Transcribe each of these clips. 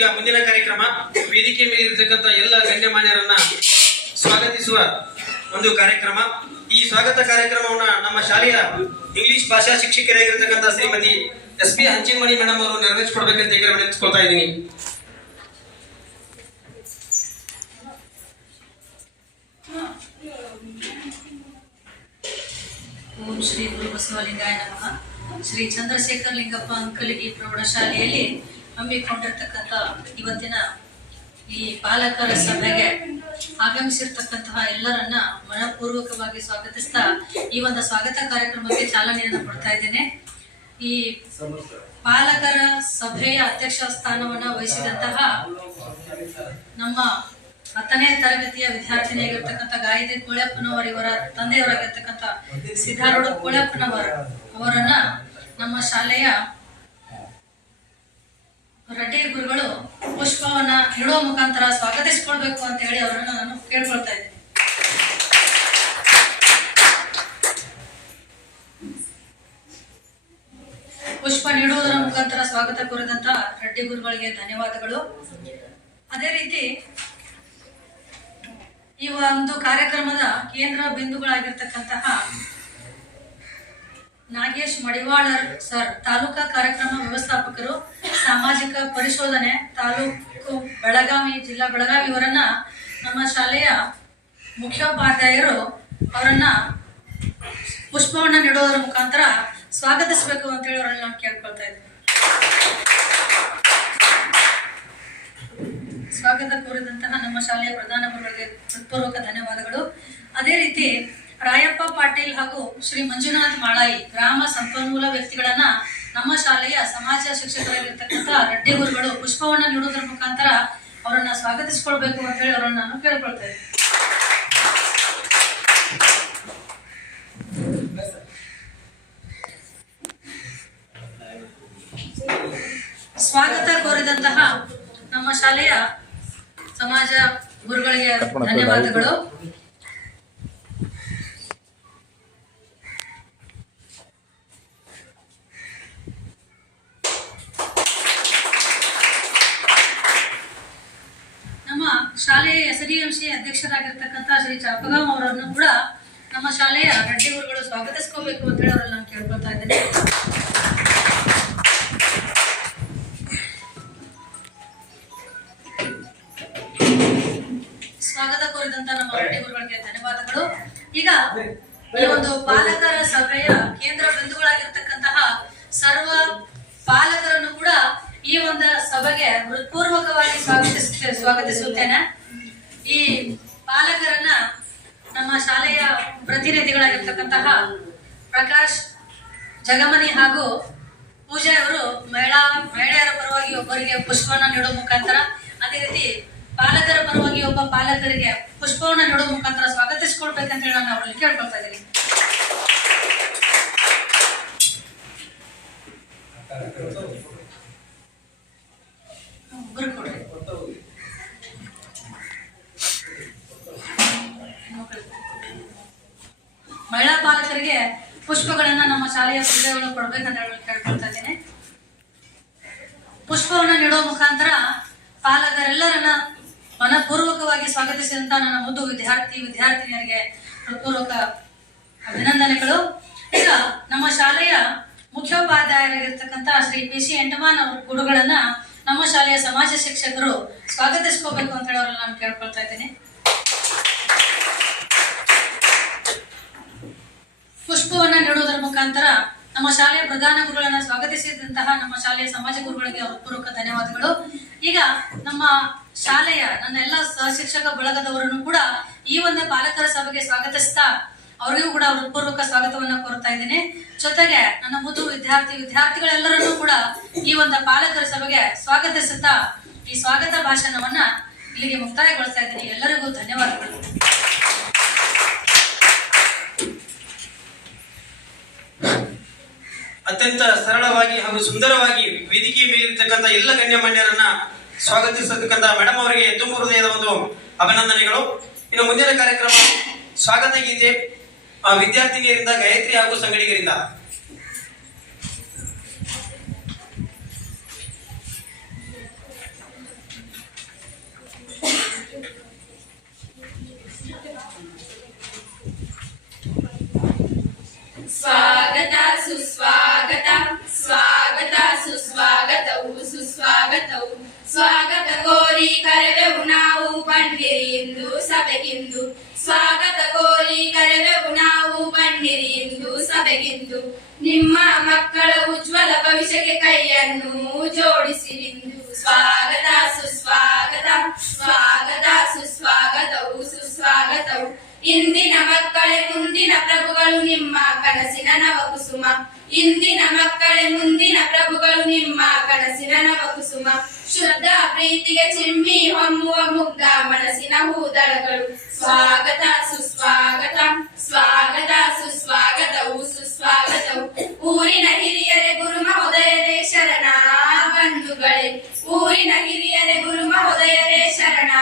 ಈಗ ಮುಂದಿನ ಕಾರ್ಯಕ್ರಮ ವೇದಿಕೆ ಮೇಲೆ ಇರತಕ್ಕಂತ ಎಲ್ಲ ಗಣ್ಯಮಾನ್ಯರನ್ನ ಸ್ವಾಗತಿಸುವ ಒಂದು ಕಾರ್ಯಕ್ರಮ. ಈ ಸ್ವಾಗತ ಕಾರ್ಯಕ್ರಮವನ್ನ ನಮ್ಮ ಶಾಲೆಯ ಇಂಗ್ಲಿಷ್ ಭಾಷಾ ಶಿಕ್ಷಕರಾಗಿರ್ತಕ್ಕಂಥ ಶ್ರೀಮತಿ SP ಹಂಚಿಮಣಿ ಮೇಡಮ್ ಅವರು ನೆರವೇರಿಸಿಕೊಡ್ಬೇಕಂತ ಈಗ ವಿನಂತಿಸ್ಕೊಳ್ತಾ ಇದ್ದೀನಿ. ಓಂ ಶ್ರೀ ಗುರು ಬಸವಲಿಂಗಾಯ ನಮಃ. ಶ್ರೀ ಚಂದ್ರಶೇಖರ್ ಲಿಂಗಪ್ಪ ಅಂಕಲಿಗಿ ಪ್ರೌಢಶಾಲೆಯಲ್ಲಿ ಹಮ್ಮಿಕೊಂಡಿರ್ತಕ್ಕಂಥ ಇವತ್ತಿನ ಈ ಪಾಲಕರ ಸಭೆಗೆ ಆಗಮಿಸಿರ್ತಕ್ಕಂತಹ ಎಲ್ಲರನ್ನ ಮನಪೂರ್ವಕವಾಗಿ ಸ್ವಾಗತಿಸ್ತಾ ಈ ಒಂದು ಸ್ವಾಗತ ಕಾರ್ಯಕ್ರಮಕ್ಕೆ ಚಾಲನೆಯನ್ನು ಕೊಡ್ತಾ ಇದ್ದೇನೆ. ಈ ಪಾಲಕರ ಸಭೆಯ ಅಧ್ಯಕ್ಷ ಸ್ಥಾನವನ್ನ ವಹಿಸಿದಂತಹ ನಮ್ಮ 10ನೇ ತರಗತಿಯ ವಿದ್ಯಾರ್ಥಿನಿಯಾಗಿರ್ತಕ್ಕಂಥ ಗಾಯತ್ರಿ ಕೋಳ್ಯಪ್ಪನವರ ಇವರ ತಂದೆಯವರಾಗಿರ್ತಕ್ಕಂಥ ಸಿದ್ಧಾರೂಢ ಕೋಳ್ಯಪ್ಪನವರ ಅವರನ್ನ ನಮ್ಮ ಶಾಲೆಯ ರೆಡ್ಡಿ ಗುರುಗಳು ಪುಷ್ಪವನ್ನ ಇಡುವ ಮುಖಾಂತರ ಸ್ವಾಗತಿಸಿಕೊಳ್ಬೇಕು ಅಂತ ಹೇಳಿ ಅವರನ್ನ ನಾನು ಕೇಳ್ಕೊಳ್ತಾ ಇದ್ದೀನಿ. ಪುಷ್ಪ ನೀಡುವುದರ ಮುಖಾಂತರ ಸ್ವಾಗತ ಕೋರಿದಂತ ರೆಡ್ಡಿ ಗುರುಗಳಿಗೆ ಧನ್ಯವಾದಗಳು. ಅದೇ ರೀತಿ ಈ ಒಂದು ಕಾರ್ಯಕ್ರಮದ ಕೇಂದ್ರ ಬಿಂದುಗಳಾಗಿರ್ತಕ್ಕಂತಹ ನಾಗೇಶ್ ಮಡಿವಾಳರ್ ಸರ್, ತಾಲೂಕಾ ಕಾರ್ಯಕ್ರಮ ವ್ಯವಸ್ಥಾಪಕರು, ಸಾಮಾಜಿಕ ಪರಿಶೋಧನೆ, ತಾಲೂಕು ಬೆಳಗಾವಿ, ಜಿಲ್ಲಾ ಬೆಳಗಾವಿ ಇವರನ್ನ ನಮ್ಮ ಶಾಲೆಯ ಮುಖ್ಯೋಪಾಧ್ಯಾಯರು ಅವರನ್ನ ಪುಷ್ಪವನ್ನ ನೀಡುವುದರ ಮುಖಾಂತರ ಸ್ವಾಗತಿಸಬೇಕು ಅಂತ ಹೇಳಿ ಅವರನ್ನ ನಾವು ಕೇಳ್ಕೊಳ್ತಾ ಇದ್ದೀವಿ. ಸ್ವಾಗತ ಕೋರಿದಂತಹ ನಮ್ಮ ಶಾಲೆಯ ಪ್ರಧಾನ ಗುರುಗಳಿಗೆ ಹೃತ್ಪೂರ್ವಕ ಧನ್ಯವಾದಗಳು. ಅದೇ ರೀತಿ ರಾಯಪ್ಪ ಪಾಟೀಲ್ ಹಾಗೂ ಶ್ರೀ ಮಂಜುನಾಥ್ ಮಾಳಾಯಿ ಗ್ರಾಮ ಸಂಪನ್ಮೂಲ ವ್ಯಕ್ತಿಗಳನ್ನ ನಮ್ಮ ಶಾಲೆಯ ಸಮಾಜ ಶಿಕ್ಷಕರಾಗಿರ್ತಕ್ಕಂಥ ರೆಡ್ಡಿ ಗುರುಗಳು ಪುಷ್ಪವನ್ನ ನೀಡುವುದರ ಮುಖಾಂತರ ಅವರನ್ನ ಸ್ವಾಗತಿಸಿಕೊಳ್ಬೇಕು ಅಂತ ಹೇಳಿ ಅವರನ್ನ ನಾನು ಕೇಳ್ಕೊಳ್ತಾ ಇದ್ದೀನಿ. ಸ್ವಾಗತ ಕೋರಿದಂತಹ ನಮ್ಮ ಶಾಲೆಯ ಸಮಾಜ ಗುರುಗಳಿಗೆ ಧನ್ಯವಾದಗಳು. ನಮ್ಮ ಶಾಲೆಯ SDMC ಅಧ್ಯಕ್ಷರಾಗಿರ್ತಕ್ಕಂಥ ಶ್ರೀ ಚಾಪಗಾಮ್ ಅವರನ್ನು ಕೂಡ ನಮ್ಮ ಶಾಲೆಯ ರೆಡ್ಡಿ ಗುರುಗಳು ಸ್ವಾಗತಿಸ್ಕೋಬೇಕು ಅಂತ ಹೇಳಿ ಅವರನ್ನು ನಾನು ಕೇಳ್ಕೊಳ್ತಾ ಇದ್ದೇನೆ. ಸ್ವಾಗತ ಕೋರಿದಂತ ನಮ್ಮ ರೆಡ್ಡಿ ಗುರುಗಳಿಗೆ ಧನ್ಯವಾದಗಳು. ಈಗ ಈ ಒಂದು ಪಾಲಕರ ಸಭೆಯ ಕೇಂದ್ರ ಬಿಂದುಗಳಾಗಿರ್ತಕ್ಕಂತಹ ಸರ್ವ ಪಾಲಕರನ್ನು ಕೂಡ ಈ ಒಂದು ಸಭೆಗೆ ಹೃತ್ಪೂರ್ವಕವಾಗಿ ಸ್ವಾಗತಿಸುತ್ತೇನೆ. ಈ ಪಾಲಕರನ್ನ ನಮ್ಮ ಶಾಲೆಯ ಪ್ರತಿನಿಧಿಗಳಾಗಿರ್ತಕ್ಕಂತಹ ಪ್ರಕಾಶ್ ಜಗಮನಿ ಹಾಗೂ ಪೂಜಾ ಅವರು ಮಹಿಳೆಯರ ಪರವಾಗಿ ಒಬ್ಬರಿಗೆ ಪುಷ್ಪವನ್ನ ನೀಡುವ ಮುಖಾಂತರ, ಅದೇ ರೀತಿ ಪಾಲಕರ ಪರವಾಗಿ ಒಬ್ಬ ಪಾಲಕರಿಗೆ ಪುಷ್ಪವನ್ನ ನೀಡುವ ಮುಖಾಂತರ ಸ್ವಾಗತಿಸಿಕೊಳ್ಬೇಕಂತ ಹೇಳಿ ನಾನು ಅವರಲ್ಲಿ ಕೇಳ್ಕೊಳ್ತಾ ಇದ್ದೀನಿ. ಮಹಿಳಾ ಪಾಲಕರಿಗೆ ಪುಷ್ಪಗಳನ್ನ ನಮ್ಮ ಶಾಲೆಯ ಪೂಜೆಗಳು ಕೊಡ್ಬೇಕಂತ ಹೇಳಿ ಕೇಳ್ಕೊಳ್ತಾ ಇದ್ದೀನಿ. ಪುಷ್ಪವನ್ನ ನೀಡುವ ಮುಖಾಂತರ ಪಾಲಕರೆಲ್ಲರನ್ನ ಮನಪೂರ್ವಕವಾಗಿ ಸ್ವಾಗತಿಸಿದಂತ ನನ್ನ ಮುದ್ದು ವಿದ್ಯಾರ್ಥಿನಿಯರಿಗೆ ಹೃತ್ಪೂರ್ವಕ ಅಭಿನಂದನೆಗಳು. ಈಗ ನಮ್ಮ ಶಾಲೆಯ ಮುಖ್ಯೋಪಾಧ್ಯಾಯರಾಗಿರ್ತಕ್ಕಂಥ ಶ್ರೀ PC ಎಂಟಮಾನ್ ಅವರ ಗುರುಗಳನ್ನ ನಮ್ಮ ಶಾಲೆಯ ಸಮಾಜ ಶಿಕ್ಷಕರು ಸ್ವಾಗತಿಸ್ಕೋಬೇಕು ಅಂತ ಹೇಳಿ ಅವರನ್ನ ನಾನು ಕೇಳ್ಕೊಳ್ತಾ ಇದ್ದೀನಿ. ಪುಷ್ಪವನ್ನ ನೀಡುವುದರ ಮುಖಾಂತರ ನಮ್ಮ ಶಾಲೆಯ ಪ್ರಧಾನ ಗುರುಗಳನ್ನ ಸ್ವಾಗತಿಸಿದಂತಹ ನಮ್ಮ ಶಾಲೆಯ ಸಮಾಜ ಗುರುಗಳಿಗೆ ಹೃತ್ಪೂರ್ವಕ ಧನ್ಯವಾದಗಳು. ಈಗ ನಮ್ಮ ಶಾಲೆಯ ನನ್ನ ಎಲ್ಲ ಸಹಶಿಕ್ಷಕ ಬಳಗದವರನ್ನು ಕೂಡ ಈ ಒಂದು ಪಾಲಕರ ಸಭೆಗೆ ಸ್ವಾಗತಿಸ್ತಾ ಅವರಿಗೂ ಕೂಡ ಹೃತ್ಪೂರ್ವಕ ಸ್ವಾಗತವನ್ನ ಕೋರ್ತಾ ಇದ್ದೀನಿ. ಜೊತೆಗೆ ನನ್ನ ಮುದ್ದು ವಿದ್ಯಾರ್ಥಿಗಳೆಲ್ಲರನ್ನೂ ಕೂಡ ಈ ಒಂದು ಪಾಲಕರ ಸಭೆಗೆ ಸ್ವಾಗತಿಸುತ್ತಾ ಈ ಸ್ವಾಗತ ಭಾಷಣವನ್ನ ಇಲ್ಲಿಗೆ ಮುಕ್ತಾಯಗೊಳಿಸ್ತಾ ಇದ್ದೀನಿ. ಎಲ್ಲರಿಗೂ ಧನ್ಯವಾದಗಳು. ಅತ್ಯಂತ ಸರಳವಾಗಿ ಹಾಗೂ ಸುಂದರವಾಗಿ ವೇದಿಕೆ ಮೇಲಿರ್ತಕ್ಕಂಥ ಎಲ್ಲ ಗಣ್ಯಮಾನ್ಯರನ್ನ ಸ್ವಾಗತಿಸತಕ್ಕಂಥ ಮೇಡಮ್ ಅವರಿಗೆ ತುಂಬ ಹೃದಯದ ಒಂದು ಅಭಿನಂದನೆಗಳು. ಇನ್ನು ಮುಂದಿನ ಕಾರ್ಯಕ್ರಮ ಸ್ವಾಗತ ಗೀತೆ ವಿದ್ಯಾರ್ಥಿನಿಯರಿಂದ ಗಾಯತ್ರಿ ಹಾಗೂ ಸಂಗಡಿಗರಿಂದ. ಸ್ವಾಗತವು ಸ್ವಾಗತ ಕೋರಿ ಕರೆವೆವು ನಾವು ಬನ್ನಿರಿ ಇಂದು ಸಭೆಗಿಂದು ಸ್ವಾಗತ ಕೋರಿ ಕರೆವೆವು ನಾವು ಬನ್ನಿರಿ ಇಂದು ಸಭೆಗಿಂದು ನಿಮ್ಮ ಮಕ್ಕಳ ಉಜ್ವಲ ಭವಿಷ್ಯಕ್ಕೆ ಕೈಯನ್ನು ಜೋಡಿಸಿರಿಂದು ಸ್ವಾಗತ ಸುಸ್ವಾಗತ ಸ್ವಾಗತ ಸುಸ್ವಾಗತವು ಸುಸ್ವಾಗತವು ಇಂದಿನ ಮಕ್ಕಳೇ ಮುಂದಿನ ಪ್ರಭುಗಳು ನಿಮ್ಮ ಕನಸಿನ ನವಕುಸುಮ ಇಂದಿನ ಮಕ್ಕಳೇ ಮುಂದಿನ ಪ್ರಭುಗಳು ನಿಮ್ಮ ಕನಸಿನ ನವಕುಸುಮ ಶುದ್ಧ ಪ್ರೀತಿಗೆ ಚಿಮ್ಮಿ ಹೊಮ್ಮುವ ಮುಗ್ಧ ಮನಸ್ಸಿನ ಹೂದಳಗಳು ಸ್ವಾಗತ ಸುಸ್ವಾಗತ ಸ್ವಾಗತ ಸುಸ್ವಾಗತವು ಸುಸ್ವಾಗತವು ಊರಿನ ಹಿರಿಯರೇ ಗುರು ಮಹೋದಯರೇ ಶರಣ ಬಂಧುಗಳೇ ಊರಿನ ಹಿರಿಯರೇ ಗುರು ಮಹೋದಯರೇ ಶರಣ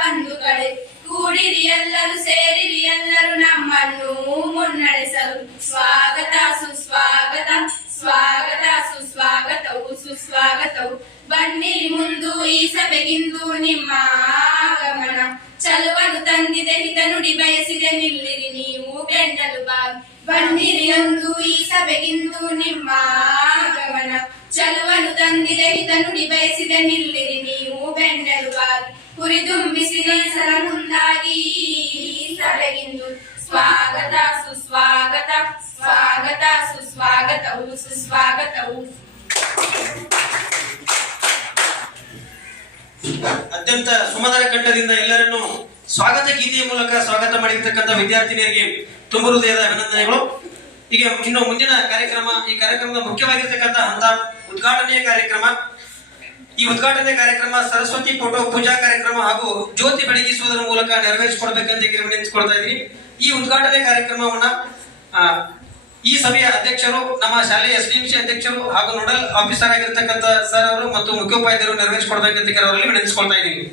ಬಂಧುಗಳೇ ಕೂಡಿರಿ ಎಲ್ಲರೂ ಸೇರಿರಿ ಎಲ್ಲರೂ ನಮ್ಮನ್ನು ಮುನ್ನಡೆಸಲು ಸ್ವಾಗತ ಸುಸ್ವಾಗತ ಸ್ವಾಗತ ಸುಸ್ವಾಗತವು ಸುಸ್ವಾಗತವು ಬನ್ನಿರಿ ಮುಂದು ಈ ಸಭೆಗಿಂದು ನಿಮ್ಮ ಆಗಮನ ಚಲುವನ್ನು ತಂದಿದೆ ಹಿತ ನುಡಿ ಬಯಸಿದೆ ನಿಲ್ಲಿರಿ ನೀವು ಬೆನ್ನಲು ಬಾಗಿ ಬನ್ನಿರಿ ಒಂದು ಈ ಸಭೆಗಿಂದು ನಿಮ್ಮ ಆಗಮನ ಚಲುವನ್ನು ತಂದಿದೆ ಹಿತ ನುಡಿ ಬಯಸಿದೆ ನಿಲ್ಲಿರಿ ನೀವು ಬೆನ್ನಲು ಬಾಗಿ ಹುರಿದುಂಬಿಸಿದ ಸರ ಮುಂದಾಗಿ ಸಭೆಗಿಂದು ಸ್ವಾಗತ ಸುಸ್ವಾಗತ ಸ್ವಾಗತ ಸುಸ್ವಾಗತವು ಸುಸ್ವಾಗತವು ಅತ್ಯಂತ ಸುಮಧುರ ಕಂಠದಿಂದ ಎಲ್ಲರನ್ನು ಸ್ವಾಗತ ಗೀತೆಯ ಮೂಲಕ ಸ್ವಾಗತ ಮಾಡಿರ್ತಕ್ಕಂಥ ವಿದ್ಯಾರ್ಥಿನಿಯರಿಗೆ ತುಂಬ ಹೃದಯದ ಅಭಿನಂದನೆಗಳು. ಈಗ ಇನ್ನು ಮುಂದಿನ ಕಾರ್ಯಕ್ರಮ, ಈ ಕಾರ್ಯಕ್ರಮದ ಮುಖ್ಯವಾಗಿರ್ತಕ್ಕಂಥ ಹಂತ ಉದ್ಘಾಟನೆಯ ಕಾರ್ಯಕ್ರಮ. ಈ ಉದ್ಘಾಟನೆ ಕಾರ್ಯಕ್ರಮ ಸರಸ್ವತಿ ಫೋಟೋ ಪೂಜಾ ಕಾರ್ಯಕ್ರಮ ಹಾಗೂ ಜ್ಯೋತಿ ಬೆಳಗಿಸುವುದರ ಮೂಲಕ ನೆರವೇರಿಸಿಕೊಡ್ಬೇಕಂತ ವಿನಂತಿಸಿಕೊಳ್ತಾ ಇದ್ದೀನಿ. ಈ ಉದ್ಘಾಟನೆ ಕಾರ್ಯಕ್ರಮವನ್ನ ಈ ಸಭೆಯ ಅಧ್ಯಕ್ಷರು, ನಮ್ಮ ಶಾಲೆಯ SDMC ಅಧ್ಯಕ್ಷರು ಹಾಗೂ ನೋಡಲ್ ಆಫೀಸರ್ ಆಗಿರ್ತಕ್ಕಂಥ ಸರ್ ಅವರು ಮತ್ತು ಮುಖ್ಯೋಪಾಧ್ಯಾಯರು ನೆರವೇರಿಸಿಕೊಡ್ಬೇಕಂತ ಅವರಲ್ಲಿ ವಿನಂತಿಸಿಕೊಳ್ತಾ ಇದ್ದೀನಿ.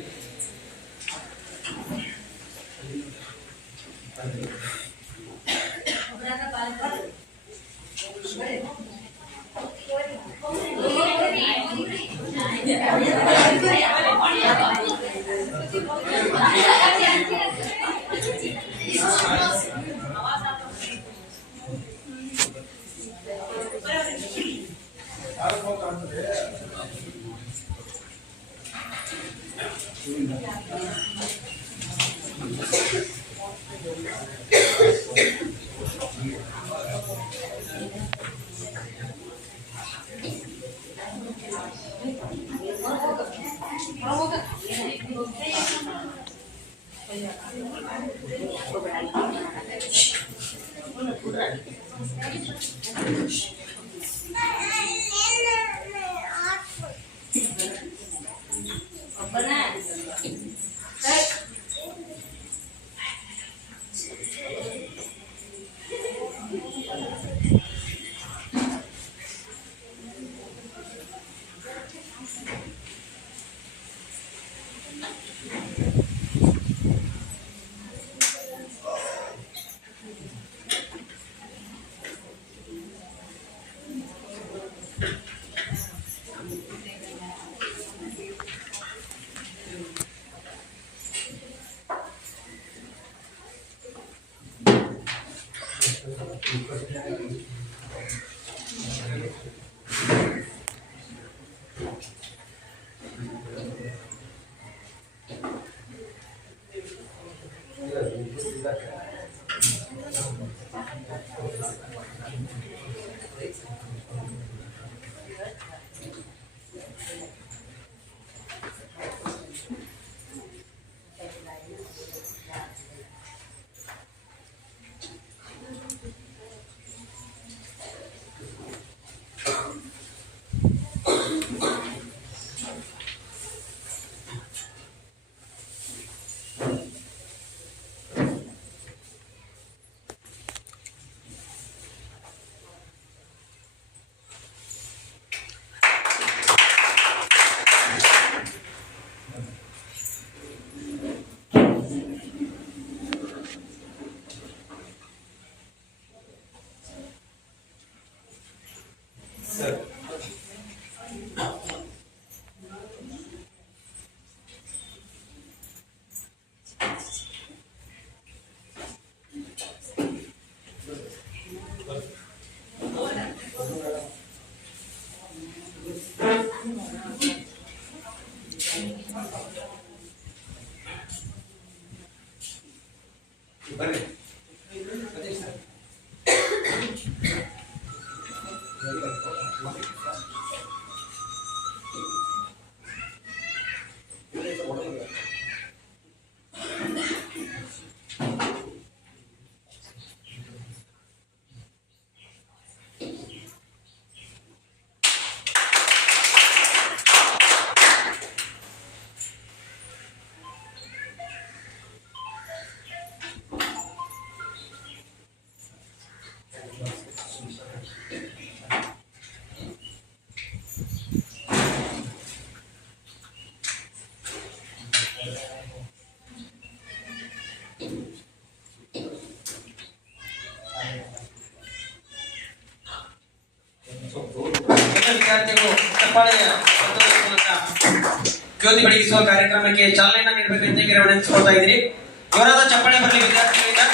ಚಪ್ಪಾಳೆಯ ಮೂಲಕ ಜ್ಯೋತಿ ಬೆಳಗಿಸುವ ಕಾರ್ಯಕ್ರಮಕ್ಕೆ ಚಾಲನೆಯನ್ನ ನೀಡಬೇಕಂತ ವಿನಂತಿಸ್ಕೊಳ್ತಾ ಇದ್ದೀನಿ. ಜೋರಾದ ಚಪ್ಪಾಳೆ ಬರಲಿ ವಿದ್ಯಾರ್ಥಿಗಳಿಂದ.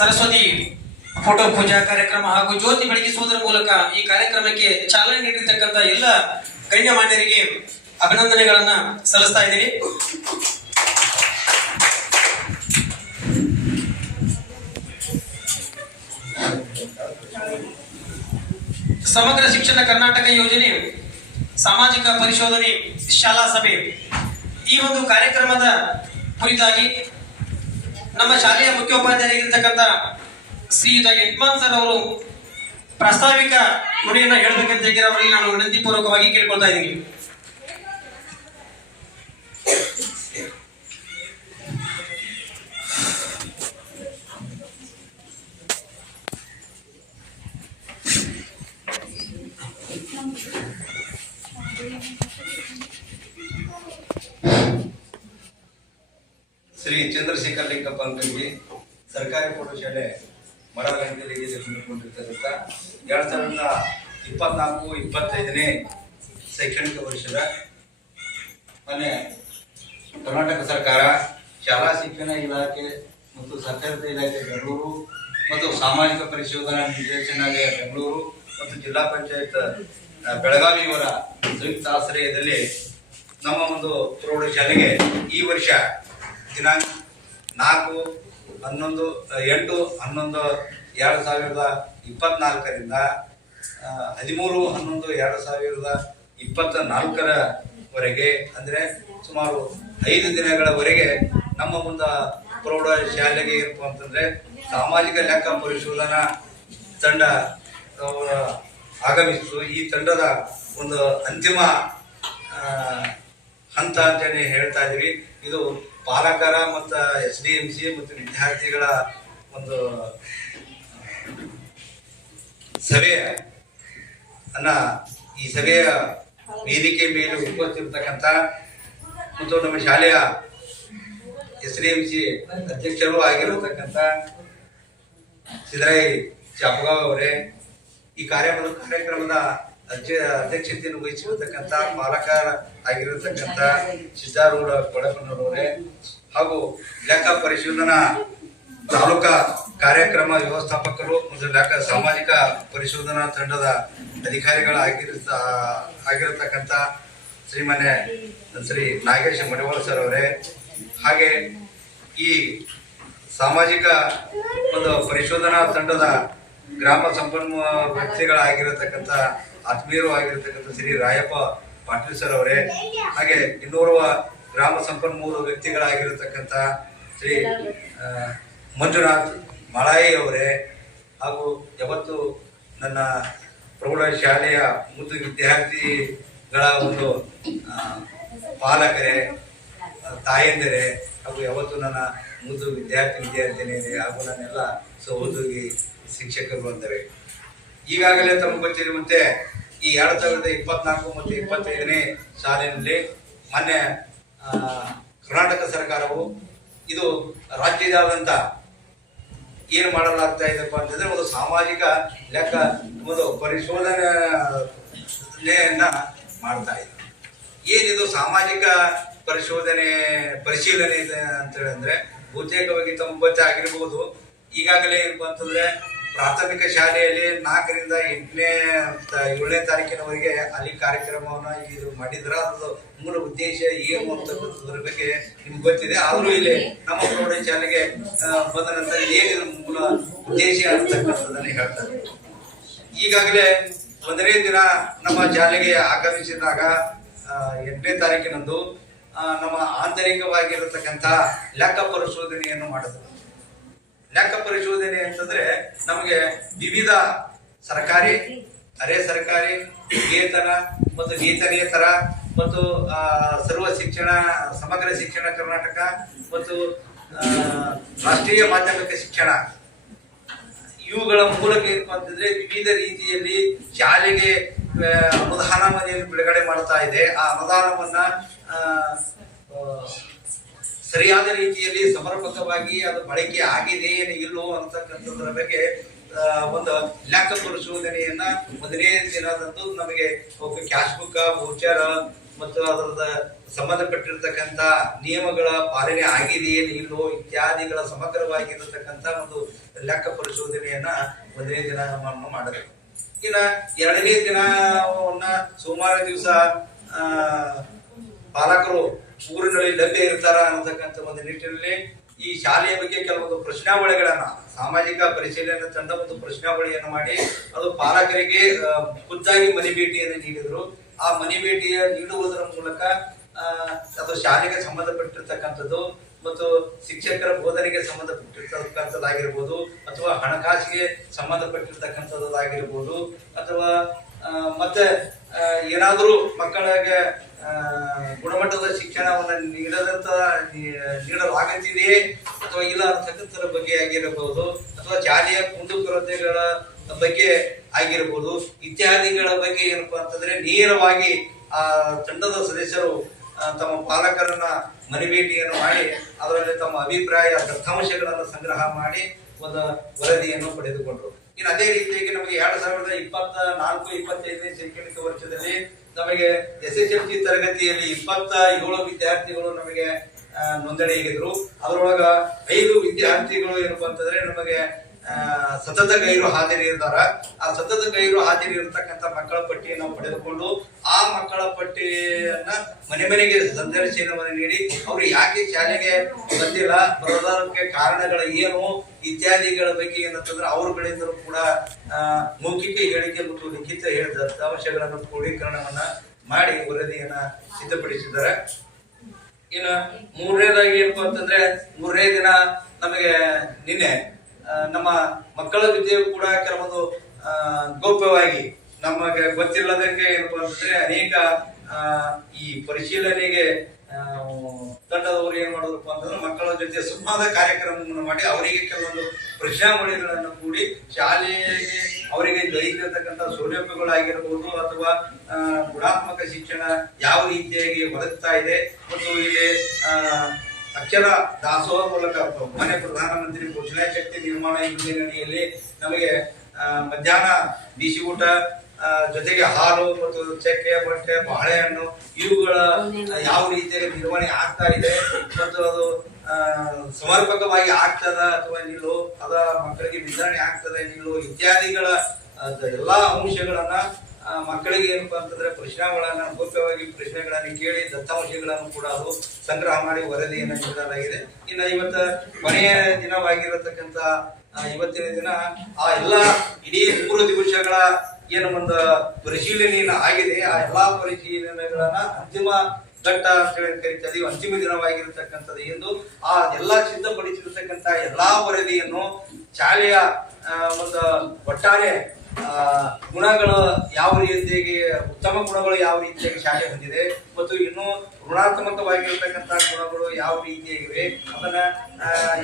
ಸರಸ್ವತಿ ಫೋಟೋ ಪೂಜಾ ಕಾರ್ಯಕ್ರಮ ಹಾಗೂ ಜ್ಯೋತಿ ಬೆಳಗಿಸುವುದರ ಮೂಲಕ ಈ ಕಾರ್ಯಕ್ರಮಕ್ಕೆ ಚಾಲನೆ ನೀಡಿರ್ತಕ್ಕಂಥ ಎಲ್ಲ ಗಣ್ಯಮಾನ್ಯರಿಗೆ ಅಭಿನಂದನೆಗಳನ್ನ ಸಲ್ಲಿಸ್ತಾ ಇದ್ದೀನಿ. ಸಮಗ್ರ ಶಿಕ್ಷಣ ಕರ್ನಾಟಕ ಯೋಜನೆ, ಸಾಮಾಜಿಕ ಪರಿಶೋಧನೆ, ಶಾಲಾ ಸಭೆ ಈ ಒಂದು ಕಾರ್ಯಕ್ರಮದ ಕುರಿತಾಗಿ ನಮ್ಮ ಶಾಲೆಯ ಮುಖ್ಯೋಪಾಧ್ಯಾಯರಾಗಿರ್ತಕ್ಕಂಥ ಶ್ರೀಯುತ ಯಜಮಾನ್ ಸರ್ ಅವರು ಪ್ರಾಸ್ತಾವಿಕ ನುಡಿಯನ್ನ ಹೇಳಬೇಕಂತ ಅವರಿಗೆ ನಾನು ವಿನಂತಿ ಪೂರ್ವಕವಾಗಿ ಕೇಳ್ಕೊಳ್ತಾ ಇದ್ದೀನಿ. ಶ್ರೀ ಚಂದ್ರಶೇಖರ್ ಲಿಂಗಪ್ಪ ಅಂಕಲ್ಗಿ ಸರ್ಕಾರಿ ಪ್ರೌಢಶಾಲೆ ಮರಗಂಟೆಯಲ್ಲಿ ನಿರ್ಮಿಸಿಕೊಂಡಿರ್ತಕ್ಕಂಥ 2024-25ನೇ ಶೈಕ್ಷಣಿಕ ವರ್ಷದ ಮೊನ್ನೆ ಕರ್ನಾಟಕ ಸರ್ಕಾರ ಶಾಲಾ ಶಿಕ್ಷಣ ಇಲಾಖೆ ಮತ್ತು ಸರ್ಕಾರದ ಇಲಾಖೆ ಬೆಂಗಳೂರು ಮತ್ತು ಸಾಮಾಜಿಕ ಪರಿಶೋಧನಾ ನಿರ್ದೇಶನಾಲಯ ಬೆಂಗಳೂರು ಮತ್ತು ಜಿಲ್ಲಾ ಪಂಚಾಯತ್ ಬೆಳಗಾವಿ ಇವರ ಸಂಯುಕ್ತ ಆಶ್ರಯದಲ್ಲಿ ನಮ್ಮ ಒಂದು ಪ್ರೌಢಶಾಲೆಗೆ ಈ ವರ್ಷ ದಿನಾಂಕ 4-8-11-2024ರಿಂದ 13-11-2024ವರೆಗೆ ಅಂದರೆ ಸುಮಾರು 5 ದಿನಗಳವರೆಗೆ ನಮ್ಮ ಮುಂದ ಪ್ರೌಢಶಾಲೆಗೆ ಏನಪ್ಪ ಅಂತಂದ್ರೆ ಸಾಮಾಜಿಕ ಲೆಕ್ಕ ಪರಿಶೋಧನಾ ತಂಡ ಆಗಮಿಸಿತು. ಈ ತಂಡದ ಒಂದು ಅಂತಿಮ ಹಂತ ಅಂತೇಳಿ ಹೇಳ್ತಾ ಇದೀವಿ. ಇದು ಪಾಲಕರ ಮತ್ತು SDMC ಮತ್ತು ವಿದ್ಯಾರ್ಥಿಗಳ ಒಂದು ಸಭೆಯ ಈ ಸಭೆಯ ವೇದಿಕೆ ಮೇಲೆ ಉಪಸ್ಥಿತಿರ್ತಕ್ಕಂಥ ಮತ್ತು ನಮ್ಮ ಶಾಲೆಯ SDMC ಅಧ್ಯಕ್ಷರು ಆಗಿರತಕ್ಕಂಥ ಸಿದ್ದರಾಯಿ ಚಾಪಗಾವ್ ಅವರೇ, ಈ ಕಾರ್ಯಕ್ರಮದ ಅಧ್ಯಕ್ಷತೆಯನ್ನು ವಹಿಸಿರತಕ್ಕಂಥ ಪಾಲಕರ ಆಗಿರತಕ್ಕಂಥ ಸಿದ್ದಾರೂಢ ಕೊಳಪನವರವರೇ ಹಾಗೂ ಲೆಕ್ಕ ಪರಿಶೋಧನಾ ತಾಲೂಕಾ ಕಾರ್ಯಕ್ರಮ ವ್ಯವಸ್ಥಾಪಕರು ಮತ್ತು ಲೆಕ್ಕ ಸಾಮಾಜಿಕ ಪರಿಶೋಧನಾ ತಂಡದ ಆಗಿರತಕ್ಕಂಥ ಶ್ರೀ ನಾಗೇಶ ಮಡಿವಾಳ ಸರ್ ಅವರೇ, ಹಾಗೆ ಈ ಸಾಮಾಜಿಕ ಒಂದು ಪರಿಶೋಧನಾ ತಂಡದ ಗ್ರಾಮ ಸಂಪನ್ಮೂಲ ವ್ಯಕ್ತಿಗಳಾಗಿರತಕ್ಕಂಥ ಆತ್ಮೀಯರು ಆಗಿರತಕ್ಕಂಥ ಶ್ರೀ ರಾಯಪ್ಪ ಪಾಟೀಲ್ ಸರ್ ಅವರೇ, ಹಾಗೆ ಇನ್ನೋರ್ವ ಗ್ರಾಮ ಸಂಪನ್ಮೂಲ ವ್ಯಕ್ತಿಗಳಾಗಿರತಕ್ಕಂಥ ಶ್ರೀ ಮಂಜುನಾಥ್ ಮಳಾಯಿ ಅವರೇ, ಹಾಗೂ ಯಾವತ್ತು ನನ್ನ ಪ್ರೌಢಶಾಲೆಯ ಮುದ್ದು ವಿದ್ಯಾರ್ಥಿಗಳ ಒಂದು ಪಾಲಕರೇ, ತಾಯಂದಿರೇ, ಹಾಗೂ ಯಾವತ್ತು ನನ್ನ ಮುದ್ದು ವಿದ್ಯಾರ್ಥಿನಿಯರೇ ಹಾಗೂ ನನ್ನೆಲ್ಲ ಸಹೋದರಿ ಶಿಕ್ಷಕರು ಬಂದರೆ, ಈಗಾಗಲೇ ತಮಗೆ ಗೊತ್ತಿರುವಂತೆ ಈ 2024 ಮತ್ತು 25ನೇ ಸಾಲಿನಲ್ಲಿ ಮೊನ್ನೆ ಕರ್ನಾಟಕ ಸರ್ಕಾರವು ಇದು ರಾಜ್ಯದಾದ್ಯಂತ ಏನು ಮಾಡಲಾಗ್ತಾ ಇದೆಪ್ಪ ಅಂತಂದ್ರೆ ಒಂದು ಸಾಮಾಜಿಕ ಲೆಕ್ಕ ಒಂದು ಪರಿಶೋಧನೆಯನ್ನ ಮಾಡ್ತಾ ಇದೆ. ಏನಿದು ಸಾಮಾಜಿಕ ಪರಿಶೀಲನೆ ಇದೆ ಅಂತ ಹೇಳಿದ್ರೆ ಬಹುತೇಕವಾಗಿ ತಮಗೆ ಗೊತ್ತೇ ಆಗಿರ್ಬೋದು. ಈಗಾಗಲೇ ಏನಪ್ಪ ಅಂತಂದ್ರೆ ಪ್ರಾಥಮಿಕ ಶಾಲೆಯಲ್ಲಿ 4ರಿಂದ 7ನೇ ತಾರೀಕಿನವರೆಗೆ ಅಲ್ಲಿ ಕಾರ್ಯಕ್ರಮವನ್ನ ಇದು ಮಾಡಿದ್ರ ಅದು ಮೂಲ ಉದ್ದೇಶ ಏನು ಅಂತಕ್ಕಂಥದ್ರ ಬಗ್ಗೆ ನಿಮ್ಗೆ ಗೊತ್ತಿದೆ. ಆದ್ರೂ ಇಲ್ಲಿ ನಮ್ಮ ಪ್ರೌಢಶಾಲೆಗೆ ಬಂದ ನಂತರ ಏನು ಮೂಲ ಉದ್ದೇಶ ಅಂತಕ್ಕಂಥದ್ದನ್ನ ಹೇಳ್ತಾರೆ. ಈಗಾಗಲೇ 1ನೇ ದಿನ ನಮ್ಮ ಶಾಲೆಗೆ ಆಗಮಿಸಿದಾಗ 8ನೇ ತಾರೀಕಿನಂದು ನಮ್ಮ ಆಂತರಿಕವಾಗಿರತಕ್ಕಂಥ ಲೆಕ್ಕ ಪರಿಶೋಧನೆಯನ್ನು ಮಾಡಿದ್ರು. ಲೆಕ್ಕ ಪರಿಶೋಧನೆ ಅಂತಂದ್ರೆ ನಮಗೆ ವಿವಿಧ ಸರ್ಕಾರಿ, ಅರೆ ಸರ್ಕಾರಿ, ವೇತನ ಮತ್ತು ವೇತನೇತರ ಮತ್ತು ಸಮಗ್ರ ಶಿಕ್ಷಣ ಕರ್ನಾಟಕ ಮತ್ತು ರಾಷ್ಟ್ರೀಯ ಮಾಧ್ಯಮಿಕ ಶಿಕ್ಷಣ ಇವುಗಳ ಮೂಲಕ ಏನಪ್ಪಾ ಅಂತಂದ್ರೆ ವಿವಿಧ ರೀತಿಯಲ್ಲಿ ಶಾಲೆಗೆ ಅನುದಾನವನ್ನು ಬಿಡುಗಡೆ ಮಾಡ್ತಾ ಇದೆ. ಆ ಅನುದಾನವನ್ನ ಸರಿಯಾದ ರೀತಿಯಲ್ಲಿ ಸಮರ್ಪಕವಾಗಿ ಅದು ಬಳಕೆ ಆಗಿದೆ ಏನು ಇಲ್ಲೋ ಅಂತಕ್ಕಂಥದ್ರ ಬಗ್ಗೆ ಒಂದು ಲೆಕ್ಕ ಪರಿಶೋಧನೆಯನ್ನ 1ನೇ ದಿನದಂದು ನಮಗೆ ಕ್ಯಾಶ್ ಬುಕ್, ವೋಚರ್ ಮತ್ತು ಅದರದ ಸಂಬಂಧಪಟ್ಟಿರ್ತಕ್ಕಂಥ ನಿಯಮಗಳ ಪಾಲನೆ ಆಗಿದೆ ಏನು ಇಲ್ಲೋ ಇತ್ಯಾದಿಗಳ ಸಮಗ್ರವಾಗಿರತಕ್ಕಂಥ ಒಂದು ಲೆಕ್ಕ ಪರಿಶೋಧನೆಯನ್ನ 1ನೇ ದಿನ ಮಾಡಿದ್ರು. ಇನ್ನ 2ನೇ ದಿನವನ್ನ ಸೋಮವಾರ ದಿವಸ ಪಾಲಕರು ಊರಿನಲ್ಲಿ ಲಭ್ಯ ಇರ್ತಾರ ಅನ್ನತಕ್ಕಂಥ ಒಂದು ನಿಟ್ಟಿನಲ್ಲಿ ಈ ಶಾಲೆಯ ಬಗ್ಗೆ ಕೆಲವೊಂದು ಪ್ರಶ್ನಾವಳಿಗಳನ್ನ ಸಾಮಾಜಿಕ ಪರಿಶೀಲನೆ ತಂಡ ಒಂದು ಪ್ರಶ್ನಾವಳಿಯನ್ನು ಮಾಡಿ ಅದು ಪಾಲಕರಿಗೆ ಖುದ್ದಾಗಿ ಮನೆ ಭೇಟಿಯನ್ನು ನೀಡಿದ್ರು. ಆ ಮನೆ ಭೇಟಿಯ ನೀಡುವುದರ ಮೂಲಕ ಅದು ಶಾಲೆಗೆ ಸಂಬಂಧಪಟ್ಟಿರ್ತಕ್ಕಂಥದ್ದು ಮತ್ತು ಶಿಕ್ಷಕರ ಬೋಧನೆಗೆ ಸಂಬಂಧಪಟ್ಟಿರ್ತಕ್ಕಂಥದ್ದಾಗಿರ್ಬೋದು ಅಥವಾ ಹಣಕಾಸಿಗೆ ಸಂಬಂಧಪಟ್ಟಿರ್ತಕ್ಕಂಥದ್ದಾಗಿರ್ಬೋದು ಅಥವಾ ಮತ್ತೆ ಏನಾದರೂ ಮಕ್ಕಳಿಗೆ ಗುಣಮಟ್ಟದ ಶಿಕ್ಷಣವನ್ನು ನೀಡಲಾಗುತ್ತಿದೆಯೇ ಅಥವಾ ಇಲ್ಲ ಅಂತಕ್ಕಂಥರ ಬಗ್ಗೆ ಆಗಿರಬಹುದು ಅಥವಾ ಶಾಲೆಯ ಕುಂದುಕೊರತೆಗಳ ಬಗ್ಗೆ ಆಗಿರಬಹುದು ಇತ್ಯಾದಿಗಳ ಬಗ್ಗೆ ಏನಪ್ಪಾ ಅಂತಂದ್ರೆ ನೇರವಾಗಿ ಆ ತಂಡದ ಸದಸ್ಯರು ತಮ್ಮ ಪಾಲಕರನ್ನ ಮನೆ ಭೇಟಿಯನ್ನು ಮಾಡಿ ಅದರಲ್ಲಿ ತಮ್ಮ ಅಭಿಪ್ರಾಯ ದತ್ತಾಂಶಗಳನ್ನು ಸಂಗ್ರಹ ಮಾಡಿ ಒಂದು ವರದಿಯನ್ನು ಪಡೆದುಕೊಂಡರು. ಇನ್ನು ಅದೇ ರೀತಿಯಾಗಿ ನಮಗೆ 2024-25ನೇ ಶೈಕ್ಷಣಿಕ ವರ್ಷದಲ್ಲಿ ನಮಗೆ SSLC ತರಗತಿಯಲ್ಲಿ 27 ವಿದ್ಯಾರ್ಥಿಗಳು ನಮಗೆ ನೋಂದಣಿಯಾಗಿದ್ರು. ಅದರೊಳಗ 5 ವಿದ್ಯಾರ್ಥಿಗಳು ಏನಪ್ಪಾ ಅಂತಂದ್ರೆ ನಮಗೆ ಸತತ ಗೈರು ಹಾಜರಿ ಇರ್ತಾರ. ಆ ಸತತ ಗೈರು ಹಾಜರಿ ಇರತಕ್ಕಂಥ ಮಕ್ಕಳ ಪಟ್ಟಿಯನ್ನು ಪಡೆದುಕೊಂಡು ಆ ಮಕ್ಕಳ ಪಟ್ಟಿಯನ್ನ ಮನೆ ಮನೆಗೆ ಸಂದರ್ಶನವನ್ನು ನೀಡಿ ಅವರು ಯಾಕೆ ಶಾಲೆಗೆ ಬಂದಿಲ್ಲ, ಬರೋದಕ್ಕೆ ಕಾರಣಗಳ ಏನು ಇತ್ಯಾದಿಗಳ ಬಗ್ಗೆ ಏನಂತಂದ್ರೆ ಅವ್ರಗಳಿಂದಲೂ ಕೂಡ ಮೌಖಿಕ ಹೇಳಿಕೆ ಮತ್ತು ಲಿಖಿತ ದತ್ತಾಂಶಗಳನ್ನು ಕ್ರೋಢೀಕರಣವನ್ನ ಮಾಡಿ ವರದಿಯನ್ನ ಸಿದ್ಧಪಡಿಸಿದ್ದಾರೆ. ಇನ್ನು 3ನೇದಾಗಿ ಏನಪ್ಪಾ ಅಂತಂದ್ರೆ 3ನೇ ದಿನ ನಮಗೆ ನಿನ್ನೆ ನಮ್ಮ ಮಕ್ಕಳ ಜೊತೆಯೂ ಕೂಡ ಕೆಲವೊಂದು ಗೌಪ್ಯವಾಗಿ ನಮಗೆ ಗೊತ್ತಿಲ್ಲದಕ್ಕೆ ಏನಪ್ಪಾ ಅಂತಂದ್ರೆ ಅನೇಕ ಈ ಪರಿಶೀಲನೆಗೆ ತಂಡದವರು ಏನ್ ಮಾಡೋದಪ್ಪ ಅಂತಂದ್ರೆ ಮಕ್ಕಳ ಜೊತೆ ಸಂವಾದ ಕಾರ್ಯಕ್ರಮವನ್ನು ಮಾಡಿ ಅವರಿಗೆ ಕೆಲವೊಂದು ಪ್ರಶ್ನಾವಳಿಗಳನ್ನು ಕೂಡಿ ಶಾಲೆಗೆ ಅವರಿಗೆ ದೊರೆತಿರ್ತಕ್ಕಂಥ ಸೌಲಭ್ಯಗಳಾಗಿರ್ಬೋದು ಅಥವಾ ಗುಣಾತ್ಮಕ ಶಿಕ್ಷಣ ಯಾವ ರೀತಿಯಾಗಿ ಒದಗ್ತಾ ಇದೆ ಮತ್ತು ಇಲ್ಲಿ ಅಕ್ಷರ ದಾಸೋಹ ಮೂಲಕ ಮಾನ್ಯ ಪ್ರಧಾನಮಂತ್ರಿ ಪೋಷಣಾ ಶಕ್ತಿ ನಿರ್ಮಾಣ ಯೋಜನೆಯಲ್ಲಿ ನಮಗೆ ಮಧ್ಯಾಹ್ನ ಬಿಸಿ ಊಟ ಜೊತೆಗೆ ಹಾಲು ಮತ್ತು ಚಕ್ಕೆ, ಬಟ್ಟೆ, ಬಾಳೆಹಣ್ಣು ಇವುಗಳ ಯಾವ ರೀತಿಯಾಗಿ ನಿರ್ವಹಣೆ ಆಗ್ತಾ ಇದೆ ಮತ್ತು ಅದು ಸಮರ್ಪಕವಾಗಿ ಆಗ್ತದ ಅಥವಾ ನಿಲ್ಲೋ ಅದ ಮಕ್ಕಳಿಗೆ ವಿತರಣೆ ಆಗ್ತದ ನಿಲ್ಲೋ ಇತ್ಯಾದಿಗಳ ಎಲ್ಲಾ ಅಂಶಗಳನ್ನ ಮಕ್ಕಳಿಗೆ ಏನಪ್ಪಾ ಅಂತಂದ್ರೆ ಪ್ರಶ್ನೆಗಳನ್ನ ಗೌಪ್ಯವಾಗಿ ಪ್ರಶ್ನೆಗಳನ್ನು ಕೇಳಿ ದತ್ತಾಂಶಗಳನ್ನು ಕೂಡ ಅದು ಸಂಗ್ರಹ ಮಾಡಿ ವರದಿಯನ್ನು ನೀಡಲಾಗಿದೆ. ಇನ್ನು ಇವತ್ತು ಕೊನೆಯ ದಿನವಾಗಿರತಕ್ಕಂತ ಇವತ್ತಿನ ದಿನ ಆ ಎಲ್ಲಾ ಇಡೀ 3 ದಿವಸಗಳ ಏನು ಒಂದು ಪರಿಶೀಲನೆಯನ್ನು ಆಗಿದೆ ಆ ಎಲ್ಲಾ ಪರಿಶೀಲನೆಗಳನ್ನ ಅಂತಿಮ ಘಟ್ಟ ಅಂತ ಹೇಳಿ ಕರಿತೀವಿ. ಅಂತಿಮ ದಿನವಾಗಿರತಕ್ಕಂಥದ್ದು ಎಂದು ಆ ಎಲ್ಲಾ ಸಿದ್ಧಪಡಿಸಿರ್ತಕ್ಕಂಥ ಎಲ್ಲಾ ವರದಿಯನ್ನು ಶಾಲೆಯ ಒಂದು ಒಟ್ಟಾರೆ ಗುಣಗಳು ಯಾವ ರೀತಿಯಾಗಿ ಉತ್ತಮ ಗುಣಗಳು ಯಾವ ರೀತಿಯಾಗಿ ಶಾಲೆ ಹೊಂದಿದೆ ಮತ್ತು ಇನ್ನೂ ಋಣಾತ್ಮಕವಾಗಿರ್ತಕ್ಕಂಥ ಗುಣಗಳು ಯಾವ ರೀತಿಯಾಗಿವೆ ಅದನ್ನ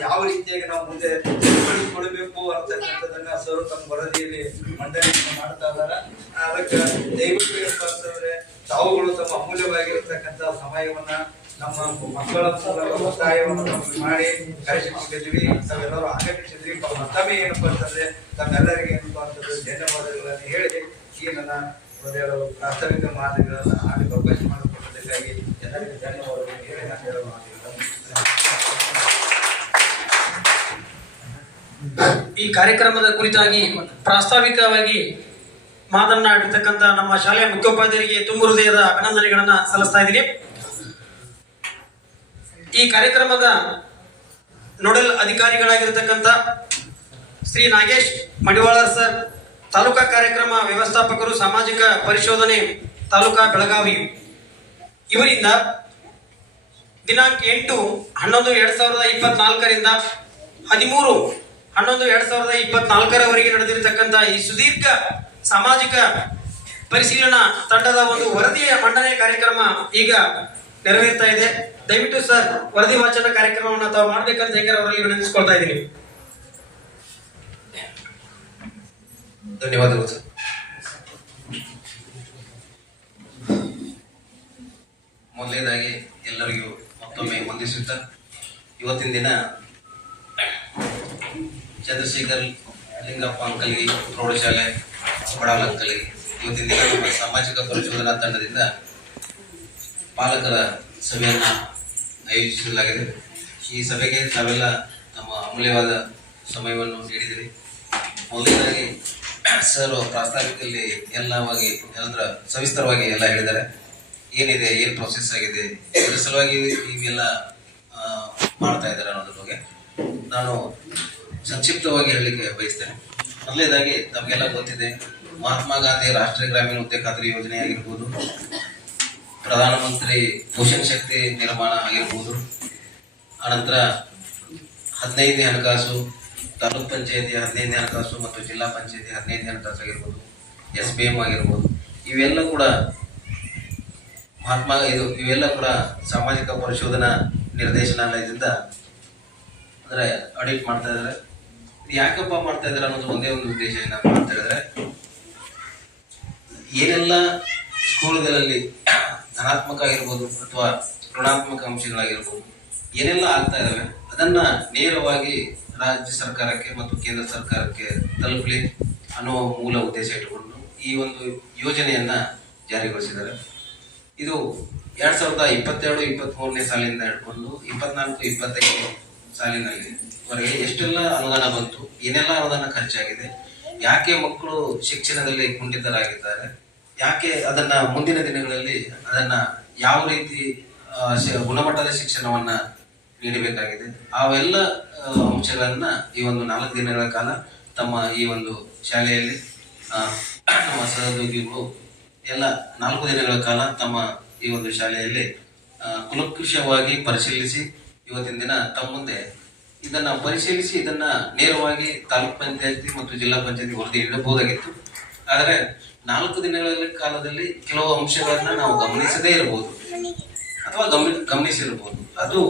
ಯಾವ ರೀತಿಯಾಗಿ ನಾವು ಮುಂದೆ ಸರಿಪಡಿಸಿಕೊಳ್ಬೇಕು ಅಂತಕ್ಕಂಥದನ್ನ ಸರ್ ತಮ್ಮ ವರದಿಯಲ್ಲಿ ಮಂಡನೆ ಮಾಡ್ತಾ ಇದ್ದಾರೆ. ಅದಕ್ಕೆ ದಯವಿಟ್ಟು ಏನಪ್ಪಾ ಅಂತಂದ್ರೆ ತಾವುಗಳು ತಮ್ಮ ಅಮೂಲ್ಯವಾಗಿರತಕ್ಕಂಥ ಸಮಯವನ್ನ ನಮ್ಮ ಮಕ್ಕಳ ಒತ್ತಾಯವನ್ನು ಮಾಡಿ ಕರೆಸಿಕೊಂಡಿದ್ವಿ. ತಾವೆಲ್ಲರೂ ಆಗಮಿಸಿದ್ರಿ. ಮತ್ತೊಮ್ಮೆ ಏನಪ್ಪಾ ಅಂತಂದ್ರೆ ತಮ್ಮೆಲ್ಲರಿಗೆ ಏನಪ್ಪಾ ಅಂತಂದ್ರೆ ಧನ್ಯವಾದಗಳನ್ನು ಹೇಳಿ ಈ ನನ್ನ ಪ್ರಾಥಮಿಕ ಮಾತುಗಳನ್ನ ಆಗಲಿ ಅವಕಾಶ ಮಾಡಿಕೊಟ್ಟದಕ್ಕಾಗಿ ಎಲ್ಲರಿಗೂ ಧನ್ಯವಾದಗಳನ್ನು ಹೇಳಿ ನಾನು ಹೇಳುವ ಮಾತುಗಳನ್ನು ಈ ಕಾರ್ಯಕ್ರಮದ ಕುರಿತಾಗಿ ಪ್ರಾಸ್ತಾವಿಕವಾಗಿ ಮಾತನಾಡಿರ್ತಕ್ಕಂಥ ನಮ್ಮ ಶಾಲೆಯ ಮುಖ್ಯೋಪಾಧ್ಯಾಯರಿಗೆ ತುಂಬ ಹೃದಯದ ಅಭಿನಂದನೆಗಳನ್ನ ಸಲ್ಲಿಸ್ತಾ ಇದ್ದೀನಿ. ಈ ಕಾರ್ಯಕ್ರಮದ ನೋಡಲ್ ಅಧಿಕಾರಿಗಳಾಗಿರ್ತಕ್ಕಂಥ ಶ್ರೀ ನಾಗೇಶ್ ಮಡಿವಾಳರ್ ಸರ್, ತಾಲೂಕಾ ಕಾರ್ಯಕ್ರಮ ವ್ಯವಸ್ಥಾಪಕರು, ಸಾಮಾಜಿಕ ಪರಿಶೋಧನೆ ತಾಲೂಕಾ ಬೆಳಗಾವಿ, ಇವರಿಂದ ದಿನಾಂಕ 8/11/2024ರಿಂದ 13/11/2024ರವರೆಗೆ ನಡೆದಿರತಕ್ಕಂಥ ಈ ಸುದೀರ್ಘ ಸಾಮಾಜಿಕ ಪರಿಶೀಲನಾ ತಂಡದ ಒಂದು ವರದಿಯ ಮಂಡನೆ ಕಾರ್ಯಕ್ರಮ ಈಗ ನೆರವೇರ್ತಾ ಇದೆ. ದಯವಿಟ್ಟು ಸರ್ ವರದಿ ವಾಚನ ಕಾರ್ಯಕ್ರಮವನ್ನು ತಾವು ಮಾಡ್ಬೇಕಂತ ಹೇಗೆ ಅವರಲ್ಲಿ ವಿನಂತಿಸಿಕೊಳ್ತಾ ಇದ್ದೀನಿ. ಧನ್ಯವಾದಗಳು ಸರ್. ಮೊದಲನೇದಾಗಿ ಎಲ್ಲರಿಗೂ ಮತ್ತೊಮ್ಮೆ ವಂದಿಸುತ್ತಾ, ಇವತ್ತಿನ ದಿನ ಚಂದ್ರಶೇಖರ್ ಲಿಂಗಪ್ಪ ಅಂಕಲ್ಗಿ ಪ್ರೌಢಶಾಲೆ ಬಡಾಲಂಕಲ್ಗಿ ಇವತ್ತಿನ ದಿನ ನಮ್ಮ ಸಾಮಾಜಿಕ ಪರಿಶೋಧನಾ ತಂಡದಿಂದ ಪಾಲಕರ ಸಭೆಯನ್ನು ಆಯೋಜಿಸಲಾಗಿದೆ. ಈ ಸಭೆಗೆ ತಾವೆಲ್ಲ ತಮ್ಮ ಅಮೂಲ್ಯವಾದ ಸಮಯವನ್ನು ನೀಡಿದಿರಿ. ಮೊದಲನೇದಾಗಿ ಸರ್ ಪ್ರಾಸ್ತಾವಿಕದಲ್ಲಿ ಎಲ್ಲವಾಗಿ ಎಲ್ಲರ ಸವಿಸ್ತರವಾಗಿ ಎಲ್ಲ ಹೇಳಿದ್ದಾರೆ. ಏನಿದೆ, ಏನು ಪ್ರೊಸೆಸ್ ಆಗಿದೆ, ಇದರ ಸಲುವಾಗಿ ಇವೆಲ್ಲ ಮಾಡ್ತಾ ಇದ್ದಾರೆ ಅನ್ನೋದ್ರ ಬಗ್ಗೆ ನಾನು ಸಂಕ್ಷಿಪ್ತವಾಗಿ ಹೇಳಲಿಕ್ಕೆ ಬಯಸ್ತೇನೆ. ಮೊದಲನೇದಾಗಿ ತಮಗೆಲ್ಲ ಗೊತ್ತಿದೆ, ಮಹಾತ್ಮ ಗಾಂಧಿ ರಾಷ್ಟ್ರೀಯ ಗ್ರಾಮೀಣ ಉದ್ಯೋಗ ಖಾತ್ರಿ ಯೋಜನೆ ಆಗಿರ್ಬೋದು, ಪ್ರಧಾನಮಂತ್ರಿ ಪೋಷಣ್ ಶಕ್ತಿ ನಿರ್ಮಾಣ ಆಗಿರ್ಬೋದು, ಅನಂತರ 15ನೇ ಹಣಕಾಸು, ತಾಲೂಕ್ ಪಂಚಾಯತಿ 15ನೇ ಹಣಕಾಸು ಮತ್ತು ಜಿಲ್ಲಾ ಪಂಚಾಯತಿ 15ನೇ ಹಣಕಾಸು ಆಗಿರ್ಬೋದು, SBM ಆಗಿರ್ಬೋದು, ಇವೆಲ್ಲ ಕೂಡ ಇವೆಲ್ಲ ಕೂಡ ಸಾಮಾಜಿಕ ಪರಿಶೋಧನಾ ನಿರ್ದೇಶನಾಲಯದಿಂದ ಅಂದ್ರೆ ಆಡಿಟ್ ಮಾಡ್ತಾ ಇದ್ದಾರೆ. ಯಾಕಪ್ಪ ಮಾಡ್ತಾ ಇದ್ದಾರೆ ಅನ್ನೋದು ಒಂದೇ ಒಂದು ಉದ್ದೇಶ ಏನಪ್ಪ ಅಂತ ಹೇಳಿದ್ರೆ, ಏನೆಲ್ಲ ಸ್ಕೂಲ್ಗಳಲ್ಲಿ ಧನಾತ್ಮಕ ಆಗಿರ್ಬೋದು ಅಥವಾ ಋಣಾತ್ಮಕ ಅಂಶಗಳಾಗಿರ್ಬೋದು ಏನೆಲ್ಲ ಆಗ್ತಾ ಇದಾವೆ ಅದನ್ನ ನೇರವಾಗಿ ರಾಜ್ಯ ಸರ್ಕಾರಕ್ಕೆ ಮತ್ತು ಕೇಂದ್ರ ಸರ್ಕಾರಕ್ಕೆ ತಲುಪಲಿ ಅನ್ನೋ ಮೂಲ ಉದ್ದೇಶ ಇಟ್ಟುಕೊಂಡು ಈ ಒಂದು ಯೋಜನೆಯನ್ನ ಜಾರಿಗೊಳಿಸಿದ್ದಾರೆ. ಇದು 2022-23ನೇ ಸಾಲಿನಿಂದ ಹಿಡ್ಕೊಂಡು 24-25 ಸಾಲಿನಲ್ಲಿ ವರೆಗೆ ಎಷ್ಟೆಲ್ಲ ಅನುದಾನ ಬಂತು, ಏನೆಲ್ಲ ಅನುದಾನ ಖರ್ಚಾಗಿದೆ, ಯಾಕೆ ಮಕ್ಕಳು ಶಿಕ್ಷಣದಲ್ಲಿ ಕುಂಠಿತರಾಗಿದ್ದಾರೆ, ಯಾಕೆ ಅದನ್ನ ಮುಂದಿನ ದಿನಗಳಲ್ಲಿ ಅದನ್ನ ಯಾವ ರೀತಿ ಗುಣಮಟ್ಟದ ಶಿಕ್ಷಣವನ್ನ ನೀಡಬೇಕಾಗಿದೆ, ಅವೆಲ್ಲ ಅಂಶಗಳನ್ನ ಈ ಒಂದು 4 ದಿನಗಳ ಕಾಲ ತಮ್ಮ ಈ ಒಂದು ಶಾಲೆಯಲ್ಲಿ ನಮ್ಮ ಸಹೋದ್ಯೋಗಿಗಳು ಎಲ್ಲ 4 ದಿನಗಳ ಕಾಲ ತಮ್ಮ ಈ ಒಂದು ಶಾಲೆಯಲ್ಲಿ ಕುಲಂಕುಷವಾಗಿ ಪರಿಶೀಲಿಸಿ ಇವತ್ತಿನ ದಿನ ತಮ್ಮ ಮುಂದೆ ಇದನ್ನ ಪರಿಶೀಲಿಸಿ ಇದನ್ನ ನೇರವಾಗಿ ತಾಲೂಕ್ ಪಂಚಾಯತಿ ಮತ್ತು ಜಿಲ್ಲಾ ಪಂಚಾಯತಿ ವರದಿ ಇಡಬಹುದಾಗಿತ್ತು. ಆದರೆ 4 ದಿನಗಳ ಕಾಲದಲ್ಲಿ ಕೆಲವು ಅಂಶಗಳನ್ನ ನಾವು ಗಮನಿಸದೇ ಇರಬಹುದು ಅಥವಾ ಗಮನಿಸಿರಬಹುದು. ಅದು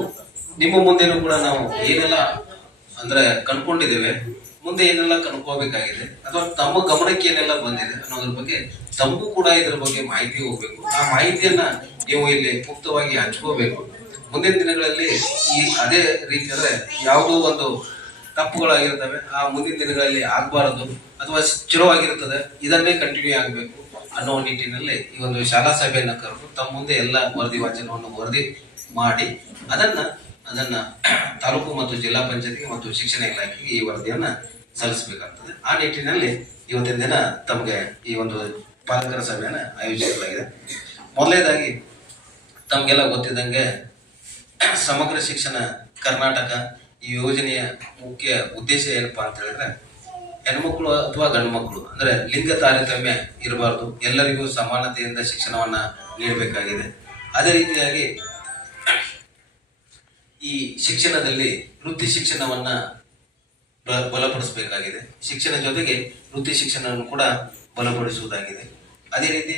ನಿಮ್ಮ ಮುಂದೆನೂ ಕೂಡ ನಾವು ಏನೆಲ್ಲ ಅಂದ್ರೆ ಕಂಡ್ಕೊಂಡಿದ್ದೇವೆ, ಮುಂದೆ ಏನೆಲ್ಲ ಕಂಡ್ಕೋಬೇಕಾಗಿದೆ ಅಥವಾ ತಮ್ಮ ಗಮನಕ್ಕೆ ಏನೆಲ್ಲ ಬಂದಿದೆ ಅನ್ನೋದ್ರ ಬಗ್ಗೆ ತಮಗೂ ಕೂಡ ಇದರ ಬಗ್ಗೆ ಮಾಹಿತಿ ಹೋಗ್ಬೇಕು. ಆ ಮಾಹಿತಿಯನ್ನ ನೀವು ಇಲ್ಲಿ ಮುಕ್ತವಾಗಿ ಹಂಚ್ಕೋಬೇಕು. ಮುಂದಿನ ದಿನಗಳಲ್ಲಿ ಈ ಅದೇ ರೀತಿ ಅಂದ್ರೆ ಯಾವುದೋ ಒಂದು ತಪ್ಪುಗಳಾಗಿರ್ತವೆ, ಆ ಮುಂದಿನ ದಿನಗಳಲ್ಲಿ ಆಗ್ಬಾರದು ಅಥವಾ ಚಲೋ ಆಗಿರ್ತದೆ, ಇದನ್ನೇ ಕಂಟಿನ್ಯೂ ಆಗಬೇಕು ಅನ್ನೋ ನಿಟ್ಟಿನಲ್ಲಿ ಈ ಒಂದು ಶಾಲಾ ಸಭೆಯನ್ನ ಕರೆದು ತಮ್ಮ ಮುಂದೆ ಎಲ್ಲ ವರದಿ ವಾಚನವನ್ನು ವರದಿ ಮಾಡಿ ಅದನ್ನ ತಾಲೂಕು ಮತ್ತು ಜಿಲ್ಲಾ ಪಂಚಾಯತಿಗೆ ಮತ್ತು ಶಿಕ್ಷಣ ಇಲಾಖೆಗೆ ಈ ವರದಿಯನ್ನ ಸಲ್ಲಿಸಬೇಕಾಗ್ತದೆ. ಆ ನಿಟ್ಟಿನಲ್ಲಿ ಇವತ್ತಿನ ದಿನ ತಮಗೆ ಈ ಒಂದು ಪಾಲಕರ ಸಭೆಯನ್ನ ಆಯೋಜಿಸಲಾಗಿದೆ. ಮೊದಲನೇದಾಗಿ ತಮಗೆಲ್ಲ ಗೊತ್ತಿದ್ದಂಗೆ ಸಮಗ್ರ ಶಿಕ್ಷಣ ಕರ್ನಾಟಕ ಈ ಯೋಜನೆಯ ಮುಖ್ಯ ಉದ್ದೇಶ ಏನಪ್ಪಾ ಅಂತ ಹೇಳಿದ್ರೆ, ಹೆಣ್ಮಕ್ಳು ಅಥವಾ ಗಂಡು ಮಕ್ಕಳು ಅಂದ್ರೆ ಲಿಂಗ ತಾರತಮ್ಯ ಇರಬಾರ್ದು, ಎಲ್ಲರಿಗೂ ಸಮಾನತೆಯಿಂದ ಶಿಕ್ಷಣವನ್ನ ನೀಡಬೇಕಾಗಿದೆ. ಅದೇ ರೀತಿಯಾಗಿ ಈ ಶಿಕ್ಷಣದಲ್ಲಿ ವೃತ್ತಿ ಶಿಕ್ಷಣವನ್ನ ಬಲಪಡಿಸಬೇಕಾಗಿದೆ. ಶಿಕ್ಷಣ ಜೊತೆಗೆ ವೃತ್ತಿ ಶಿಕ್ಷಣವನ್ನು ಕೂಡ ಬಲಪಡಿಸುವುದಾಗಿದೆ. ಅದೇ ರೀತಿ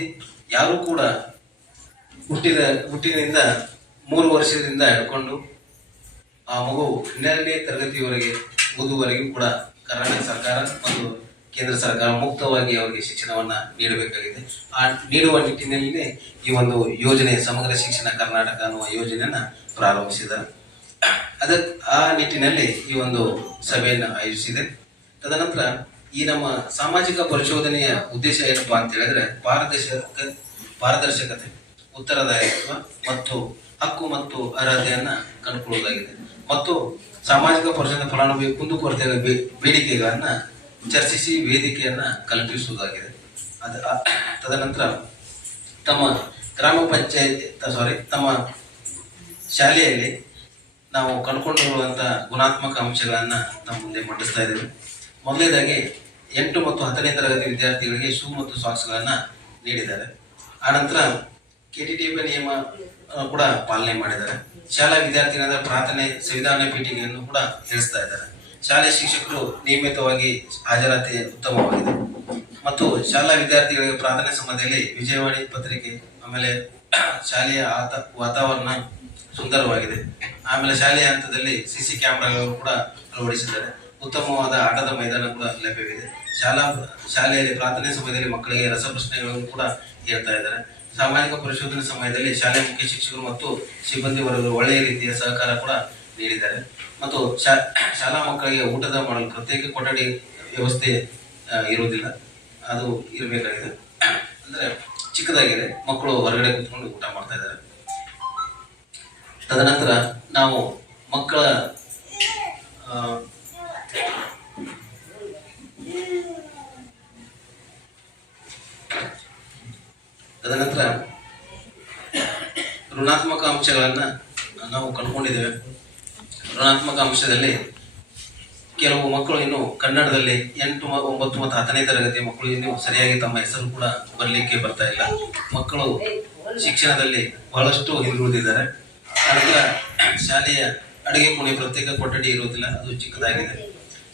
ಯಾರು ಕೂಡ ಹುಟ್ಟಿನಿಂದ 3 ವರ್ಷದಿಂದ ಹಿಡ್ಕೊಂಡು ಆ ಮಗು 12ನೇ ತರಗತಿಯವರೆಗೆ ಓದುವವರೆಗೂ ಕೂಡ ಕರ್ನಾಟಕ ಸರ್ಕಾರ ಮತ್ತು ಕೇಂದ್ರ ಸರ್ಕಾರ ಮುಕ್ತವಾಗಿ ಅವರಿಗೆ ಶಿಕ್ಷಣವನ್ನ ನೀಡಬೇಕಾಗಿದೆ. ಆ ನೀಡುವ ನಿಟ್ಟಿನಲ್ಲಿ ಈ ಒಂದು ಯೋಜನೆ ಸಮಗ್ರ ಶಿಕ್ಷಣ ಕರ್ನಾಟಕ ಅನ್ನುವ ಯೋಜನೆಯನ್ನ ಪ್ರಾರಂಭಿಸಿದ್ದಾರೆ. ಆ ನಿಟ್ಟಿನಲ್ಲಿ ಈ ಒಂದು ಸಭೆಯನ್ನು ಆಯೋಜಿಸಿದೆ. ತದನಂತರ ಈ ನಮ್ಮ ಸಾಮಾಜಿಕ ಪರಿಶೋಧನೆಯ ಉದ್ದೇಶ ಏನಪ್ಪಾ ಅಂತ ಹೇಳಿದ್ರೆ, ಪಾರದರ್ಶಕತೆ, ಉತ್ತರದಾಯಿತ್ವ ಮತ್ತು ಹಕ್ಕು ಮತ್ತು ಅರ್ಹತೆಯನ್ನ ಕಂಡುಕೊಳ್ಳುವುದಾಗಿದೆ. ಮತ್ತು ಸಾಮಾಜಿಕ ಪರಿಸರದ ಫಲಾನುಭವಿ ಕುಂದುಕೊರತೆಗಳ ಬೇಡಿಕೆಗಳನ್ನ ಚರ್ಚಿಸಿ ವೇದಿಕೆಯನ್ನ ಕಲ್ಪಿಸುವುದಾಗಿದೆ. ತದನಂತರ ತಮ್ಮ ಗ್ರಾಮ ಪಂಚಾಯತ್ ತಮ್ಮ ಶಾಲೆಯಲ್ಲಿ ನಾವು ಕಂಡುಕೊಂಡಿರುವಂತಹ ಗುಣಾತ್ಮಕ ಅಂಶಗಳನ್ನ ನಮ್ಮ ಮುಂದೆ ಮಂಡಿಸ್ತಾ ಇದ್ದೇವೆ. ಮೊದಲನೇದಾಗಿ 8 ಮತ್ತು 10ನೇ ತರಗತಿ ವಿದ್ಯಾರ್ಥಿಗಳಿಗೆ ಶೂ ಮತ್ತು ಸಾಕ್ಸ್ಗಳನ್ನ ನೀಡಿದ್ದಾರೆ. ಆನಂತರ KTTP ನಿಯಮ ಕೂಡ ಪಾಲನೆ ಮಾಡಿದ್ದಾರೆ. ಶಾಲಾ ವಿದ್ಯಾರ್ಥಿಗಳ ಪ್ರಾರ್ಥನೆ ಸಂವಿಧಾನ ಪೀಠಿಕೆಯನ್ನು ಕೂಡ ಹೇಳಿಸ್ತಾ ಇದ್ದಾರೆ. ಶಾಲೆ ಶಿಕ್ಷಕರು ನಿಯಮಿತವಾಗಿ ಹಾಜರಾತಿ ಉತ್ತಮವಾಗಿದೆ ಮತ್ತು ಶಾಲಾ ವಿದ್ಯಾರ್ಥಿಗಳಿಗೆ ಪ್ರಾರ್ಥನೆ ಸಮಯದಲ್ಲಿ ವಿಜಯವಾಣಿ ಪತ್ರಿಕೆ, ಆಮೇಲೆ ಶಾಲೆಯ ವಾತಾವರಣ ಸುಂದರವಾಗಿದೆ. ಆಮೇಲೆ ಶಾಲೆಯ ಹಂತದಲ್ಲಿ CC ಕ್ಯಾಮೆರಾಗಳು ಕೂಡ ಅಳವಡಿಸಿದ್ದಾರೆ. ಉತ್ತಮವಾದ ಆಟದ ಮೈದಾನ ಕೂಡ ಲಭ್ಯವಿದೆ. ಶಾಲೆಯಲ್ಲಿ ಪ್ರಾರ್ಥನೆ ಸಮಯದಲ್ಲಿ ಮಕ್ಕಳಿಗೆ ರಸಪ್ರಶ್ನೆಗಳನ್ನು ಕೂಡ ಹೇಳ್ತಾ ಇದ್ದಾರೆ. ಸಾಮಾಜಿಕ ಪರಿಶೋಧನೆ ಸಮಯದಲ್ಲಿ ಶಾಲೆಯ ಮುಖ್ಯ ಶಿಕ್ಷಕರು ಮತ್ತು ಸಿಬ್ಬಂದಿ ವರ್ಗಗಳು ಒಳ್ಳೆಯ ರೀತಿಯ ಸಹಕಾರ ಕೂಡ ನೀಡಿದ್ದಾರೆ. ಮತ್ತು ಶಾಲಾ ಮಕ್ಕಳಿಗೆ ಊಟದ ಮಾಡಲು ಪ್ರತ್ಯೇಕ ಕೊಠಡಿ ವ್ಯವಸ್ಥೆ ಇರುವುದಿಲ್ಲ, ಅದು ಇರಬೇಕಾಗಿದೆ. ಅಂದ್ರೆ ಚಿಕ್ಕದಾಗಿದೆ, ಮಕ್ಕಳು ಹೊರಗಡೆ ಕೂತ್ಕೊಂಡು ಊಟ ಮಾಡ್ತಾ ಇದ್ದಾರೆ. ತದನಂತರ ನಾವು ಮಕ್ಕಳ ಋಣಾತ್ಮಕ ಅಂಶಗಳನ್ನ ನಾವು ಕಂಡುಕೊಂಡಿದ್ದೇವೆ. ಋಣಾತ್ಮಕ ಅಂಶದಲ್ಲಿ ಕೆಲವು ಮಕ್ಕಳು ಇನ್ನು ಕನ್ನಡದಲ್ಲಿ 8, 9 ಮತ್ತು 10ನೇ ತರಗತಿ ಮಕ್ಕಳು ಇನ್ನು ಸರಿಯಾಗಿ ತಮ್ಮ ಹೆಸರು ಕೂಡ ಬರಲಿಕ್ಕೆ ಬರ್ತಾ ಇಲ್ಲ. ಮಕ್ಕಳು ಶಿಕ್ಷಣದಲ್ಲಿ ಬಹಳಷ್ಟು ಹಿಂದುಳಿದಿದ್ದಾರೆ. ನಂತರ ಶಾಲೆಯ ಅಡುಗೆ ಕೋಣೆ ಪ್ರತ್ಯೇಕ ಕೊಠಡಿ ಇರುವುದಿಲ್ಲ, ಅದು ಚಿಕ್ಕದಾಗಿದೆ.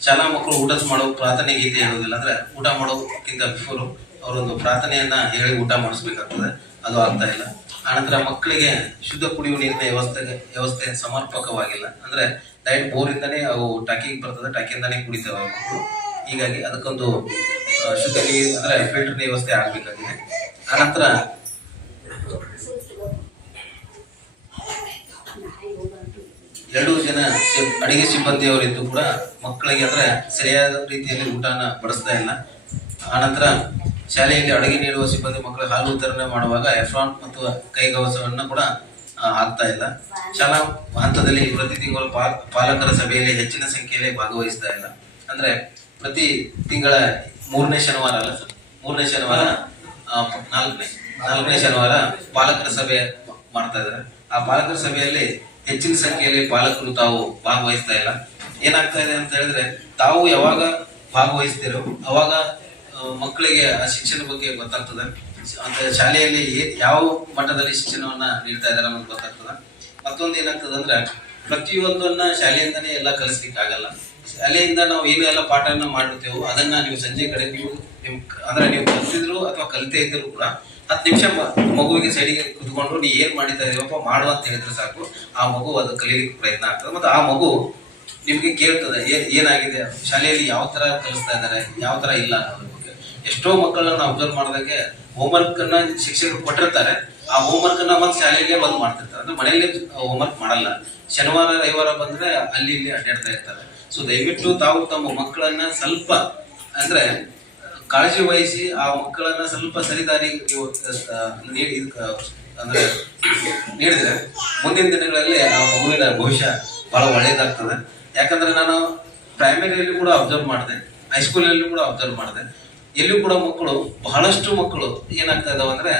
ಶಾಲಾ ಮಕ್ಕಳು ಊಟ ಮಾಡೋ ಪ್ರಾರ್ಥನೆ ಗೀತೆ ಹೇಳುವುದಿಲ್ಲ, ಅಂದ್ರೆ ಊಟ ಮಾಡೋಕ್ಕಿಂತ ಬಿಫೋರ್ ಅವರೊಂದು ಪ್ರಾರ್ಥನೆಯನ್ನ ಹೇಳಿ ಊಟ ಮಾಡಿಸ್ಬೇಕಾಗ್ತದೆ, ಅದು ಆಗ್ತಾ ಇಲ್ಲ. ಆನಂತರ ಮಕ್ಕಳಿಗೆ ಶುದ್ಧ ಕುಡಿಯುವ ನೀರಿನ ವ್ಯವಸ್ಥೆ ಸಮರ್ಪಕವಾಗಿಲ್ಲ. ಅಂದ್ರೆ ಡೈರೆಕ್ಟ್ ಬೋರಿಂದಾನೇ ಅವು ಟಾಕಿಗೆ ಬರ್ತದೆ, ಟಾಕಿಯಿಂದಾನೇ ಕುಡಿತವೆ ಮಕ್ಕಳು. ಹೀಗಾಗಿ ಅದಕ್ಕೊಂದು ಶುದ್ಧ ನೀರು ಅಂದ್ರೆ ಫಿಲ್ಟರ್ ವ್ಯವಸ್ಥೆ ಆಗ್ಬೇಕಾಗಿದೆ. ಆನಂತರ ಎರಡು ಜನ ಅಡಿಗೆ ಸಿಬ್ಬಂದಿಯವರಿದ್ದು ಕೂಡ ಮಕ್ಕಳಿಗೆ ಅಂದ್ರೆ ಸರಿಯಾದ ರೀತಿಯಲ್ಲಿ ಊಟನ ಬಡಿಸ್ತಾ ಇಲ್ಲ. ಆನಂತರ ಶಾಲೆಯಲ್ಲಿ ಅಡುಗೆ ನೀಡುವ ಸಿಬ್ಬಂದಿ ಮಕ್ಕಳು ಹಾಲು ವಿತರಣೆ ಮಾಡುವಾಗ ಎಫ್ರಾನ್ ಮತ್ತು ಕೈಗವಸವನ್ನ ಕೂಡ ಆಗ್ತಾ ಇಲ್ಲ. ಶಾಲಾ ಹಂತದಲ್ಲಿ ಪ್ರತಿ ತಿಂಗಳು ಪಾಲಕರ ಸಭೆಯಲ್ಲಿ ಹೆಚ್ಚಿನ ಸಂಖ್ಯೆಯಲ್ಲಿ ಭಾಗವಹಿಸ್ತಾ ಇಲ್ಲ. ಅಂದ್ರೆ ಪ್ರತಿ ತಿಂಗಳ 3ನೇ ಶನಿವಾರ ಅಲ್ಲ ಸರ್, 3ನೇ ಶನಿವಾರ 4ನೇ ಶನಿವಾರ ಪಾಲಕರ ಸಭೆ ಮಾಡ್ತಾ ಇದ್ದಾರೆ. ಆ ಪಾಲಕರ ಸಭೆಯಲ್ಲಿ ಹೆಚ್ಚಿನ ಸಂಖ್ಯೆಯಲ್ಲಿ ಪಾಲಕರು ತಾವು ಭಾಗವಹಿಸ್ತಾ ಇಲ್ಲ. ಏನಾಗ್ತಾ ಇದೆ ಅಂತ ಹೇಳಿದ್ರೆ, ತಾವು ಯಾವಾಗ ಭಾಗವಹಿಸ್ತಿರೋ ಅವಾಗ ಮಕ್ಕಳಿಗೆ ಆ ಶಿಕ್ಷಣ ಬಗ್ಗೆ ಗೊತ್ತಾಗ್ತದೆ. ಅಂತ ಶಾಲೆಯಲ್ಲಿ ಯಾವ ಮಟ್ಟದಲ್ಲಿ ಶಿಕ್ಷಣವನ್ನ ನೀಡ್ತಾ ಇದ್ದಾರೆ ಅನ್ನೋದು ಗೊತ್ತಾಗ್ತದ. ಮತ್ತೊಂದು ಏನಾಗ್ತದೆ ಅಂದ್ರೆ, ಪ್ರತಿಯೊಂದನ್ನ ಶಾಲೆಯಿಂದಾನೇ ಎಲ್ಲ ಕಲಿಸ್ಲಿಕ್ಕೆ ಆಗಲ್ಲ. ಶಾಲೆಯಿಂದ ನಾವು ಏನೆಲ್ಲ ಪಾಠನ ಮಾಡಿರ್ತೇವೋ ಅದನ್ನ ನೀವು ಸಂಜೆ ಕಡೆ ನೀವು ಅಂದ್ರೆ ನೀವು ಕಲಿತಿದ್ರು ಅಥವಾ ಕಲಿತೇ ಇದ್ರು ಕೂಡ 10 ನಿಮಿಷ ಮಗುವಿಗೆ ಸೈಡಿಗೆ ಕುತ್ಕೊಂಡು ನೀ ಏನ್ ಮಾಡಿತಾ ಇದೀವಪ್ಪ ಮಾಡುವ ಅಂತ ಹೇಳಿದ್ರೆ ಸಾಕು, ಆ ಮಗು ಅದು ಕಲೀಲಿಕ್ಕೆ ಪ್ರಯತ್ನ ಆಗ್ತದೆ. ಮತ್ತೆ ಆ ಮಗು ನಿಮ್ಗೆ ಕೇಳ್ತದೆ ಏನಾಗಿದೆ ಶಾಲೆಯಲ್ಲಿ, ಯಾವ ತರ ಕಲಿಸ್ತಾ ಇದ್ದಾರೆ, ಯಾವ ತರ ಇಲ್ಲ ಅನ್ನೋದ್ರ ಬಗ್ಗೆ. ಎಷ್ಟೋ ಮಕ್ಕಳನ್ನ ಅಬ್ಸರ್ವ್ ಮಾಡಿದಾಗೆ ಹೋಮ್ವರ್ಕ್ ಅನ್ನ ಶಿಕ್ಷಕರು ಕೊಟ್ಟಿರ್ತಾರೆ, ಆ ಹೋಮ್ವರ್ಕ್ ಅನ್ನ ಮತ್ತೆ ಶಾಲೆಗೆ ಬಂದ್ ಮಾಡ್ತಿರ್ತಾರೆ. ಅಂದ್ರೆ ಮನೆಯಲ್ಲಿ ಹೋಮ್ವರ್ಕ್ ಮಾಡಲ್ಲ, ಶನಿವಾರ ರವಿವಾರ ಬಂದ್ರೆ ಅಲ್ಲಿ ಇಲ್ಲಿ ಅಡ್ಡಾಡ್ತಾ ಇರ್ತಾರೆ. ಸೊ ದಯವಿಟ್ಟು ತಾವು ತಮ್ಮ ಮಕ್ಕಳನ್ನ ಸ್ವಲ್ಪ ಅಂದ್ರೆ ಕಾಳಜಿ ವಹಿಸಿ ಆ ಮಕ್ಕಳನ್ನ ಸ್ವಲ್ಪ ಸರಿದಾರಿ ಅಂದ್ರೆ ನೀಡಿದ್ರೆ ಮುಂದಿನ ದಿನಗಳಲ್ಲಿ ಆ ಮಗುವಿನ ಭವಿಷ್ಯ ಬಹಳ ಒಳ್ಳೇದಾಗ್ತದೆ. ಯಾಕಂದ್ರೆ ನಾನು ಪ್ರೈಮರಿಯಲ್ಲಿ ಕೂಡ ಅಬ್ಸರ್ವ್ ಮಾಡಿದೆ, ಹೈಸ್ಕೂಲಲ್ಲಿ ಕೂಡ ಅಬ್ಸರ್ವ್ ಮಾಡಿದೆ. ಎಲ್ಲಿಯೂ ಕೂಡ ಬಹಳಷ್ಟು ಮಕ್ಕಳು ಏನಾಗ್ತಾ ಇದಾವೆ ಅಂದ್ರೆ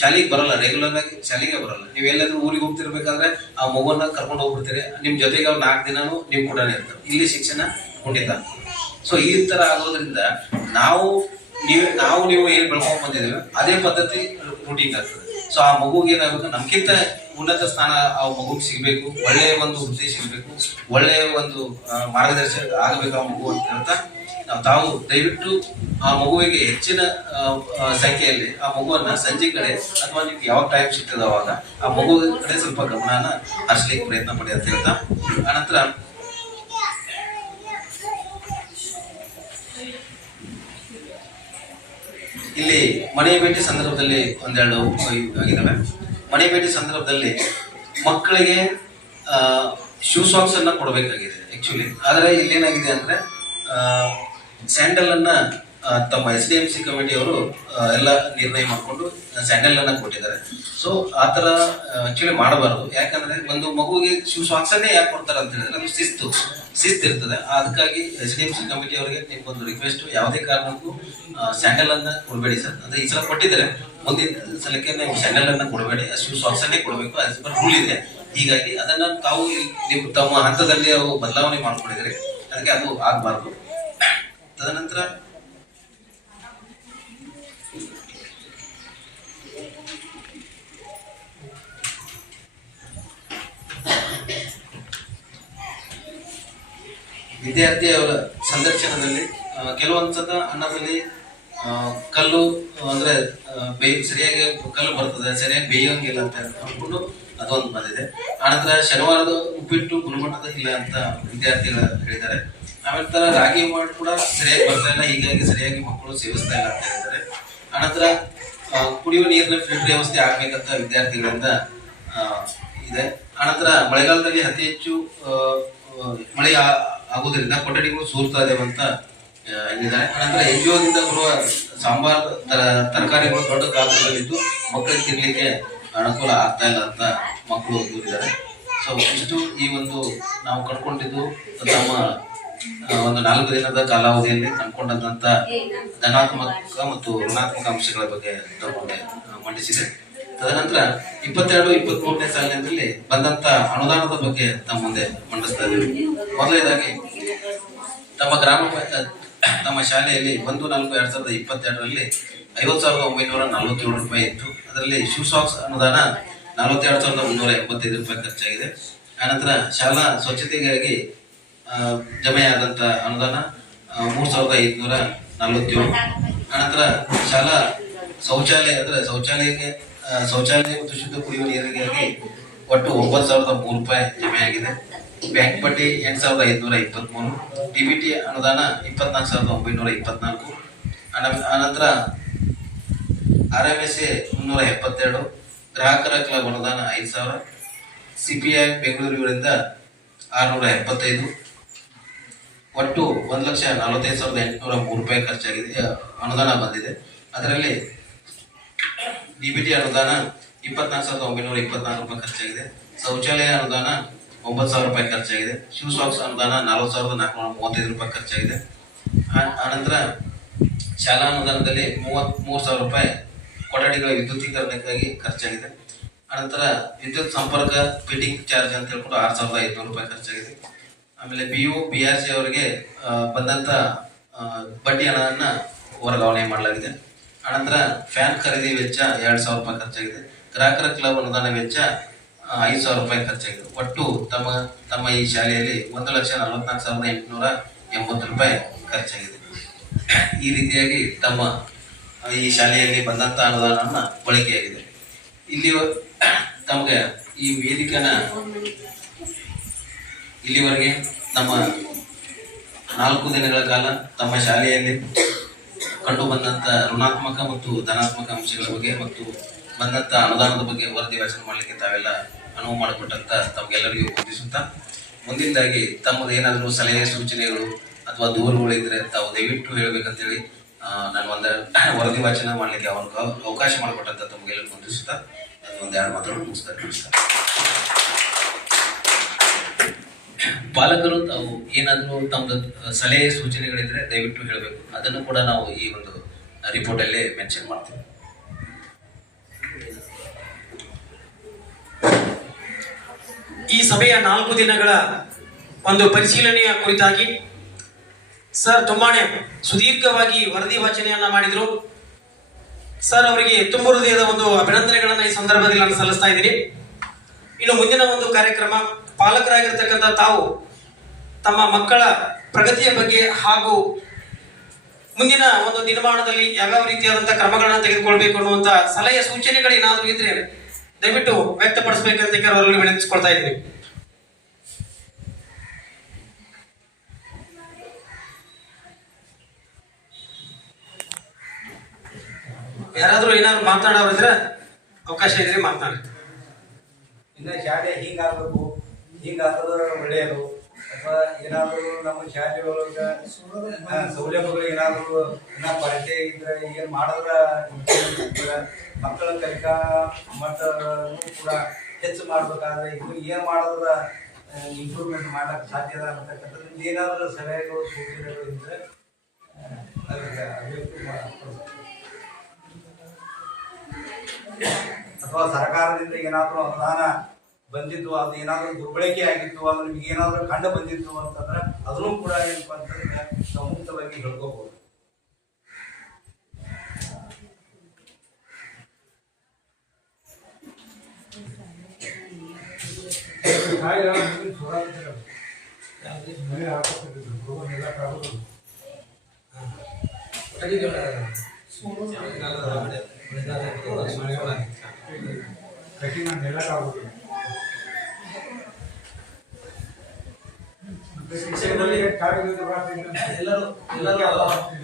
ಶಾಲೆಗೆ ಬರಲ್ಲ, ರೆಗ್ಯುಲರ್ ಆಗಿ ಶಾಲೆಗೆ ಬರಲ್ಲ. ನೀವು ಎಲ್ಲಾದ್ರೂ ಊರಿಗೆ ಹೋಗ್ತಿರ್ಬೇಕಾದ್ರೆ ಆ ಮಗುವನ್ನ ಕರ್ಕೊಂಡು ಹೋಗ್ಬಿಡ್ತೀರಿ, ನಿಮ್ ಜೊತೆಗೆ 4 ದಿನಾನು ನಿಮ್ ಕೂಡ ಇರ್ತಾರೆ. ಇಲ್ಲಿ ಶಿಕ್ಷಣ ಖಂಡಿತ. ಸೊ ಈ ತರ ಆಗೋದ್ರಿಂದ ನಾವು ನೀವು ಏನ್ ಬೆಳ್ಕೊಂಡ್ ಬಂದಿದ್ದೀವಿ ಅದೇ ಪದ್ಧತಿ ರೂಟಿಂಗ್ ಆಗ್ತದೆ. ಸೊ ಆ ಮಗುಗೆ ಏನಾಗಬೇಕು, ನಮ್ಗಿಂತ ಉನ್ನತ ಸ್ಥಾನ ಆ ಮಗುಗೆ ಸಿಗ್ಬೇಕು, ಒಳ್ಳೆಯ ಒಂದು ಹುದ್ದೆ ಸಿಗ್ಬೇಕು, ಒಳ್ಳೆಯ ಒಂದು ಮಾರ್ಗದರ್ಶಕ ಆಗಬೇಕು ಆ ಮಗು ಅಂತ ಹೇಳ್ತಾ ತಾವು ದಯವಿಟ್ಟು ಆ ಮಗುವಿಗೆ ಹೆಚ್ಚಿನ ಸಂಖ್ಯೆಯಲ್ಲಿ ಆ ಮಗುವನ್ನ ಸಂಜೆ ಕಡೆ ಅಥವಾ ನಿಮ್ಗೆ ಯಾವ ಟೈಮ್ ಸಿಗ್ತದೆ ಅವಾಗ ಆ ಮಗು ಕಡೆ ಸ್ವಲ್ಪ ಗಮನನ ಹರಿಸ್ಲಿಕ್ಕೆ ಪ್ರಯತ್ನ ಪಡಿ ಅಂತ ಹೇಳ್ತಾ, ಆನಂತರ ಇಲ್ಲಿ ಮನೆ ಭೇಟಿ ಸಂದರ್ಭದಲ್ಲಿ ಒಂದೆರಡು ಆಗಿದ್ದಾವೆ. ಮನೆ ಭೇಟಿ ಸಂದರ್ಭದಲ್ಲಿ ಮಕ್ಕಳಿಗೆ ಶೂ ಸಾಕ್ಸ್ ಅನ್ನ ಕೊಡಬೇಕಾಗಿದೆ ಆಕ್ಚುಲಿ. ಆದ್ರೆ ಇಲ್ಲೇನಾಗಿದೆ ಅಂದ್ರೆ ಸ್ಯಾಂಡಲ್ ಅನ್ನ ತಮ್ಮ SDMC ಕಮಿಟಿಯವರು ಎಲ್ಲ ನಿರ್ಣಯ ಮಾಡಿಕೊಂಡು ಸ್ಯಾಂಡಲ್ ಅನ್ನ ಕೊಟ್ಟಿದ್ದಾರೆ. ಸೊ ಆತರ ಆಕ್ಚುಲಿ ಮಾಡಬಾರ್ದು. ಯಾಕಂದ್ರೆ ಒಂದು ಮಗುವಿಗೆ ಶೂ ಸಾಕ್ಸನ್ನೇ ಯಾಕೆ ಕೊಡ್ತಾರೆ ಅಂತ ಹೇಳಿದ್ರೆ ಅದು ಶಿಸ್ತು ಇರ್ತದೆ. ಅದಕ್ಕಾಗಿ SDMC ಕಮಿಟಿ ಅವರಿಗೆ ನಿಮ್ಗೊಂದು ರಿಕ್ವೆಸ್ಟ್, ಯಾವುದೇ ಕಾರಣಕ್ಕೂ ಸ್ಯಾಂಡಲ್ ಅನ್ನ ಕೊಡಬೇಡಿ ಸರ್. ಅಂದ್ರೆ ಈ ಸಲ ಕೊಟ್ಟಿದ್ದಾರೆ, ಮುಂದಿನ ಸಲಕ್ಕೆ ನೀವು ಸ್ಯಾಂಡಲ್ ಅನ್ನ ಕೊಡಬೇಡಿ, ಶೂ ಸಾಕ್ಸನ್ನೇ ಕೊಡಬೇಕು, ಅದು ರೂಲ್ ಇದೆ. ಹೀಗಾಗಿ ಅದನ್ನ ತಾವು ನೀವು ತಮ್ಮ ಹಂತದಲ್ಲಿ ಅವು ಬದಲಾವಣೆ ಮಾಡ್ಕೊಂಡಿದ್ರೆ ಅದಕ್ಕೆ ಅದು ಆಗ್ಬಾರ್ದು. ತದನಂತರ ವಿದ್ಯಾರ್ಥಿ ಅವರ ಸಂದರ್ಶನದಲ್ಲಿ ಕೆಲವೊಂದ್ಸತ ಅನ್ನದಲ್ಲಿ ಕಲ್ಲು ಅಂದ್ರೆ ಸರಿಯಾಗಿ ಕಲ್ಲು ಬರ್ತದೆ, ಸರಿಯಾಗಿ ಬೇಯೋಂಗಿಲ್ಲ ಅಂತ ಅನ್ಕೊಂಡು ಅದೊಂದು ಬಂದಿದೆ. ಆನಂತರ ಶನಿವಾರದ ಉಪ್ಪಿಟ್ಟು ಗುಣಮಟ್ಟದ ಇಲ್ಲ ಅಂತ ವಿದ್ಯಾರ್ಥಿಗಳು ಹೇಳಿದ್ದಾರೆ. ಆಮೇಲೆ ತರ ರಾಗಿ ಮಾಡ್ ಕೂಡ ಸರಿಯಾಗಿ ಬರ್ತಾ ಇಲ್ಲ, ಹೀಗಾಗಿ ಸರಿಯಾಗಿ ಮಕ್ಕಳು ಸೇವಿಸ್ತಾ ಇಲ್ಲ ಅಂತ ಹೇಳಿದ್ದಾರೆ. ಆನಂತರ ಕುಡಿಯುವ ನೀರಿನ ಫಿಲ್ಟರ್ ವ್ಯವಸ್ಥೆ ಆಗ್ಬೇಕಂತ ವಿದ್ಯಾರ್ಥಿಗಳಿಂದ ಇದೆ. ಆನಂತರ ಮಳೆಗಾಲದಲ್ಲಿ ಅತಿ ಹೆಚ್ಚು ಮಳೆ ಆಗುವುದರಿಂದ ಕೊಠಡಿಗಳು ಸೂರ್ತಾ ಇದಾವೆ ಅಂತ ಹೇಳಿದ್ದಾರೆ. ಆನಂತರ NGOದಿಂದ ಬರುವ ಸಾಂಬಾರ್ ತರಕಾರಿಗಳು ದೊಡ್ಡ ಗಾತ್ರದಲ್ಲಿದ್ದು ಮಕ್ಕಳಿಗೆ ತಿನ್ಲಿಕ್ಕೆ ಅನುಕೂಲ ಆಗ್ತಾ ಇಲ್ಲ ಅಂತ ಮಕ್ಕಳು ದೂರಿದ್ದಾರೆ. ಸೊ ಇಷ್ಟು ಈ ಒಂದು ನಾವು ಕಂಡುಕೊಂಡಿದ್ದು ತಮ್ಮ ಒಂದು 4 ದಿನದ ಕಾಲಾವಧಿಯಲ್ಲಿ ಕಂಡುಕೊಂಡಂತ ಧನಾತ್ಮಕ ಮತ್ತು ಋಣಾತ್ಮಕ ಅಂಶಗಳ ಬಗ್ಗೆ ತಮಗೆ ಮಂಡಿಸಿದೆ. ತದನಂತರ 22-23ನೇ ಸಾಲಿನಲ್ಲಿ ಬಂದಂತ ಅನುದಾನದ ಬಗ್ಗೆ ತಮ್ಮ ಮುಂದೆ ಮಂಡಿಸ್ತಾ ಇದ್ದೀವಿ. ಮೊದಲನೇದಾಗಿ ತಮ್ಮ ಶಾಲೆಯಲ್ಲಿ 1/4/2022ರಲ್ಲಿ 50,947 ರೂಪಾಯಿ ಇತ್ತು. ಅದರಲ್ಲಿ ಶೂ ಸಾಕ್ಸ್ ಅನುದಾನ 42,385 ರೂಪಾಯಿ ಖರ್ಚಾಗಿದೆ. ಆನಂತರ ಶಾಲಾ ಸ್ವಚ್ಛತೆಗಾಗಿ ಜಮೆಯಾದಂತ ಅನುದಾನ 3,547. ಆನಂತರ ಶಾಲಾ ಶೌಚಾಲಯ ಮತ್ತು ಶುದ್ಧ ಕುಡಿಯುವ ನೀರಿಗಾಗಿ ಒಟ್ಟು 9,003 ರೂಪಾಯಿ ಜಮೆಯಾಗಿದೆ. ಬ್ಯಾಂಕ್ ಬಡ್ಡಿ 8,523. DBT ಅನುದಾನ 24,924. ಆನಂತರ RMSA 372. ಗ್ರಾಹಕರ ಕ್ಲಬ್ ಅನುದಾನ 5,000. CPI ಬೆಂಗಳೂರಿನಿಂದ 675. ಒಟ್ಟು 1,45,803 ರೂಪಾಯಿ ಖರ್ಚಾಗಿದೆ, ಅನುದಾನ ಬಂದಿದೆ. ಅದರಲ್ಲಿ DBT ಅನುದಾನ 24,924 ರೂಪಾಯಿ ಖರ್ಚಾಗಿದೆ. ಶೌಚಾಲಯ ಅನುದಾನ 9,000 ರೂಪಾಯಿ ಖರ್ಚಾಗಿದೆ. ಶೂ ಸಾಕ್ಸ್ ಅನುದಾನ 4,435 ರೂಪಾಯಿ ಖರ್ಚಾಗಿದೆ. ಆನಂತರ ಶಾಲಾ ಅನುದಾನದಲ್ಲಿ 33,000 ರೂಪಾಯಿ ಕೊಠಡಿಗಳ ವಿದ್ಯುತೀಕರಣಕ್ಕಾಗಿ ಖರ್ಚಾಗಿದೆ. ಅನಂತರ ವಿದ್ಯುತ್ ಸಂಪರ್ಕ ಫಿಟ್ಟಿಂಗ್ ಚಾರ್ಜ್ ಅಂತ ಹೇಳ್ಕೊಂಡು 6,500 ರೂಪಾಯಿ ಖರ್ಚಾಗಿದೆ. ಆಮೇಲೆ BU BRC ಅವರಿಗೆ ಬಂದಂತ ಬಡ್ಡಿ ಹಣವನ್ನ ವರ್ಗಾವಣೆ ಮಾಡಲಾಗಿದೆ. ಅನಂತರ ಫ್ಯಾನ್ ಖರೀದಿ ವೆಚ್ಚ 2,000 ರೂಪಾಯಿ ಖರ್ಚಾಗಿದೆ. ಗ್ರಾಹಕರ ಕ್ಲಬ್ ಅನುದಾನ ವೆಚ್ಚ 5,000 ರೂಪಾಯಿ ಖರ್ಚಾಗಿದೆ. ಒಟ್ಟು ತಮ್ಮ ಈ ಶಾಲೆಯಲ್ಲಿ 1,44,880 ರೂಪಾಯಿ ಖರ್ಚಾಗಿದೆ. ಈ ರೀತಿಯಾಗಿ ತಮ್ಮ ಈ ಶಾಲೆಯಲ್ಲಿ ಬಂದಂತ ಅನುದಾನವನ್ನ ಬಳಕೆಯಾಗಿದೆ. ಇಲ್ಲಿ ತಮಗೆ ಈ ವೇದಿಕೆನ ಇಲ್ಲಿವರೆಗೆ ನಮ್ಮ 4 ದಿನಗಳ ಕಾಲ ತಮ್ಮ ಶಾಲೆಯಲ್ಲಿ ಕಂಡು ಬಂದಂತ ಋಣಾತ್ಮಕ ಮತ್ತು ಧನಾತ್ಮಕ ಅಂಶಗಳ ಬಗ್ಗೆ ಮತ್ತು ಬಂದಂತ ಅನುದಾನದ ಬಗ್ಗೆ ವರದಿ ವಾಚನ ಮಾಡಲಿಕ್ಕೆ ತಾವೆಲ್ಲ ಅನುವು ಮಾಡಿಕೊಟ್ಟಂತ ತಮಗೆಲ್ಲರಿಗೂ ವಂದಿಸುತ್ತಾ, ಮುಂದಿನದಾಗಿ ತಮ್ಮದು ಏನಾದರೂ ಸಲಹೆ ಸೂಚನೆಗಳು ಅಥವಾ ದೂರುಗಳು ಇದ್ರೆ ತಾವು ದಯವಿಟ್ಟು ಹೇಳ್ಬೇಕಂತೇಳಿ ನಾನು ಒಂದು ವರದಿ ವಾಚನ ಮಾಡಲಿಕ್ಕೆ ಅವಕಾಶ ಮಾಡಿಕೊಟ್ಟಂತ ತಮಗೆಲ್ಲರಿಗೂ ವಂದಿಸುತ್ತಾ ಒಂದೆರಡು ಮಾತುಗಳು ಮುಗಿಸ್ತಾರೆ. ನಮಸ್ಕಾರ. ಪಾಲಕರು ತಾವು ಏನಾದರೂ ತಮ್ಮದು ಸಲಹೆ ಸೂಚನೆಗಳಿದ್ರೆ ದಯವಿಟ್ಟು ಹೇಳಬೇಕು. ಅದನ್ನು ಕೂಡ ನಾವು ಈ ಒಂದು ರಿಪೋರ್ಟ್ ಅಲ್ಲಿ ಮೆನ್ಷನ್ ಮಾಡ್ತೀವಿ. ಈ ಸಭೆಯ 4 ದಿನಗಳ ಒಂದು ಪರಿಶೀಲನೆಯ ಕುರಿತಾಗಿ ಸರ್ ತುಂಬಾನೇ ಸುದೀರ್ಘವಾಗಿ ವರದಿ ವಾಚನೆಯನ್ನ ಮಾಡಿದ್ರು. ಸರ್ ಅವರಿಗೆ ತುಂಬ ಹೃದಯದ ಒಂದು ಅಭಿನಂದನೆಗಳನ್ನ ಈ ಸಂದರ್ಭದಲ್ಲಿ ನಾನು ಸಲ್ಲಿಸ್ತಾ ಇದ್ದೀನಿ. ಇನ್ನು ಮುಂದಿನ ಒಂದು ಕಾರ್ಯಕ್ರಮ ಪಾಲಕರಾಗಿರ್ತಕ್ಕಂಥ ತಾವು ತಮ್ಮ ಮಕ್ಕಳ ಪ್ರಗತಿಯ ಬಗ್ಗೆ ಹಾಗೂ ಮುಂದಿನ ಒಂದು ದಿನಮಾನದಲ್ಲಿ ಯಾವ್ಯಾವ ರೀತಿಯಾದಂತಹ ಕ್ರಮಗಳನ್ನ ತೆಗೆದುಕೊಳ್ಬೇಕು ಅನ್ನುವಂತ ಸಲಹೆ ಸೂಚನೆಗಳು ಏನಾದರೂ ಇದ್ರೆ ದಯವಿಟ್ಟು ವ್ಯಕ್ತಪಡಿಸಬೇಕಂತ ಅವರಲ್ಲಿ ವಿನಂತಿಸಿಕೊಳ್ತಾ ಇದ್ದೀನಿ. ಯಾರಾದ್ರೂ ಏನಾದ್ರು ಮಾತನಾಡೋರಿದ್ರೆ ಅವಕಾಶ ಇದ್ರೆ ಮಾತನಾಡಿ. ಇನ್ನ ಶಾಲೆ ಹಿಂಗಾಗಬೇಕು, ಹಿಂಗಾದ್ರೆ ಒಳ್ಳೆಯದು ಅಂತ ಅಥವಾ ಏನಾದರೂ ನಮ್ಮ ಶಾಲೆ ಒಳಗ ಸೌಲಭ್ಯಗಳು ಏನಾದರೂ ಇನ್ನ ಕೊರತೆ ಇದ್ರೆ ಏನ್ ಮಾಡಿದ್ರ ಮಕ್ಕಳ ಕಲಿಕಾ ಮಟ್ಟನು ಕೂಡ ಹೆಚ್ಚು ಮಾಡ್ಬೇಕಾದ್ರೆ ಇನ್ನು ಏನ್ ಮಾಡಿದ್ರ ಇಂಪ್ರೂವ್ಮೆಂಟ್ ಮಾಡಕ್ ಸಾಧ್ಯ ಅಂತಕ್ಕಂಥದ್ದು ಏನಾದರೂ ಸಲಹೆಗಳು ಸೂಚನೆಗಳು ಇದ್ರೆ ಅದಕ್ಕೆ ಅಥವಾ ಸರ್ಕಾರದಿಂದ ಏನಾದರೂ ಅನುದಾನ ಬಂದಿದ್ದು ಅದು ಏನಾದರೂ ದುರ್ಬಳಕೆ ಆಗಿತ್ತು ಅದು ನಿಮ್ಗೆ ಏನಾದರೂ ಕಂಡು ಬಂದಿತ್ತು ಅಂತಂದ್ರೆ ಅದನ್ನು ಕೂಡ ಏನಪ್ಪ ಅಂತಂದ್ರೆ ನಾವು ಮುಕ್ತವಾಗಿ ಹೇಳ್ಕೋಬಹುದು.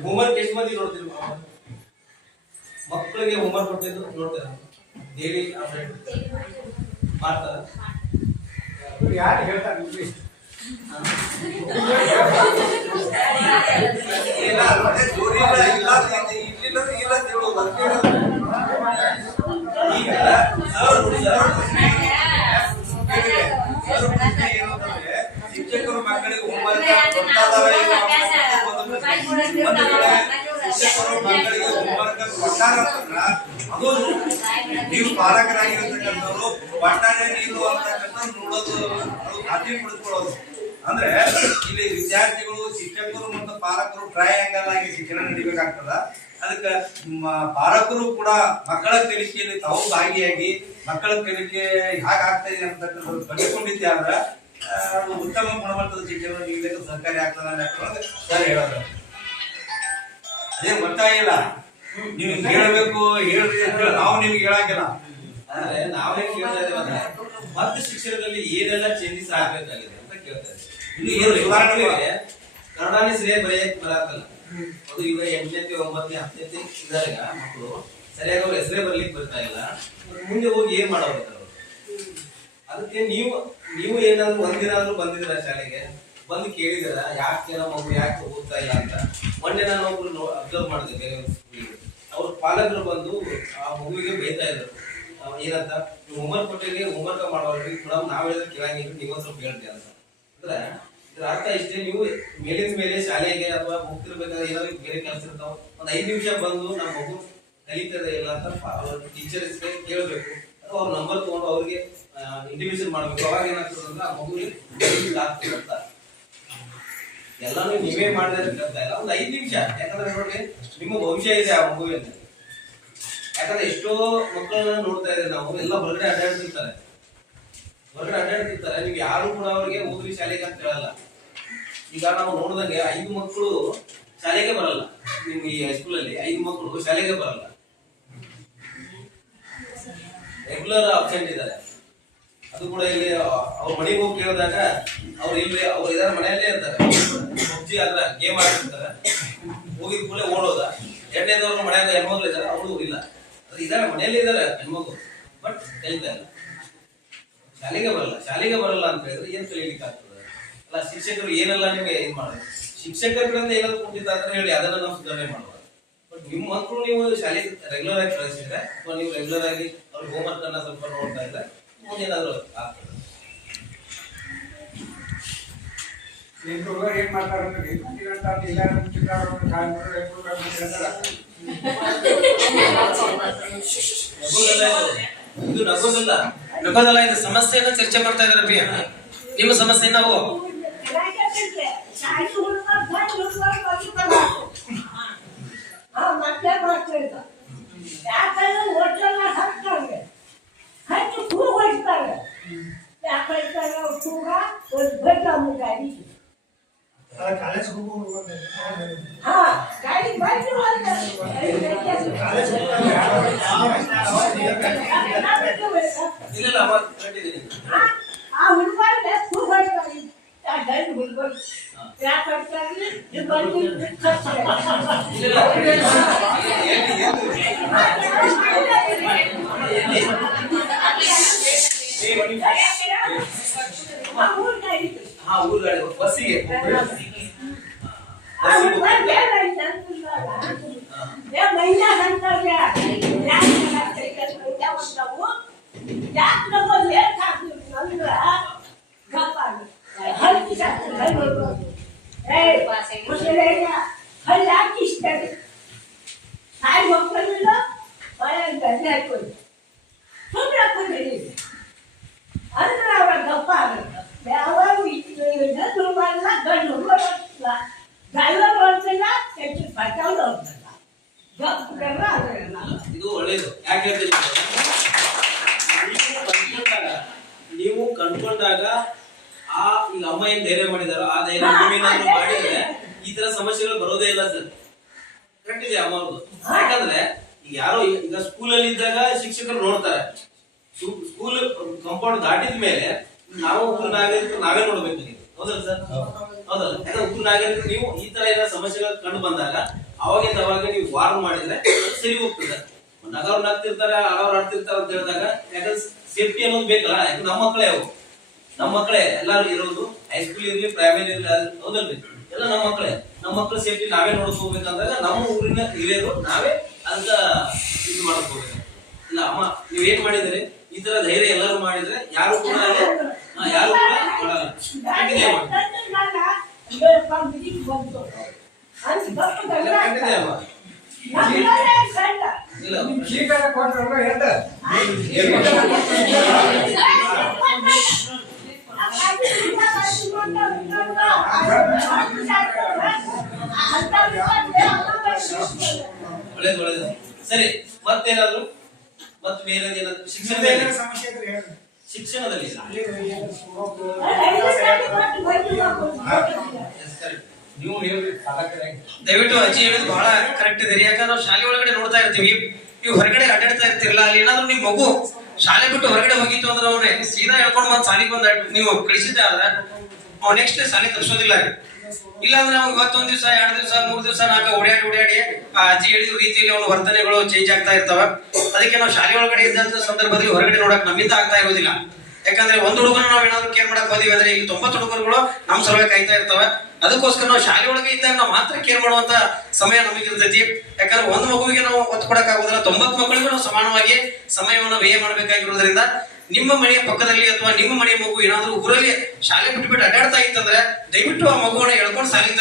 ಹೋಮ್ವರ್ಕ್ ಎಷ್ಟು ಮಂದಿ ನೋಡ್ತೀರಿ? ಮಕ್ಕಳಿಗೆ ಹೋಮ್ವರ್ಕ್ ಕೊಟ್ಟಿದ್ದು ನೋಡ್ತಾರೆ ಡೈಲಿ ಮಾಡ್ತಾರ? ಯಾರು ಹೇಳ್ತಾರೆ ಶಿಕ್ಷಕರು ಮಕ್ಕಳಿಗೆ ಹೋಮ್ವರ್ಕ್ ಶಿಕ್ಷಕರು ಮಕ್ಕಳಿಗೆ ಹೋಮ್ವರ್ಕ್ ಕೊಟ್ಟಾರಂತಂದ್ರ ಅದು ನೀವು ಪಾಲಕರಾಗಿರತಕ್ಕಂಥವ್ರು ಪಟ್ಟಣೆ ನೀರು ಅಂತಕ್ಕಂಥ ನೋಡೋದು ಅದು ಖಾತ್ರಿ ಪಡಿಸ್ಕೊಳ್ಳೋದು. ಅಂದ್ರೆ ಇಲ್ಲಿ ವಿದ್ಯಾರ್ಥಿಗಳು ಶಿಕ್ಷಕರು ಮತ್ತು ಪಾಲಕರು ಟ್ರಯಾಂಗಲ್ ಆಗಿ ಶಿಕ್ಷಣ ನೀಡಬೇಕಾಗ್ತದ. ಅದಕ್ಕೆ ಪಾಲಕರು ಕೂಡ ಮಕ್ಕಳ ಕಲಿಕೆಯಲ್ಲಿ ತಾವು ಭಾಗಿಯಾಗಿ ಮಕ್ಕಳ ಕಲಿಕೆ ಹೇಗಾಗ್ತಾ ಇದೆ ಅಂತಕ್ಕಂಥದ್ದು ಕಲಿಕೊಂಡಿದ್ದೆ ಆದ್ರೆ ಅದು ಉತ್ತಮ ಗುಣಮಟ್ಟದ ಶಿಕ್ಷಣ ನೀಡಲಿಕ್ಕೆ ಸಹಕಾರಿ ಆಗ್ತದೆ ಸರ್ ಹೇಳೋದು. ಅದೇ ಗೊತ್ತಾಗಿಲ್ಲ ನೀವು ಹೇಳಬೇಕು ಹೇಳ್ರಿ ಅಂತ ನಾವು ನಿಮ್ಗೆ ಹೇಳಂಗಿಲ್ಲ. ಅಂದ್ರೆ ನಾವೇ ಕೇಳ್ತಾ ಇದ್ದೇವೆ ಅಂದ್ರೆ ಮತ್ತೆ ಶಿಕ್ಷಣದಲ್ಲಿ ಏನೆಲ್ಲ ಚೇಂಜಸ್ ಆಗ್ಬೇಕಾಗಿದೆ ಅಂತ ಕೇಳ್ತಾ ಇದ್ದೀವಿ. ಇನ್ನು ಏನು ಸುಧಾರಣೆಗಳಿವೆ. ಕನ್ನಡನೇ ಸರಿಯಾಗಿ ಬರೆಯಕ್ಕೆ ಬರಕಲ್ಲ. ಅದು ಈಗ 8ನೇ 9ನೇ 10ನೇ ಇದ್ದಾಗ ಮಕ್ಕಳು ಸರಿಯಾಗಿ ಅವ್ರ ಹೆಸರೇ ಬರ್ಲಿಕ್ಕೆ ಬರ್ತಾ ಇಲ್ಲ. ಮುಂದೆ ಹೋಗಿ ಏನ್ ಮಾಡೋದು? ಅದಕ್ಕೆ ನೀವು ಏನಾದ್ರು ಒಂದಿನಾದ್ರೂ ಬಂದಿದ್ದೀರಾ ಶಾಲೆಗೆ ಬಂದು ಕೇಳಿದಿರ ಯಾಕೆ ನಮ್ಮ ಮಗು ಯಾಕೆ ಓದ್ತಾ ಇಲ್ಲ ಅಂತ? ಮೊನ್ನೆ ನಾನು ಒಬ್ರು ಅಬ್ಸರ್ವ್ ಮಾಡಿದೆ ಬೇರೆ ಅವ್ರ ಪಾಲಕರು ಬಂದು ಆ ಮಗುವಿಗೆ ಬೈತಾ ಇದ್ರು. ಏನಂತ ನೀವು ಹೋಮ್ವರ್ಕ್ ಕೊಟ್ಟಿಗೆ ಹೋಮ್ವರ್ಕ್ ಮಾಡೋರಿ ಮೇಡಮ್ ನಾವ್ ಹೇಳಿದ್ರೆ ಕೇಳಂಗಿಲ್ಲ ನೀವು ಸ್ವಲ್ಪ ಹೇಳ್ತೀವಿ ಅಂತ. ಅಂದ್ರೆ ಇದ್ರ ಅರ್ಥ ಇಷ್ಟೇ, ನೀವು ಮೇಲಿನ ಮೇಲೆ ಶಾಲೆಗೆ ಅಥವಾ ಹೋಗ್ತಿರ್ಬೇಕಾದ್ರೆ ಏನಾದ್ರು ಬೇರೆ ಕೆಲಸ ಇರ್ತಾವ ಒಂದ್ 5 ನಿಮಿಷ ಬಂದು ನಮ್ಮ ಮಗು ಕಲಿತದೆ ಇಲ್ಲ ಅಂತ ಟೀಚರ್ಸ್ ಕೇಳಬೇಕು. ಅಥವಾ ಅವ್ರ ನಂಬರ್ ತಗೊಂಡು ಅವ್ರಿಗೆ ಇಂಟಿಮೇಷನ್ ಮಾಡ್ಬೇಕು. ಅವಾಗ ಏನಾಗ್ತದೆ ಅಂದ್ರೆ ಆ ಮಗುವಿಗೆ ಆಗ್ತದೆ ಅಂತ. ಎಲ್ಲಾನು ನೀವೇ ಮಾಡಿದ್ರೆ ಇಲ್ಲ, ಒಂದ್ 5 ನಿಮಿಷ. ಯಾಕಂದ್ರೆ ನೋಡ್ರಿ ನಿಮ್ಮ ಭವಿಷ್ಯ ಇದೆ ಆ ಮಗುವಿನ. ಯಾಕಂದ್ರೆ ಎಷ್ಟೋ ಮಕ್ಕಳನ್ನ ನೋಡ್ತಾ ಇದ್ರೆ ನಾವು ಎಲ್ಲ ಹೊರಗಡೆ ಅಡ್ಡಾಡ್ತಿರ್ತಾರೆ. ನೀವು ಯಾರು ಕೂಡ ಅವ್ರಿಗೆ ಓದ್ರಿ ಶಾಲೆಗೆ ಅಂತ ಹೇಳಲ್ಲ. ಈಗ ನಾವು ನೋಡಿದಂಗೆ 5 ಮಕ್ಕಳು ಶಾಲೆಗೆ ಬರಲ್ಲ. ನಿಮ್ ಈ ಹೈಸ್ಕೂಲ್ ಅಲ್ಲಿ 5 ಮಕ್ಕಳು ಶಾಲೆಗೆ ಬರಲ್ಲ, ರೆಗ್ಯುಲರ್ ಅಬ್ಸೆಂಟ್ ಇದ್ದಾರೆ. ಅದು ಕೂಡ ಇಲ್ಲಿ ಅವ್ರ ಮನೆಗೆ ಹೋಗಿ ಕೇಳಿದಾಗ ಅವ್ರು ಇಲ್ರಿ ಅವ್ರು ಇದಾರೆ ಮನೆಯಲ್ಲೇ ಇರ್ತಾರೆ. ಪಬ್ಜಿ ಅದ್ರ ಗೇಮ್ ಆಡ್ತಿರ್ತಾರೆ. ಹೋಗಿದ್ ಕೂಡಲೇ ಓಡೋದ. 2ನೇದವ್ರ ಮನೆಯಾಗ ಹೆಣ್ಮಕ್ಳು ಇದಾರೆ, ಅವರು ಇಲ್ಲ. ಅದು ಇದಾರೆ ಮನೆಯಲ್ಲೇ ಇದಾರೆ ಹೆಣ್ಮಕ್ಳು, ಬಟ್ ಕಲಿತಾ ಇಲ್ಲ. ಶಾಲೆಗೆ ಬರಲ್ಲ ಅಂತ ಹೇಳಿದ್ರೆ ಏನ್ ಕಲಿಲಿಕ್ಕೆ ಆಗ್ತದೆ? ಅಲ್ಲ ಶಿಕ್ಷಕರು ಏನೆಲ್ಲ ನಿಮ್ಗೆ ಏನ್ ಮಾಡೋದು? ಶಿಕ್ಷಕರಿಂದ ಏನಾದ್ರು ಕುಂಠಿತ ಅಂದ್ರೆ ಹೇಳಿ ಅದನ್ನ ನಾವು ಸುಧಾರಣೆ ಮಾಡುವ. ಬಟ್ ನಿಮ್ಮ ಮಕ್ಕಳು ನೀವು ಶಾಲೆಗೆ ರೆಗ್ಯುಲರ್ ಆಗಿ ಕಳಿಸಿದ್ರೆ ಅಥವಾ ನೀವು ರೆಗ್ಯುಲರ್ ಆಗಿ ಅವ್ರಿಗೆ ಹೋಮ್ವರ್ಕ್ ಅನ್ನ ಸ್ವಲ್ಪ ನೋಡ್ತಾ ಇದ್ರೆ ಮುಂದೇನಾದ್ರು ಆಗ್ತದೆ. ಏನ್ ಮಾಡ್ತಾರೆ ಇದು ನಗೋದಲ್ಲ, ನಗೋದಲ್ಲ, ಇದು ಸಮಸ್ಯೆಯನ್ನ ಚರ್ಚೆ ಮಾಡ್ತಾ ಇದ್ರಪ್ಪಿ. ನಿಮ್ಮ ಸಮಸ್ಯೆ ನಾವು ಇಲ್ಲ ಕಂಡಿದ್ದೀನಿ. ಊರ್ ಗಾಡಿ ಬಸ್ಸಿಗೆ ಇದು ಒಳ್ಳೇದು. ಯಾಕೆ ಹೇಳ್ತೀನಿ ನೀವು ಕಂಡ್ಕೊಂಡಾಗ ಆ ಈಗ ಅಮ್ಮ ಏನ್ ಧೈರ್ಯ ಮಾಡಿದಾರೋ ಆ ಧೈರ್ಯ ನೀವೇನಾದ್ರೂ ಮಾಡಿದ್ರೆ ಈ ತರ ಸಮಸ್ಯೆಗಳು ಬರೋದೇ ಇಲ್ಲ ಸರ್. ಕರೆಕ್ಟ್ ಇದೆ ಅಮ್ಮ ಅವ್ರದ್ದು. ಯಾಕಂದ್ರೆ ಈಗ ಯಾರೋ ಈಗ ಸ್ಕೂಲಲ್ಲಿ ಇದ್ದಾಗ ಶಿಕ್ಷಕರು ನೋಡ್ತಾರೆ, ಸ್ಕೂಲ್ ಕಾಂಪೌಂಡ್ ದಾಟಿದ ಮೇಲೆ ನಾವು ಊರ್ ನಾಗರಿಕರು ನಾವೇ ನೋಡ್ಬೇಕು. ಹೌದಲ್ಲ ಸರ್? ಹೌದಲ್ಲ? ಯಾಕಂದ್ರೆ ಊರ್ ನಾಗರಿಕರು ನೀವು ಈ ತರ ಏನೋ ಸಮಸ್ಯೆಗಳು ಕಂಡು ಬಂದಾಗ ಅವಾಗಿಂದ ಅವಾಗ ನೀವು ವಾರ್ನ್ ಮಾಡಿದ್ರೆ ಸರಿ ಹೋಗ್ತದೆ. ನಗವ್ರು ನಗ್ತಿರ್ತಾರೆ, ಅಗವ್ರು ಆಡ್ತಿರ್ತಾರೆ ಅಂತ ಹೇಳಿದಾಗ ಯಾಕಂದ್ರೆ ಸೇಫ್ಟಿ ಅನ್ನೋದು ಬೇಕಲ್ಲ. ಯಾಕಂದ್ರೆ ನಮ್ಮ ಮಕ್ಕಳೇ ಅವು, ನಮ್ಮ ಮಕ್ಕಳೇ ಎಲ್ಲಾರು ಇರೋದು, ಹೈಸ್ಕೂಲ್ ಇರ್ಲಿ ಪ್ರೈಮರಿ ಇರ್ಲಿ, ಹೌದಲ್ರಿ? ಎಲ್ಲ ನಮ್ಮ ಮಕ್ಕಳೇ. ನಮ್ಮ ಮಕ್ಕಳ ಸೇಫ್ಟಿ ನಾವೇ ನೋಡ್ಕೋಬೇಕಂದಾಗ ನಮ್ಮ ಊರಿನ ಹಿರಿಯರು ನಾವೇ ಅಂತ ಇದು ಮಾಡ್ಕೋಬೇಕು. ಇಲ್ಲ ಅಮ್ಮ ನೀವ್ ಏನ್ ಮಾಡಿದ್ರಿ ಈ ತರ ಧೈರ್ಯ ಎಲ್ಲರೂ ಮಾಡಿದ್ರೆ ಯಾರು ಕೂಡ ಯಾರು ಕೂಡ ಮಾಡಲ್ಲ. ಖಂಡಿತ ಅಮ್ಮ. ಇಲ್ಲ ಒಳ್ಳೇದು ಒಳ್ಳೇದು. ಸರಿ, ಮತ್ತೇನಾದ್ರು ಮತ್ತೆ ಬೇರೆ ಏನಾದ್ರು ಶಿಕ್ಷಣದಲ್ಲಿ ನೀವು ದಯವಿಟ್ಟು ಅಜ್ಜಿ ಹೇಳೋದು ಬಹಳ ಕರೆಕ್ಟ್ ಇದೆ. ಯಾಕಂದ್ರೆ ನಾವು ಶಾಲೆ ಒಳಗಡೆ ನೋಡ್ತಾ ಇರ್ತೀವಿ, ನೀವು ಹೊರಗಡೆ ಅಡ್ಡಾಡ್ತಾ ಇರ್ತಿರಲ್ಲ, ಅಲ್ಲಿ ಏನಾದ್ರು ನಿಮ್ ಮಗು ಶಾಲೆ ಬಿಟ್ಟು ಹೊರಗಡೆ ಹೋಗಿತ್ತು ಅಂದ್ರೆ ಅವನೇ ಸೀದಾ ಹೇಳ್ಕೊಂಡು ಬಂದ್ ಶಾಲೆಗೆ ಬಂದ ನೀವು ಕಳಿಸಿದ್ದೆ ಆದ್ರೆ ಅವ್ ನೆಕ್ಸ್ಟ್ ಶಾಲೆ ತರಿಸೋದಿಲ್ಲ. ಇಲ್ಲಾಂದ್ರೆ ಅವ್ನು ಇವತ್ತೊಂದ್ ದಿವಸ 2 ದಿವಸ 3 ದಿವಸ ನಾಲ್ಕ ಓಡಾಡಿ ಆ ಅಜ್ಜಿ ಹೇಳಿದ ರೀತಿಯಲ್ಲಿ ಅವನ ವರ್ತನೆಗಳು ಚೇಂಜ್ ಆಗ್ತಾ ಇರ್ತಾವ. ಅದಕ್ಕೆ ನಾವು ಶಾಲೆ ಒಳಗಡೆ ಇದ್ದಂತ ಸಂದರ್ಭದಲ್ಲಿ ಹೊರಗಡೆ ನೋಡಕ್ ನಮ್ಮಿಂದ ಆಗ್ತಾ ಇರೋದಿಲ್ಲ. ಯಾಕಂದ್ರೆ ಒಂದ್ ಹುಡುಗನ ನಾವ್ ಏನಾದ್ರು ಕೇರ್ ಮಾಡಕ್ ಹೋದಿವಿ ಅಂದ್ರೆ ಇಲ್ಲಿ 90 ಹುಡುಗರುಗಳು ನಮ್ ಸಲುವಾಗಿ ಕಾಯ್ತಾ ಇರ್ತಾವ. ಅದಕ್ಕೋಸ್ಕರ ನಾವು ಶಾಲೆ ಒಳಗೆ ಇದ್ದಾಗ ನಾವು ಮಾತ್ರ ಕೇರ್ ಮಾಡುವಂತ ಸಮಯ ನಮಗಿರ್ತೈತಿ. ಯಾಕಂದ್ರೆ ಒಂದ್ ಮಗುವಿಗೆ ನಾವು ಒತ್ತು ಕೊಡಕ್ ಆಗೋದಿಲ್ಲ, 90 ಮಕ್ಕಳಿಗೂ ನಾವು ಸಮಾನವಾಗಿ ಸಮಯವನ್ನು ವ್ಯಯ ಮಾಡ್ಬೇಕಾಗಿರೋದ್ರಿಂದ ನಿಮ್ಮ ಮನೆಯ ಪಕ್ಕದಲ್ಲಿ ಅಥವಾ ನಿಮ್ಮ ಮನೆಯ ಮಗು ಏನಾದ್ರೂ ಊರಲ್ಲಿ ಶಾಲೆ ಬಿಟ್ಬಿಟ್ಟು ಅಡ್ಡಾಡ್ತಾ ಇತ್ತಂದ್ರೆ ದಯವಿಟ್ಟು ಆ ಮಗುವನ್ನ ಎಳ್ಕೊಂಡು ಶಾಲೆಗೆ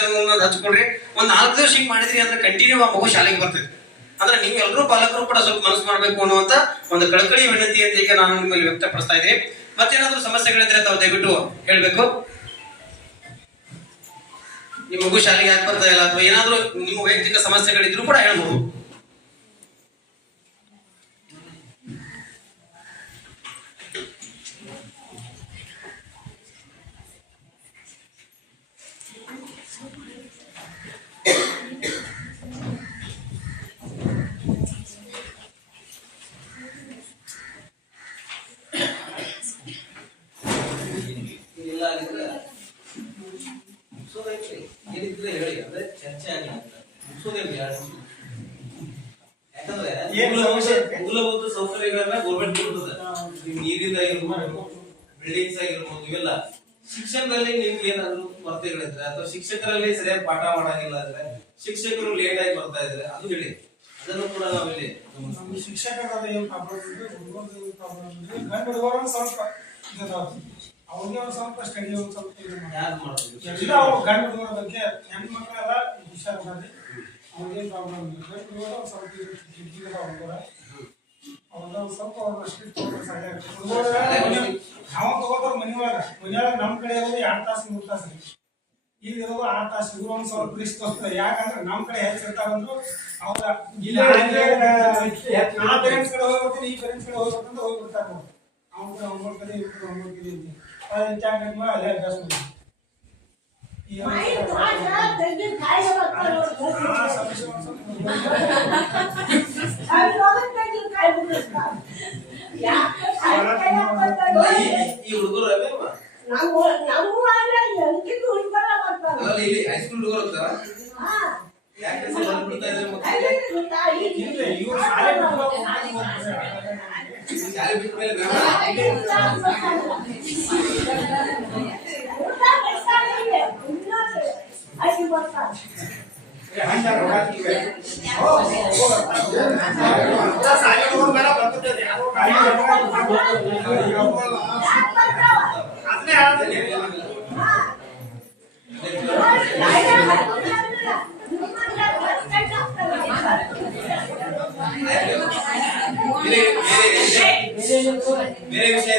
ಹಚ್ಕೊಡ್ರಿ. ಒಂದ್ 4 ದಿವಸ ಹಿಂಗ್ ಮಾಡಿದ್ರಿ ಅಂದ್ರೆ ಕಂಟಿನ್ಯೂ ಆ ಮಗು ಶಾಲೆಗೆ ಬರ್ತೈತಿ. ಅಂದ್ರೆ ನೀವು ಎಲ್ಲರೂ ಪಾಲಕರು ಕೂಡ ಸ್ವಲ್ಪ ಮನಸ್ಸು ಮಾಡ್ಬೇಕು ಅನ್ನುವಂತ ಒಂದು ಕಳಕಳಿ ವಿನಂತಿ ಅಂತ ಈಗ ನಾನು ನಿಮ್ಮಲ್ಲಿ ವ್ಯಕ್ತಪಡಿಸ್ತಾ ಇದ್ದೀನಿ. ಮತ್ತೇನಾದ್ರೂ ಸಮಸ್ಯೆಗಳಿದ್ರೆ ತಾವು ದಯವಿಟ್ಟು ಹೇಳ್ಬೇಕು. ನಿಮ್ಮ ಮಗು ಶಾಲೆಗೆ ಯಾಕೆ ಬರ್ತಾ ಇಲ್ಲ ಅಥವಾ ಏನಾದ್ರೂ ನಿಮ್ಮ ವೈಯಕ್ತಿಕ ಸಮಸ್ಯೆಗಳಿದ್ರು ಕೂಡ ಹೇಳ್ಬೋದು. ಏನಿದ್ರೆ ಹೇಳಿ, ಅಂದ್ರೆ ಚರ್ಚೆ ಆಗಲಿ ಮುಗಿಸೋದೇ. ಯಾಕಂದ್ರೆ ಮೂಲಭೂತ ಸೌಕರ್ಯಗಳನ್ನ ಗೌರ್ಮೆಂಟ್ ಕೊಡ್ತದೆ. ನೀರಿಂದ ಆಗಿರ್ಬೋದು, ಬಿಲ್ಡಿಂಗ್ಸ್ ಆಗಿರ್ಬೋದು, ಇವೆಲ್ಲ. ಶಿಕ್ಷಣದಲ್ಲಿ ನಿಮ್ಗೆ ಏನಾದ್ರು ಕೊರತೆಗಳಿದ್ರೆ ಅಥವಾ ಶಿಕ್ಷಕರಲ್ಲಿ ಸರಿಯಾಗಿ ಪಾಠ ಮಾಡಂಗಿಲ್ಲ ಅಂದ್ರೆ, ಶಿಕ್ಷಕರು ಲೇಟ್ ಆಗಿ ಬರ್ತಾ ಇದ್ರೆ ಅದು ಹೇಳಿ, ಅದನ್ನು ಕೂಡ ನಾವಿಲ್ಲಿ ಶಿಕ್ಷಕರಾದ ಏನ್ ಪ್ರಾಬ್ಲಮ್ ಇದೆ, ಗಂಡು ಹುಡುಗರು ಸ್ವಲ್ಪ ಅವ್ರಿಗೆ ಒಂದು ಸ್ವಲ್ಪ ಸ್ಟಡಿ ಒಂದು ಸ್ವಲ್ಪ ಎಲ್ಲ ಅವ್ರು ಗಂಡು ಹುಡುಗರ ಬಗ್ಗೆ ಹೆಣ್ಣು ಮಕ್ಕಳೆಲ್ಲ ಹುಷಾರಿದ್ದಾರೆ. ಅವ್ರಿಗೇನು ಪ್ರಾಬ್ಲಮ್ ಇಲ್ಲ. ಗಂಡು ಹುಡುಗರು ಒಂದು ಸ್ವಲ್ಪ ಹುಡುಗರ ಅವ್ರದ ಒಂದು ಸ್ವಲ್ಪ ಅವ್ರನ್ನ ಸ್ಟ್ರಿಕ್ಟ್ ತಗೊಂಡ್ರೆ ಸಾಧ್ಯ. ನಾವು ತಗೋತಾರ ಮನೆಯೊಳಗೆ ನಮ್ಮ ಕಡೆ ಇರೋದು 2 ತಾಸು 3 ತಾಸು ರೀ, ಇಲ್ಲಿ ಇರೋದು 6 ತಾಸು. ಇವರು ಒಂದು ಸ್ವಲ್ಪ ರಿಸ್ಕ್ ತೋರಿಸ್ತಾರೆ. ಯಾಕಂದ್ರೆ ನಮ್ಮ ಕಡೆ ಹೆಚ್ಚಿರ್ತಾರಂದ್ರು ಅವ್ರ ಆ ಪೇರೆಂಟ್ಸ್ ಕಡೆ ಹೋಗ್ಬಿಡ್ತೀನಿ, ಈ ಪೇರೆಂಟ್ಸ್ ಕಡೆ ಹೋಗ್ಬೇಕಂತ ಹೋಗ್ಬಿಡ್ತಾರೆ. ಅವ್ನ ಹೋಮ್ವರ್ಕ್ ಕಡೆ ಇರ್ತಾರೆ, ಹೋಮ್ವರ್ಕ್ ಇದೆ ಅಲ್ಲೇ ಅಭ್ಯಾಸ ಮಾಡಿ ಈ ಹುಡುಗರು ಹೈಸ್ಕೂಲ್ ಹುಡುಗರು ಹೋಗ್ತಾರ. ಯಾಕೆ ಬಂದ್ಬಿಡ್ತಾ ಶಾಲೆ ಬಿಟ್ಟ ಮೇಲೆ ಬೇರೆ ವಿಷಯ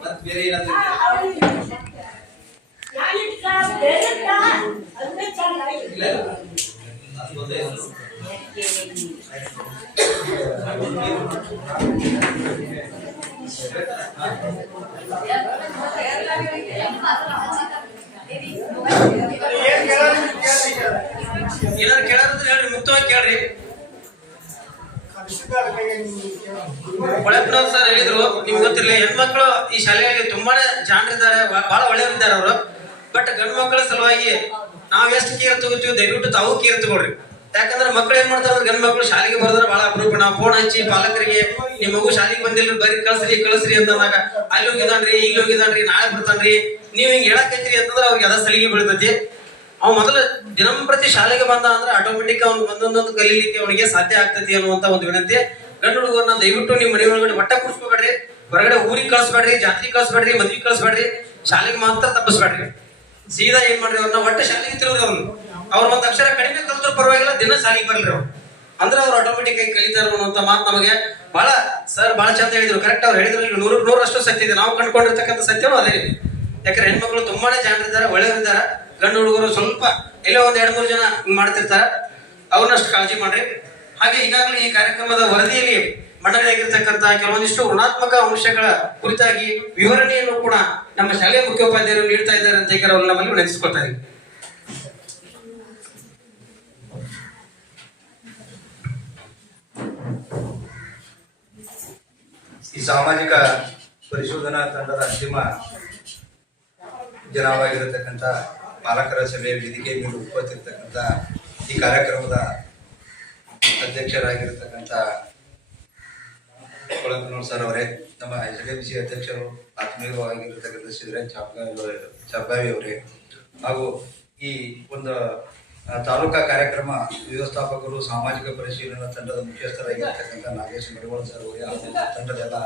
ಮತ್ತೆ ಬೇರೆ ಏನಾದ್ರು ಏನಾದ್ರು ಕೇಳೋದ್ರೆ ಹೇಳ್ರಿ, ಮುಕ್ತವಾಗಿ ಕೇಳ್ರಿ. ಒಳಪ್ನವ್ರು ಸರ್ ಹೇಳಿದ್ರು, ನಿಮ್ಗೆ ಗೊತ್ತಿರಲಿ, ಹೆಣ್ಮಕ್ಳು ಈ ಶಾಲೆಯಲ್ಲಿ ತುಂಬಾನೇ ಜಾಣರಿದ್ದಾರೆ, ಬಹಳ ಒಳ್ಳೆಯವರಿದ್ದಾರೆ ಅವರು. ಬಟ್ ಗಂಡು ಮಕ್ಕಳ ಸಲುವಾಗಿ ನಾವ್ ಎಷ್ಟು ಕೇರ್ ತಗೋತೀವಿ, ದಯವಿಟ್ಟು ತಾವು ಕೇರ್ ತಗೊಳ್ರಿ. ಯಾಕಂದ್ರೆ ಮಕ್ಳು ಏನ್ ಮಾಡ್ತಾರೆ, ಗಂಡು ಮಕ್ಕಳು ಶಾಲೆಗೆ ಬರೋದ್ರೆ ಬಹಳ ಅಪರೂಪ. ನಾವು ಫೋನ್ ಹಚ್ಚಿ ಪಾಲಕರಿಗೆ ನಿಮ್ ಮಗು ಶಾಲೆಗೆ ಬಂದಿಲ್ಲ, ಬರೀ ಕಳ್ಸ್ರಿ ಅಂತಂದಾಗ ಅಲ್ಲಿ ಹೋಗಿದಾನ್ರಿ, ಈಗ ಹೋಗಿದಾನ್ರಿ, ನಾಳೆ ಬರ್ತಾನ್ರಿ, ನೀವ್ ಹಿಂಗ್ ಹೇಳಕೈತ್ರಿ ಅಂತಂದ್ರೆ ಅವ್ರಿಗೆ ಅದ ಸಲಿಗೆ ಬೀಳ್ತೈತಿ. ಅವ್ ಮೊದಲು ದಿನಂಪ್ರತಿ ಶಾಲೆಗೆ ಬಂದ ಅಂದ್ರೆ ಆಟೋಮೆಟಿಕ್ ಅವ್ನು ಒಂದೊಂದೊಂದು ಕಲೀಲಿಕ್ಕೆ ಅವನಿಗೆ ಸಾಧ್ಯ ಆಗ್ತೈತಿ ಅನ್ನುವಂತ ಒಂದು ವಿನಂತಿ. ಗಂಡು ಹುಡುಗರನ್ನ ದಯವಿಟ್ಟು ನಿಮ್ ಮನೆ ಒಳಗಡೆ ಒಟ್ಟ ಕೂರ್ಸ್ಕೋಬೇಡ್ರಿ, ಹೊರಗಡೆ ಊರಿಗೆ ಕಳ್ಸ್ಬೇಡ್ರಿ, ಜಾತ್ರೆ ಕಳ್ಸ್ಬೇಡ್ರಿ, ಮದ್ವಿ ಕಳ್ಸ್ಬೇಡ್ರಿ, ಶಾಲೆಗೆ ಮಾತ್ರ ತಪ್ಪಿಸ್ಬೇಡ್ರಿ. ಸೀದಾ ಏನ್ ಮಾಡ್ರಿ, ಅವ್ರನ್ನ ಒಟ್ಟ ಶಾಲೆಗೆ ತಿರುಗ್ರಿ. ಅವ್ರ ಒಂದ್ ಅಕ್ಷರ ಕಡಿಮೆ ಕಲ್ತರೂ ಪರವಾಗಿಲ್ಲ, ದಿನ ಶಾಲೆಗೆ ಬರ್ಲಿ ಅವ್ರು, ಅಂದ್ರೆ ಅವ್ರು ಆಟೋಮೆಟಿಕ್ ಆಗಿ ಕಲಿತಾರ ಅನ್ನುವಂತ ಮಾತು ನಮಗೆ ಬಹಳ ಸರ್ ಬಹಳ ಚಂದ ಹೇಳಿದ್ರು. ಕರೆಕ್ಟ್ ಅವ್ರು ಹೇಳಿದ್ರು, 100% ಸತ್ಯ ಇದೆ. ನಾವು ಕಂಡುಕೊಂಡಿರ್ತಕ್ಕಂಥ ಸತ್ಯನೂ ಅದೇ. ಯಾಕಂದ್ರೆ ಹೆಣ್ಮಕ್ಳು ತುಂಬಾನೇ ಜಾಣರಿದ್ದಾರೆ, ಒಳ್ಳೆಯವರಿದ್ದಾರೆ. ಗಂಡು ಹುಡುಗರು ಸ್ವಲ್ಪ ಎಲ್ಲೋ ಒಂದ್ 2-3 ಜನ ಮಾಡ್ತಿರ್ತಾರ, ಅವ್ರನ್ನಷ್ಟು ಕಾಳಜಿ ಮಾಡ್ರಿ. ಹಾಗೆ ಈಗಾಗಲೇ ಈ ಕಾರ್ಯಕ್ರಮದ ವರದಿಯಲ್ಲಿ ಮಂಡನೆಯಾಗಿರ್ತಕ್ಕಂಥ ಕೆಲವೊಂದಿಷ್ಟು ಋಣಾತ್ಮಕ ಅಂಶಗಳ ಕುರಿತಾಗಿ ವಿವರಣೆಯನ್ನು ಕೂಡ ನಮ್ಮ ಶಾಲೆಯ ಮುಖ್ಯೋಪಾಧ್ಯಾಯರು ನೀಡ್ತಾ ಇದ್ದಾರೆ ಅಂತ ಈಗ ಅವ್ರು ನಮ್ಮಲ್ಲಿ ನೆನೆಸ್ಕೊಳ್ತಾ ಇದ್ದೀವಿ. ಈ ಸಾಮಾಜಿಕ ಪರಿಶೋಧನಾ ತಂಡದ ಅಂತಿಮ ದಿನವಾಗಿರತಕ್ಕಂಥ ಪಾಲಕರ ಸಭೆಯ ವೇದಿಕೆ ಮೇಲೆ ಉಪಸ್ಥಿತಕ್ಕಂಥ ಈ ಕಾರ್ಯಕ್ರಮದ ಅಧ್ಯಕ್ಷರಾಗಿರತಕ್ಕಂಥ ಕೊಳಕನೂರ್ ಸರ್ ಅವರೇ, ನಮ್ಮ SDMC ಅಧ್ಯಕ್ಷರು ಆತ್ಮೀಯವಾಗಿರತಕ್ಕಂಥ ಸಿದ್ದರಾಜ್ ಚಾಪ್ಗಾವಿ ಅವರೇ, ಹಾಗೂ ಈ ಒಂದು ತಾಲೂಕಾ ಕಾರ್ಯಕ್ರಮ ವ್ಯವಸ್ಥಾಪಕರು, ಸಾಮಾಜಿಕ ಪರಿಶೀಲನಾ ತಂಡದ ಮುಖ್ಯಸ್ಥರಾಗಿರ್ತಕ್ಕಂಥ ನಾಗೇಶ್ ಮಡಿವಾಳ ಸರ್ ಅವರೇ, ಹಾಗೂ ತಂಡದ ಎಲ್ಲ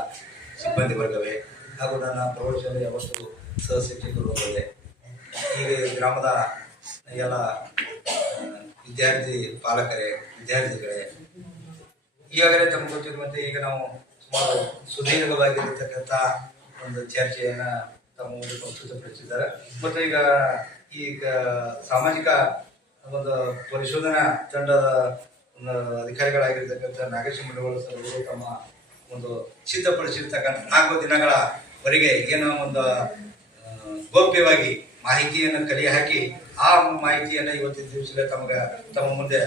ಸಿಬ್ಬಂದಿ ವರ್ಗವೇ, ಹಾಗೂ ನನ್ನ ಪ್ರೌಢಶಾಲೆಯ ಅವಷ್ಟು ಸಹ ಶಿಕ್ಷಕರು ಅವರೇ, ಈಗ ಗ್ರಾಮದ ಎಲ್ಲ ವಿದ್ಯಾರ್ಥಿ ಪಾಲಕರೇ, ವಿದ್ಯಾರ್ಥಿಗಳೇ, ಈಗಾಗಲೇ ತಮಗೆ ಗೊತ್ತಿರುವಂತೆ ಈಗ ನಾವು ಸುಮಾರು ಸುದೀರ್ಘವಾಗಿರತಕ್ಕಂಥ ಒಂದು ಚರ್ಚೆಯನ್ನ ತಮ್ಮ ಮುಂದೆ ಪ್ರಸ್ತುತಪಡಿಸಿದ್ದಾರೆ. ಮತ್ತು ಈಗ ಸಾಮಾಜಿಕ ಒಂದು ಪರಿಶೋಧನಾ ತಂಡದ ಅಧಿಕಾರಿಗಳಾಗಿರ್ತಕ್ಕಂಥ ನಾಗೇಶ್ ಮಡಿವಾಳ ಸರ್ ಅವರು ತಮ್ಮ ಒಂದು ಸಿದ್ಧಪಡಿಸಿರ್ತಕ್ಕಂಥ 4 ದಿನಗಳವರೆಗೆ ಏನೋ ಒಂದು ಗೌಪ್ಯವಾಗಿ ಮಾಹಿತಿಯನ್ನು ಕಲೆ ಹಾಕಿ ಆ ಮಾಹಿತಿಯನ್ನು ಇವತ್ತಿನ ದಿವಸದಲ್ಲಿ ತಮ್ಮ ಮುಂದೆ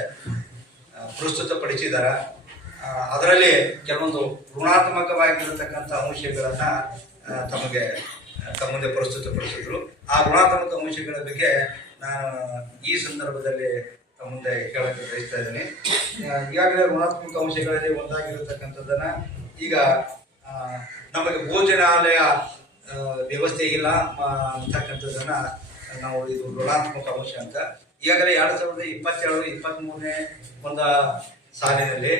ಪ್ರಸ್ತುತಪಡಿಸಿದ್ದಾರೆ. ಅದರಲ್ಲಿ ಕೆಲವೊಂದು ಋಣಾತ್ಮಕವಾಗಿರತಕ್ಕಂಥ ಅಂಶಗಳನ್ನ ತಮ್ಮ ಮುಂದೆ ಪ್ರಸ್ತುತಪಡಿಸಿದ್ರು. ಆ ಋಣಾತ್ಮಕ ಅಂಶಗಳ ಬಗ್ಗೆ ನಾನು ಈ ಸಂದರ್ಭದಲ್ಲಿ ತಮ್ಮ ಮುಂದೆ ಹೇಳಕ್ಕೆ ಬಯಸ್ತಾ ಇದ್ದೀನಿ. ಈಗಾಗಲೇ ಋಣಾತ್ಮಕ ಅಂಶಗಳಲ್ಲಿ ಒಂದಾಗಿರತಕ್ಕಂಥದ್ದನ್ನ ಈಗ ನಮಗೆ ಭೋಜನಾಲಯ ವ್ಯವಸ್ಥೆ ಇಲ್ಲ ಅಂತಕ್ಕಂಥದ್ದನ್ನ ನಾವು ಇದು ಋಣಾತ್ಮಕ ಅಂಶ ಅಂತ. ಈಗಾಗಲೇ 2022-23ನೇ ಒಂದು ಸಾಲಿನಲ್ಲಿ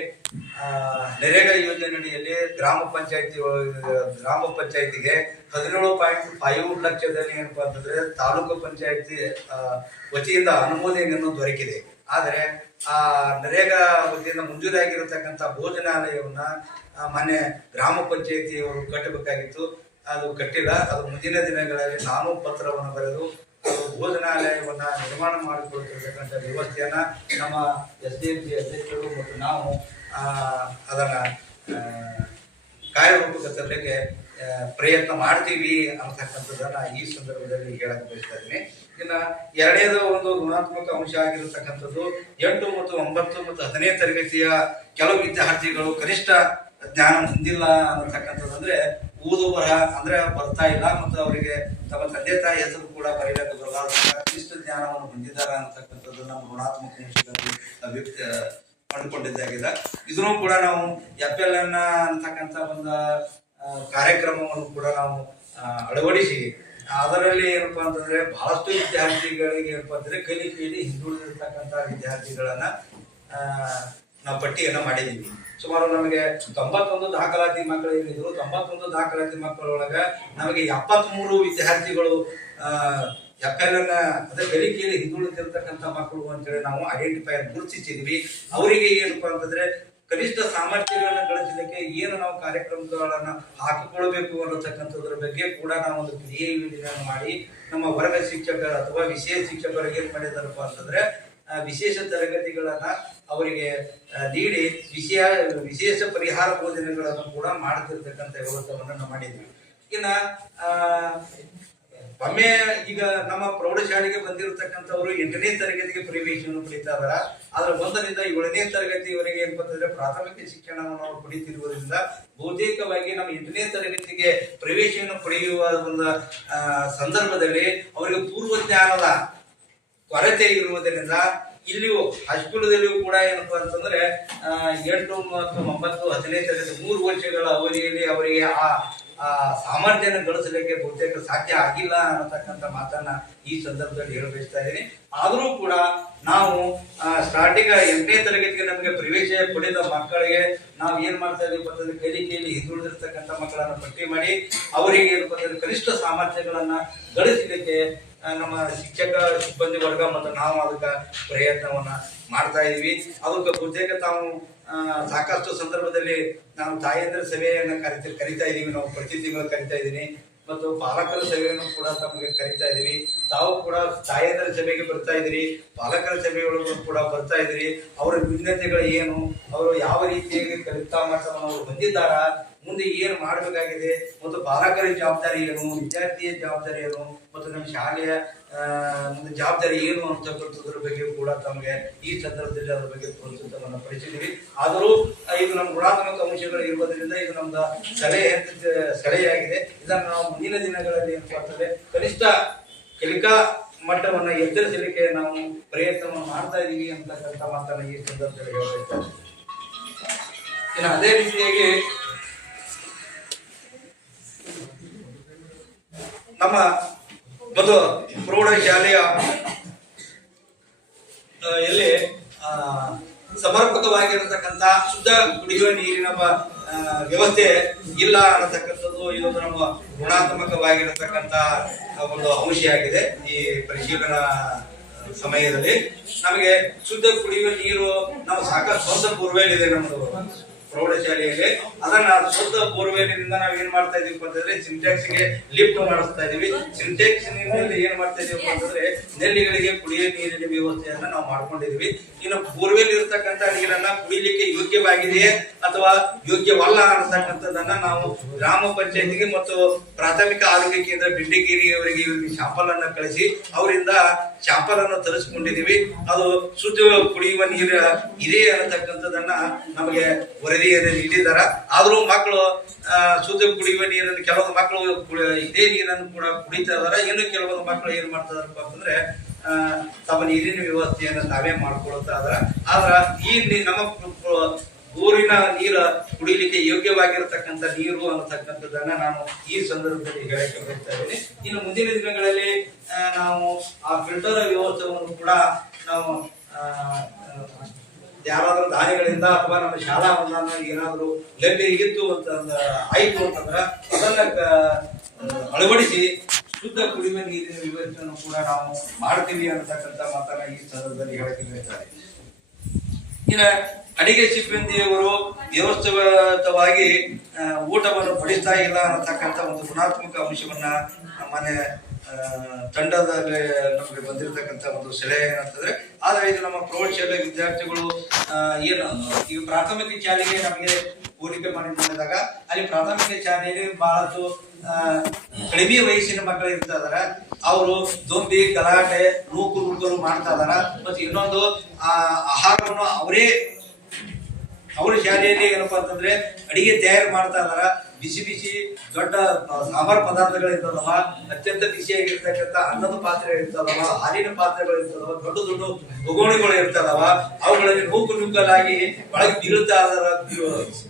ನರೇಗಾ ಯೋಜನೆಯಡಿಯಲ್ಲಿ ಗ್ರಾಮ ಪಂಚಾಯತಿಗೆ 17.5 ಲಕ್ಷದಲ್ಲಿ ಏನಪ್ಪಾ ಅಂತಂದ್ರೆ ತಾಲೂಕು ಪಂಚಾಯತಿ ವತಿಯಿಂದ ಅನುಮೋದನೆಯನ್ನು ದೊರಕಿದೆ. ಆದರೆ ಆ ನರೇಗಾ ವತಿಯಿಂದ ಮಂಜೂರಾಗಿರತಕ್ಕಂಥ ಭೋಜನಾಲಯವನ್ನ ಮೊನ್ನೆ ಗ್ರಾಮ ಪಂಚಾಯತಿಯವರು ಕಟ್ಟಬೇಕಾಗಿತ್ತು, ಅದು ಕಟ್ಟಿಲ್ಲ. ಅದು ಮುಂದಿನ ದಿನಗಳಲ್ಲಿ ನಾನು ಪತ್ರವನ್ನು ಬರೆದು ಭೋಜನಾಲಯವನ್ನ ನಿರ್ಮಾಣ ಮಾಡಿಕೊಳ್ತಿರ್ತಕ್ಕಂಥ ವ್ಯವಸ್ಥೆಯನ್ನ ನಮ್ಮ SDMC ಅಧ್ಯಕ್ಷರು ಮತ್ತು ನಾವು ಅದನ್ನ ಕಾರ್ಯರೂಪಕ್ಕೆ ತರಲಿಕ್ಕೆ ಪ್ರಯತ್ನ ಮಾಡ್ತೀವಿ ಅಂತಕ್ಕಂಥದ್ದನ್ನ ಈ ಸಂದರ್ಭದಲ್ಲಿ ಹೇಳಕ್ಕೆ ಬಯಸ್ತಾ ಇದ್ದೀನಿ. ಇನ್ನು ಎರಡನೇದು ಒಂದು ಋಣಾತ್ಮಕ ಅಂಶ ಆಗಿರತಕ್ಕಂಥದ್ದು 8 ಮತ್ತು 9 ಮತ್ತು 10ನೇ ತರಗತಿಯ ಕೆಲವು ವಿದ್ಯಾರ್ಥಿಗಳು ಕನಿಷ್ಠ ಜ್ಞಾನ ಹೊಂದಿಲ್ಲ ಅನ್ನತಕ್ಕಂಥದ್ದು. ಅಂದ್ರೆ ಓದು ಬರಹ ಅಂದ್ರೆ ಬರ್ತಾ ಇಲ್ಲ ಮತ್ತು ಅವರಿಗೆ ತಮ್ಮ ತಂದೆ ತಾಯಿ ಹೆಸರು ಕೂಡ ಬರೀಲಿಕ್ಕೆ ಬರಲಾರ ಕನಿಷ್ಠ ಜ್ಞಾನವನ್ನು ಹೊಂದಿದ್ದಾರೆ ಅನ್ನತಕ್ಕಂಥದ್ದು ನಮ್ಮ ಋಣಾತ್ಮಕ ಅಂಶಗಳಲ್ಲಿ ಕಂಡುಕೊಂಡಿದ್ದಾಗಿದೆ. ಇದನ್ನು ಕೂಡ ನಾವು FLN ಅಂತಕ್ಕಂಥ ಒಂದು ಕಾರ್ಯಕ್ರಮವನ್ನು ಕೂಡ ನಾವು ಅಳವಡಿಸಿ ಅದರಲ್ಲಿ ಏನಪ್ಪಾ ಅಂತಂದ್ರೆ ಬಹಳಷ್ಟು ವಿದ್ಯಾರ್ಥಿಗಳಿಗೆ ಏನಪ್ಪಾ ಅಂತಂದ್ರೆ ಕಲಿಕೆಯಲ್ಲಿ ಹಿಂದುಳಿದಿರ್ತಕ್ಕಂಥ ವಿದ್ಯಾರ್ಥಿಗಳನ್ನ ನಾವು ಪಟ್ಟಿಯನ್ನ ಮಾಡಿದ್ದೀವಿ. ಸುಮಾರು ನಮಗೆ 91 ದಾಖಲಾತಿ ಮಕ್ಕಳು ಏನಿದ್ರು 91 ದಾಖಲಾತಿ ಮಕ್ಕಳೊಳಗ ನಮಗೆ 73 ವಿದ್ಯಾರ್ಥಿಗಳು FL ಅದೇ ಕಲಿಕೆಯಲ್ಲಿ ಹಿಂದುಳಿದಿರ್ತಕ್ಕಂಥ ಮಕ್ಕಳು ಅಂತೇಳಿ ನಾವು ಐಡೆಂಟಿಫೈ ಗುರುತಿಸಿದ್ವಿ. ಅವರಿಗೆ ಏನಪ್ಪಾ ಅಂತಂದ್ರೆ ಕನಿಷ್ಠ ಸಾಮರ್ಥ್ಯಗಳನ್ನ ಗಳಿಸಲಿಕ್ಕೆ ಏನು ನಾವು ಕಾರ್ಯಕ್ರಮಗಳನ್ನ ಹಾಕಿಕೊಳ್ಬೇಕು ಅನ್ನತಕ್ಕಂಥದ್ರ ಬಗ್ಗೆ ಕೂಡ ನಾವು ಒಂದು ಕ್ರಿಯೆ ಯೋಜನೆಯನ್ನು ಮಾಡಿ ನಮ್ಮ ವರ್ಗ ಶಿಕ್ಷಕರ ಅಥವಾ ವಿಶೇಷ ಶಿಕ್ಷಕರಿಗೆ ಏನ್ ಮಾಡಿದಾರಪ್ಪ ಅಂತಂದ್ರೆ ವಿಶೇಷ ತರಗತಿಗಳನ್ನ ಅವರಿಗೆ ನೀಡಿ ವಿಶೇಷ ಪರಿಹಾರ ಬೋಧನೆಗಳನ್ನು ಕೂಡ ಮಾಡುತ್ತಿರ್ತಕ್ಕಂಥ ವ್ಯವಸ್ಥೆಯನ್ನು ನಾವು ಮಾಡಿದ್ವಿ. ಇನ್ನ ಒಮ್ಮೆ ಈಗ ನಮ್ಮ ಪ್ರೌಢಶಾಲೆಗೆ ಬಂದಿರತಕ್ಕಂಥವ್ರು 8ನೇ ತರಗತಿಗೆ ಪ್ರವೇಶವನ್ನು ಪಡಿತಾ ಇದಾರ. ಆದ್ರೆ 1ರಿಂದ 7ನೇ ತರಗತಿವರೆಗೆ ಏನಂತಂದ್ರೆ ಪ್ರಾಥಮಿಕ ಶಿಕ್ಷಣವನ್ನು ನಾವು ಪಡಿತಿರುವುದರಿಂದ ಬಹುತೇಕವಾಗಿ ನಮ್ಮ 8ನೇ ತರಗತಿಗೆ ಪ್ರವೇಶವನ್ನು ಪಡೆಯುವ ಒಂದು ಸಂದರ್ಭದಲ್ಲಿ ಅವರಿಗೆ ಪೂರ್ವ ಜ್ಞಾನದ ಕೊರತೆ ಇರುವುದರಿಂದ ಇಲ್ಲಿಯೂ ಹೈಸ್ಕೂಲದಲ್ಲಿಯೂ ಕೂಡ ಏನಪ್ಪಾ ಅಂತಂದ್ರೆ 8, 9, 10ನೇ ತರಗತಿ 3 ವರ್ಷಗಳ ಅವಧಿಯಲ್ಲಿ ಅವರಿಗೆ ಆ ಸಾಮರ್ಥ್ಯನ ಗಳಿಸಲಿಕ್ಕೆ ಬಹುತೇಕ ಸಾಧ್ಯ ಆಗಿಲ್ಲ ಅನ್ನತಕ್ಕಂಥ ಮಾತನ್ನ ಈ ಸಂದರ್ಭದಲ್ಲಿ ಹೇಳಬಯಸ್ತಾ ಇದ್ದೀನಿ. ಆದರೂ ಕೂಡ ನಾವು ಸ್ಟಾರ್ಟಿಂಗ್ 8ನೇ ತರಗತಿಗೆ ನಮಗೆ ಪ್ರವೇಶ ಪಡೆದ ಮಕ್ಕಳಿಗೆ ನಾವು ಏನ್ ಮಾಡ್ತಾ ಇದೀವಿ ಅಂತಂದ್ರೆ ಕಲಿಕೆಯಲ್ಲಿ ಹಿಂದುಳಿದಿರ್ತಕ್ಕಂಥ ಮಕ್ಕಳನ್ನ ಪಟ್ಟಿ ಮಾಡಿ ಅವರಿಗೆ ಏನಪ್ಪಾ ಅಂತಂದ್ರೆ ಕನಿಷ್ಠ ಸಾಮರ್ಥ್ಯಗಳನ್ನ ಗಳಿಸಲಿಕ್ಕೆ ನಮ್ಮ ಶಿಕ್ಷಕ ಸಿಬ್ಬಂದಿ ವರ್ಗ ಮತ್ತು ನಾವು ಅದಕ್ಕೆ ಪ್ರಯತ್ನವನ್ನ ಮಾಡ್ತಾ ಇದೀವಿ. ಅದಕ್ಕೆ ಬಹುತೇಕ ತಾವು ಸಾಕಷ್ಟು ಸಂದರ್ಭದಲ್ಲಿ ನಾವು ತಾಯಂದ್ರ ಸಭೆಯನ್ನ ಕರಿತಾ ಇದೀವಿ. ನಾವು ಪ್ರತಿ ತಿಂಗಳು ಕರಿತಾ ಇದ್ದೀನಿ ಮತ್ತು ಪಾಲಕರ ಸಭೆಯನ್ನು ಕೂಡ ತಮಗೆ ಕರಿತಾ ಇದೀವಿ. ತಾವು ಕೂಡ ತಾಯಂದ್ರ ಸಭೆಗೆ ಬರ್ತಾ ಇದ್ದೀರಿ, ಪಾಲಕರ ಸಭೆಯೊಳಗೂ ಕೂಡ ಬರ್ತಾ ಇದ್ದೀರಿ. ಅವರ ಭಿನ್ನತೆಗಳು ಏನು, ಅವರು ಯಾವ ರೀತಿಯಾಗಿ ಕಲಿತಾ ಮಟ್ಟವನ್ನು ಅವರು ಹೊಂದಿದ್ದಾರ, ಮುಂದೆ ಏನು ಮಾಡಬೇಕಾಗಿದೆ ಮತ್ತು ಪಾಲಕರ ಜವಾಬ್ದಾರಿ ಏನು, ವಿದ್ಯಾರ್ಥಿಯ ಜವಾಬ್ದಾರಿ ಏನು ಮತ್ತು ನಮ್ಮ ಶಾಲೆಯ ಒಂದು ಜವಾಬ್ದಾರಿ ಏನು ಅಂತಕ್ಕಂಥದ್ರ ಬಗ್ಗೆ ಕೂಡ ತಮಗೆ ಈ ಸಂದರ್ಭದಲ್ಲಿ ಅದ್ರ ಬಗ್ಗೆ ಪ್ರಸ್ತುತವನ್ನು ಪಡಿಸಿದ್ದೀವಿ. ಆದರೂ ಇದು ನಮ್ಮ ಗುಣಾತ್ಮಕ ಅಂಶಗಳು ಇರುವುದರಿಂದ ಇದು ನಮ್ದು ಸಲಹೆಯಾಗಿದೆ. ಇದನ್ನು ನಾವು ಮುಂದಿನ ದಿನಗಳಲ್ಲಿ ಏನ್ಪಾಗ್ತದೆ ಕನಿಷ್ಠ ಕಲಿಕಾ ಮಟ್ಟವನ್ನ ಎತ್ತರಿಸಲಿಕ್ಕೆ ನಾವು ಪ್ರಯತ್ನವನ್ನು ಮಾಡ್ತಾ ಇದೀವಿ ಅಂತಕ್ಕಂಥ ಮಾತನ್ನ ಈ ಸಂದರ್ಭದಲ್ಲಿ ಹೇಳ್ತಾರೆ. ಇನ್ನು ಅದೇ ರೀತಿಯಾಗಿ ನಮ್ಮ ಒಂದು ಪ್ರೌಢಶಾಲೆಯ ಎಲ್ಲಿ ಸಮರ್ಪಕವಾಗಿರತಕ್ಕಂಥ ಶುದ್ಧ ಕುಡಿಯುವ ನೀರಿನ ವ್ಯವಸ್ಥೆ ಇಲ್ಲ ಅನ್ನತಕ್ಕಂಥದ್ದು ಇದೊಂದು ನಮ್ಮ ಋಣಾತ್ಮಕವಾಗಿರತಕ್ಕಂಥ ಒಂದು ಅಂಶ ಆಗಿದೆ. ಈ ಪರಿಶೀಲನಾ ಸಮಯದಲ್ಲಿ ನಮಗೆ ಶುದ್ಧ ಕುಡಿಯುವ ನೀರು ನಾವು ಸಾಕಷ್ಟು ಸ್ವಂತ ಬೋರ್ವೆಲ್ ಇದೆ ನಮ್ಮದು ಪ್ರೌಢಶಾಲೆಯಲ್ಲಿ. ಅದನ್ನ ಶುದ್ಧ ಬೋರ್ವೆಲ್ನಿಂದ ನಾವು ಏನ್ ಮಾಡ್ತಾ ಇದೀವಿ ಅಂತಂದ್ರೆ ಸಿಂಟ್ಯಾಕ್ಸ್ ಗೆ ಲಿಫ್ಟ್ ಮಾಡಿಸ್ತಾ ಇದೀವಿ. ಸಿಂಟ್ಯಾಕ್ಸ್ ನಿಂದ ಏನ್ ಮಾಡ್ತಾ ಇದೀವಿ ಅಂತಂದ್ರೆ ನೆಲ್ಲಿಗಳಿಗೆ ಕುಡಿಯುವ ನೀರಿನ ವ್ಯವಸ್ಥೆಯನ್ನ ನಾವು ಮಾಡ್ಕೊಂಡಿದೀವಿ. ಇನ್ನು ಬೋರ್ವೆಲ್ ಇರತಕ್ಕಂತ ನೀರನ್ನ ಕುಡಿಲಿಕ್ಕೆ ಯೋಗ್ಯವಾಗಿದೆಯೇ ಅಥವಾ ಯೋಗ್ಯವಲ್ಲ ಅನ್ನತಕ್ಕಂಥದ್ದನ್ನ ನಾವು ಗ್ರಾಮ ಪಂಚಾಯತಿಗೆ ಮತ್ತು ಪ್ರಾಥಮಿಕ ಆರೋಗ್ಯ ಕೇಂದ್ರ ಬಿಂಡಿಗೇರಿಯವರಿಗೆ ಇವರಿಗೆ ಶಾಂಪಲ್ ಅನ್ನ ಕಳಿಸಿ ಅವರಿಂದ ಶಾಂಪಲ್ ಅನ್ನು ತರಿಸ್ಕೊಂಡಿದೀವಿ. ಅದು ಶುದ್ಧ ಕುಡಿಯುವ ನೀರು ಇದೆ ಅನ್ನತಕ್ಕಂಥದ್ದನ್ನ ನಮಗೆ ವರದಿಯನ್ನು ನೀಡಿದಾರ. ಆದ್ರೂ ಮಕ್ಕಳು ಶುದ್ಧ ಕುಡಿಯುವ ನೀರನ್ನು ಕೆಲವೊಂದು ಮಕ್ಕಳು ಇದೇ ನೀರನ್ನು ಕೂಡ ಕುಡಿತಾ ಇದಾರ. ಇನ್ನು ಕೆಲವೊಂದು ಮಕ್ಕಳು ಏನ್ ಮಾಡ್ತಾ ಇದಾರಪ್ಪ ಅಂತಂದ್ರೆ ತಮ್ಮ ನೀರಿನ ವ್ಯವಸ್ಥೆಯನ್ನು ತಾವೇ ಮಾಡ್ಕೊಳ್ತಾ ಇದಾರ. ಆದ್ರ ಈ ನಮ್ಮ ಊರಿನ ನೀರು ಕುಡಿಲಿಕ್ಕೆ ಯೋಗ್ಯವಾಗಿರತಕ್ಕಂಥ ನೀರು ಅನ್ನತಕ್ಕಂಥದ್ದನ್ನ ನಾನು ಈ ಸಂದರ್ಭದಲ್ಲಿ ಹೇಳಕ್ಕೆ ಬಯಸ್ತಾ ಇದ್ದೀನಿ. ಇನ್ನು ಮುಂದಿನ ದಿನಗಳಲ್ಲಿ ನಾವು ಆ ಫಿಲ್ಟರ್ ವ್ಯವಸ್ಥೆಯನ್ನು ಕೂಡ ನಾವು ಯಾರಾದ್ರೂ ದಾನಿಗಳಿಂದ ಅಥವಾ ನಮ್ಮ ಶಾಲಾ ಅನುದಾನ ಏನಾದ್ರು ಲಭ್ಯ ಇತ್ತು ಅಂತ ಆಯ್ತು ಅಂತಂದ್ರ ಅದನ್ನ ಅಳವಡಿಸಿ ಶುದ್ಧ ಕುಡಿಯುವ ನೀರಿನ ವ್ಯವಸ್ಥೆಯನ್ನು ಕೂಡ ನಾವು ಮಾಡ್ತೀವಿ ಅಂತಕ್ಕಂಥ ಮಾತನ್ನ ಈ ಸಂದರ್ಭದಲ್ಲಿ ಹೇಳಕ್ಕೆ ಬಯಸ್ತಾರೆ. ಇನ್ನು ಅಡಿಗೆ ಸಿಬ್ಬಂದಿಯವರು ವ್ಯವಸ್ಥಿತವಾಗಿ ಊಟವನ್ನು ಬಡಿಸ್ತಾ ಇಲ್ಲ ಅನ್ನತಕ್ಕಂಥ ಒಂದು ಗುಣಾತ್ಮಕ ಅಂಶವನ್ನ ಮನೆ ತಂಡದಲ್ಲಿ ನಮಗೆ ಬಂದಿರತಕ್ಕಂಥ ಒಂದು ಸಲಹೆ ಏನಂತಂದ್ರೆ, ಆದ್ರೆ ಇದು ನಮ್ಮ ಪ್ರೌಢಶಾಲೆ ವಿದ್ಯಾರ್ಥಿಗಳು ಏನು ಈಗ ಪ್ರಾಥಮಿಕ ಶಾಲೆಗೆ ನಮಗೆ ಹೋಲಿಕೆ ಮಾಡಿದಾಗ ಅಲ್ಲಿ ಪ್ರಾಥಮಿಕ ಶಾಲೆಯಲ್ಲಿ ಬಹಳಷ್ಟು ಕಡಿಮೆ ವಯಸ್ಸಿನ ಮಕ್ಕಳು ಇರ್ತಾ ಇದಾರ. ಅವರು ದೊಂಬಿ ಗಲಾಟೆ ನೂಕುಲು ಮಾಡ್ತಾ ಇದಾರ. ಮತ್ತೆ ಇನ್ನೊಂದು ಆಹಾರವನ್ನು ಅವ್ರ ಶಾಲೆಯಲ್ಲಿ ಏನಪ್ಪಾ ಅಂತಂದ್ರೆ ಅಡಿಗೆ ತಯಾರು ಮಾಡ್ತಾ ಇದಾರ. ಬಿಸಿ ಬಿಸಿ ದೊಡ್ಡ ಸಾಂಬಾರ್ ಪದಾರ್ಥಗಳು ಇರ್ತದವ, ಅತ್ಯಂತ ಬಿಸಿಯಾಗಿರ್ತಕ್ಕಂಥ ಅನ್ನದ ಪಾತ್ರೆ ಇರ್ತದವ, ಹಾಲಿನ ಪಾತ್ರೆಗಳು ಇರ್ತದವ, ದೊಡ್ಡ ದೊಡ್ಡ ಬೊಗೋಣಿಗಳು ಇರ್ತದವ. ಅವುಗಳಲ್ಲಿ ನುಗ್ಗಲಾಗಿ ಒಳಗೆ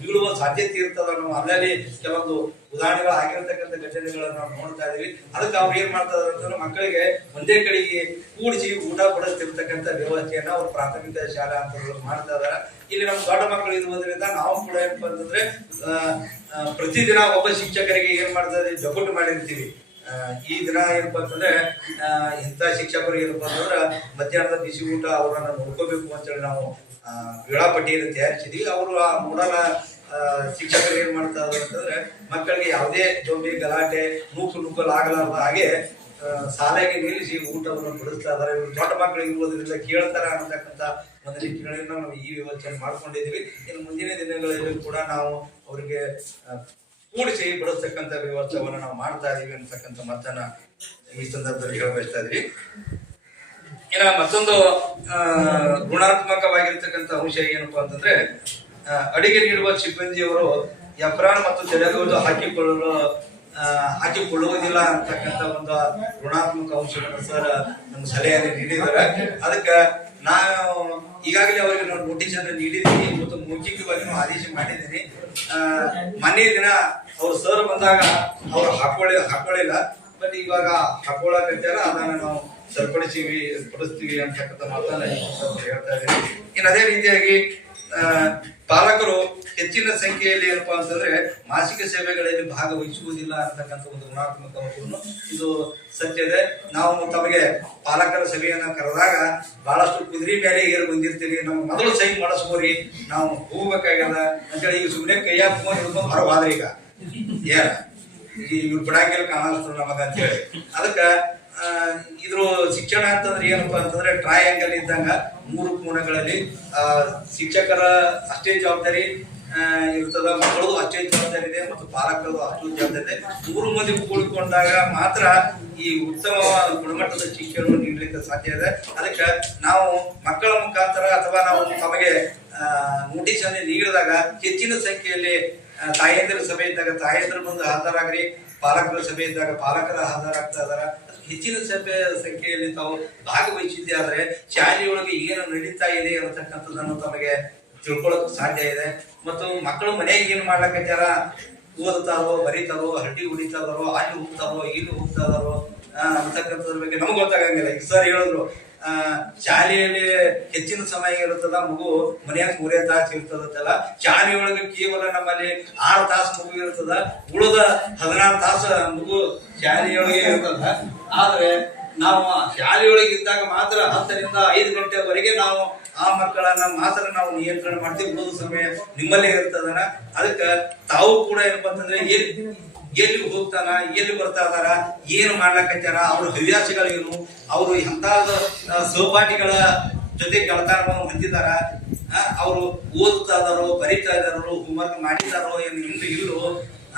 ಬೀಳುವ ಸಾಧ್ಯತೆ ಇರ್ತದ. ನಾವು ಅಲ್ಲಲ್ಲಿ ಕೆಲವೊಂದು ಉದಾಹರಣೆಗಳು ಆಗಿರತಕ್ಕಂಥ ಘಟನೆಗಳನ್ನು ನಾವು ನೋಡ್ತಾ ಇದೀವಿ. ಅದಕ್ಕೆ ಅವ್ರು ಏನ್ ಮಾಡ್ತಾ ಇದಾರೆ ಅಂತಂದ್ರೆ ಮಕ್ಕಳಿಗೆ ಒಂದೇ ಕಡೆಗೆ ಕೂಡಿಸಿ ಊಟ ಬಡಿಸ್ತಿರ್ತಕ್ಕಂಥ ವ್ಯವಸ್ಥೆಯನ್ನ ಅವ್ರು ಪ್ರಾಥಮಿಕ ಶಾಲಾ ಹಂತದಲ್ಲಿ ಮಾಡ್ತಾ ಇದಾರೆ. ಇಲ್ಲಿ ನಮ್ಮ ದೊಡ್ಡ ಮಕ್ಕಳು ಇರುವುದರಿಂದ ನಾವು ಕೂಡ ಏನಪ್ಪಾ ಅಂತಂದ್ರೆ ಪ್ರತಿದಿನ ಒಬ್ಬ ಶಿಕ್ಷಕರಿಗೆ ಏನ್ ಮಾಡ್ತಾ ಇದೀವಿ, ಜಗುಟ್ಟು ಮಾಡಿರ್ತೀವಿ. ಈ ದಿನ ಏನಪ್ಪಾ ಅಂತಂದ್ರೆ ಇಂಥ ಶಿಕ್ಷಕರು ಏನಪ್ಪಾ ಅಂತಂದ್ರೆ ಮಧ್ಯಾಹ್ನದ ಬಿಸಿ ಊಟ ಅವರನ್ನ ನೋಡ್ಕೋಬೇಕು ಅಂತೇಳಿ ನಾವು ವೇಳಾಪಟ್ಟಿಯನ್ನು ತಯಾರಿಸಿದೀವಿ. ಅವರು ಆ ನೋಡಲ ಶಿಕ್ಷಕರು ಏನ್ ಮಾಡ್ತಾ ಇದ್ದಾರೆ ಅಂತಂದ್ರೆ ಮಕ್ಕಳಿಗೆ ಯಾವುದೇ ಜೊಂಬಿ ಗಲಾಟೆ ನುಗ್ಗಲಾಗಲಾರ್ದ ಹಾಗೆ ಶಾಲೆಗೆ ನಿಲ್ಲಿಸಿ ಊಟವನ್ನು ಬಡಿಸ್ತಾ ಇದ್ದಾರೆ. ದೊಡ್ಡ ಮಕ್ಕಳು ಇರುವುದರಿಂದ ಕೇಳ್ತಾರ ಅನ್ನತಕ್ಕಂಥ ಒಂದು ನಿಟ್ಟಿನಲ್ಲಿ ನಾವು ಈ ವ್ಯವಸ್ಥೆಯನ್ನು ಮಾಡ್ಕೊಂಡಿದೀವಿ. ಇನ್ನು ಮುಂದಿನ ದಿನಗಳಲ್ಲಿ ಕೂಡ ನಾವು ಅವರಿಗೆ ಕೂಡಿಸಿ ಬಡಿಸ್ತಕ್ಕಂಥ ವ್ಯವಸ್ಥೆಯನ್ನು ನಾವು ಮಾಡ್ತಾ ಇದೀವಿ ಅಂತಕ್ಕಂಥ ಮಾತನ್ನ ಈ ಸಂದರ್ಭದಲ್ಲಿ ಹೇಳಬಯಸ್ತಾ ಇದ್ವಿ. ಇನ್ನ ಮತ್ತೊಂದು ಋಣಾತ್ಮಕವಾಗಿರ್ತಕ್ಕಂಥ ಅಂಶ ಏನಪ್ಪಾ ಅಂತಂದ್ರೆ ಅಡಿಗೆ ನೀಡುವ ಸಿಬ್ಬಂದಿಯವರು ಎಫ್ರಾನ್ ಮತ್ತು ತೆಲುಗು ಹಾಕಿಕೊಳ್ಳುವುದಿಲ್ಲ ಅಂತಕ್ಕಂಥ ಒಂದು ಋಣಾತ್ಮಕ ಅಂಶವನ್ನು ಸರ್ ನಮ್ಮ ಸಲಹೆಯಲ್ಲಿ ನೀಡಿದ್ದಾರೆ. ಅದಕ್ಕೆ ನಾವು ಈಗಾಗಲೇ ಅವರಿಗೆ ನಾವು ನೋಟಿಸ್ ಅನ್ನು ನೀಡಿದ್ದೀನಿ ಮತ್ತು ಮೌಖಿಕವಾಗಿ ಆದೇಶ ಮಾಡಿದ್ದೀನಿ. ಮೊನ್ನೆ ದಿನ ಅವ್ರು ಸರ್ ಬಂದಾಗ ಅವ್ರು ಹಾಕೊಳ್ಳಿಲ್ಲ, ಬಟ್ ಇವಾಗ ಹಾಕೊಳ್ಳಕತ್ತಾರ, ಅದನ್ನ ನಾವು ಪಡಿಸ್ತೀವಿ ಅಂತಕ್ಕಂಥ ಮಾತನ್ನ ಹೇಳ್ತಾ ಇದ್ದೀನಿ. ಇನ್ನು ಅದೇ ರೀತಿಯಾಗಿ ಪಾಲಕರು ಹೆಚ್ಚಿನ ಸಂಖ್ಯೆಯಲ್ಲಿ ಏನಪ್ಪಾ ಅಂತಂದ್ರೆ ಮಾಸಿಕ ಸೇವೆಗಳಲ್ಲಿ ಭಾಗವಹಿಸುವುದಿಲ್ಲ ಅಂತಕ್ಕಂಥ ಒಂದು ಋಣಾತ್ಮಕ ಅಂಶವನ್ನು ಇದು ಸತ್ಯದೆ. ನಾವು ತಮಗೆ ಪಾಲಕರ ಸಭೆಯನ್ನ ಕರೆದಾಗ ಬಹಳಷ್ಟು ಕುದುರೆ ಮೇಲೆ ಏರು ಬಂದಿರ್ತೀರಿ, ನಾವು ಮೊದಲು ಸೈನ್ ಮಾಡಿಸ್ಕೋರಿ, ನಾವು ಹೋಗ್ಬೇಕಾಗ್ಯದ ಅಂತೇಳಿ ಈಗ ಸುಮ್ಮನೆ ಕೈಯಾಗ ಫೋನ್ ಹಿಡ್ಕೊಂಡು ಹೊರವಾದ್ರೆ ಈಗ ಇವ್ರು ಬಿಡಂಗಿಲ್ಲ ಕಾಣಿಸ್ತದ ನಮಗ ಅಂತ ಹೇಳಿ. ಅದಕ್ಕ ಇದ್ರ ಶಿಕ್ಷಣ ಅಂತಂದ್ರೆ ಏನಪ್ಪಾ ಅಂತಂದ್ರೆ ಟ್ರಯಾಂಗಲ್ ಇದ್ದಂಗ 3 ಕೋನಗಳಲ್ಲಿ ಶಿಕ್ಷಕರ ಅಷ್ಟೇ ಜವಾಬ್ದಾರಿ ಇರ್ತದ, ಮಕ್ಕಳದು ಅಷ್ಟೇ ಜವಾಬ್ದಾರಿ ಇದೆ ಮತ್ತು ಪಾಲಕರದು ಅಷ್ಟು ಜವಾಬ್ದಾರಿ ಇದೆ. 3 ಮಂದಿ ಕೂಡಿಕೊಂಡಾಗ ಮಾತ್ರ ಈ ಉತ್ತಮವಾದ ಗುಣಮಟ್ಟದ ಶಿಕ್ಷಣ ನೀಡಲಿಕ್ಕೆ ಸಾಧ್ಯ ಇದೆ. ಅದಕ್ಕೆ ನಾವು ಮಕ್ಕಳ ಮುಖಾಂತರ ಅಥವಾ ನಾವು ತಮಗೆ ನೋಟಿಸ್ ಅನ್ನು ನೀಡಿದಾಗ ಹೆಚ್ಚಿನ ಸಂಖ್ಯೆಯಲ್ಲಿ ತಾಯಂದಿರ ಸಭೆ ಇದ್ದಾಗ ತಾಯಂದಿರ ಮುಂದೆ ಹಾಜರಾಗ್ರಿ, ಪಾಲಕರ ಸಭೆ ಇದ್ದಾಗ ಪಾಲಕರ ಹಾಜರಾಗ್ತಾ ಇದಾರ. ಹೆಚ್ಚಿನ ಸಂಖ್ಯೆಯಲ್ಲಿ ತಾವು ಭಾಗವಹಿಸಿದ್ದೆ ಆದ್ರೆ ಶಾಲೆಯೊಳಗೆ ಏನು ನಡೀತಾ ಇದೆ ಅನ್ನತಕ್ಕಂಥದ್ದನ್ನು ತಮಗೆ ತಿಳ್ಕೊಳ್ಳೋಕೆ ಸಾಧ್ಯ ಇದೆ. ಮತ್ತು ಮಕ್ಕಳು ಮನೆಗೆ ಏನ್ ಮಾಡ್ಲಕ್ಕಾರ, ಓದ್ತಾರೋ ಬರೀತಾರೋ ಹಡ್ಡಿ ಹೊಡಿತಾರೋ ಅಲ್ಲಿ ಹೋಗ್ತಾರೋ ಇಲ್ಲಿ ಹೋಗ್ತಾರೋ ಅಂತಕ್ಕಂಥದ್ರ ಬಗ್ಗೆ ನಮ್ಗೆ ಗೊತ್ತಾಗಂಗಿಲ್ಲ. ಈಗ ಸರ್ ಹೇಳಿದ್ರು ಶಾಲೆಯಲ್ಲಿ ಹೆಚ್ಚಿನ ಸಮಯ ಇರುತ್ತದ, ಮಗು ಮನೆಯಾಗ 3 ತಾಸು ಇರ್ತದಲ್ಲ, ಶಾಲೆಯೊಳಗೆ ಕೇವಲ ನಮ್ಮಲ್ಲಿ 6 ತಾಸು ಮಗು ಇರ್ತದ, ಉಳಿದ 16 ತಾಸು ಮಗು ಶಾಲೆಯೊಳಗೆ ಇರ್ತದ. ಆದ್ರೆ ನಾವು ಶಾಲೆಯೊಳಗೆ ಇದ್ದಾಗ ಮಾತ್ರ 10 ರಿಂದ 5 ಗಂಟೆವರೆಗೆ ನಾವು ಆ ಮಕ್ಕಳನ್ನ ಮಾತ್ರ ನಾವು ನಿಯಂತ್ರಣ ಮಾಡ್ತೀವಿ, ಉಳಿದ ಸಮಯ ನಿಮ್ಮಲ್ಲೇ ಇರ್ತದನ. ಅದಕ್ಕೆ ತಾವು ಕೂಡ ಏನಪ್ಪಾ ಅಂತಂದ್ರೆ ಎಲ್ಲಿ ಹೋಗ್ತಾನ, ಎಲ್ಲಿ ಬರ್ತಾ ಇದಾರ, ಏನು ಮಾಡ್ಲಕತ್ತಾರ, ಅವ್ರ ಹವ್ಯಾಸಗಳೇನು, ಅವರು ಎಂತ ಸಹಪಾಠಿಗಳ ಜೊತೆ ಗೆಳತನವನ್ನು ಹೊಂದಿದಾರ, ಅವರು ಓದುತ್ತಾ ಇದಾರೋ ಬರೀತಾ ಇದಾರೋ ಹೋಮ್ವರ್ಕ್ ಮಾಡಿದಾರೋ ಏನು ಇಲ್ಲೋ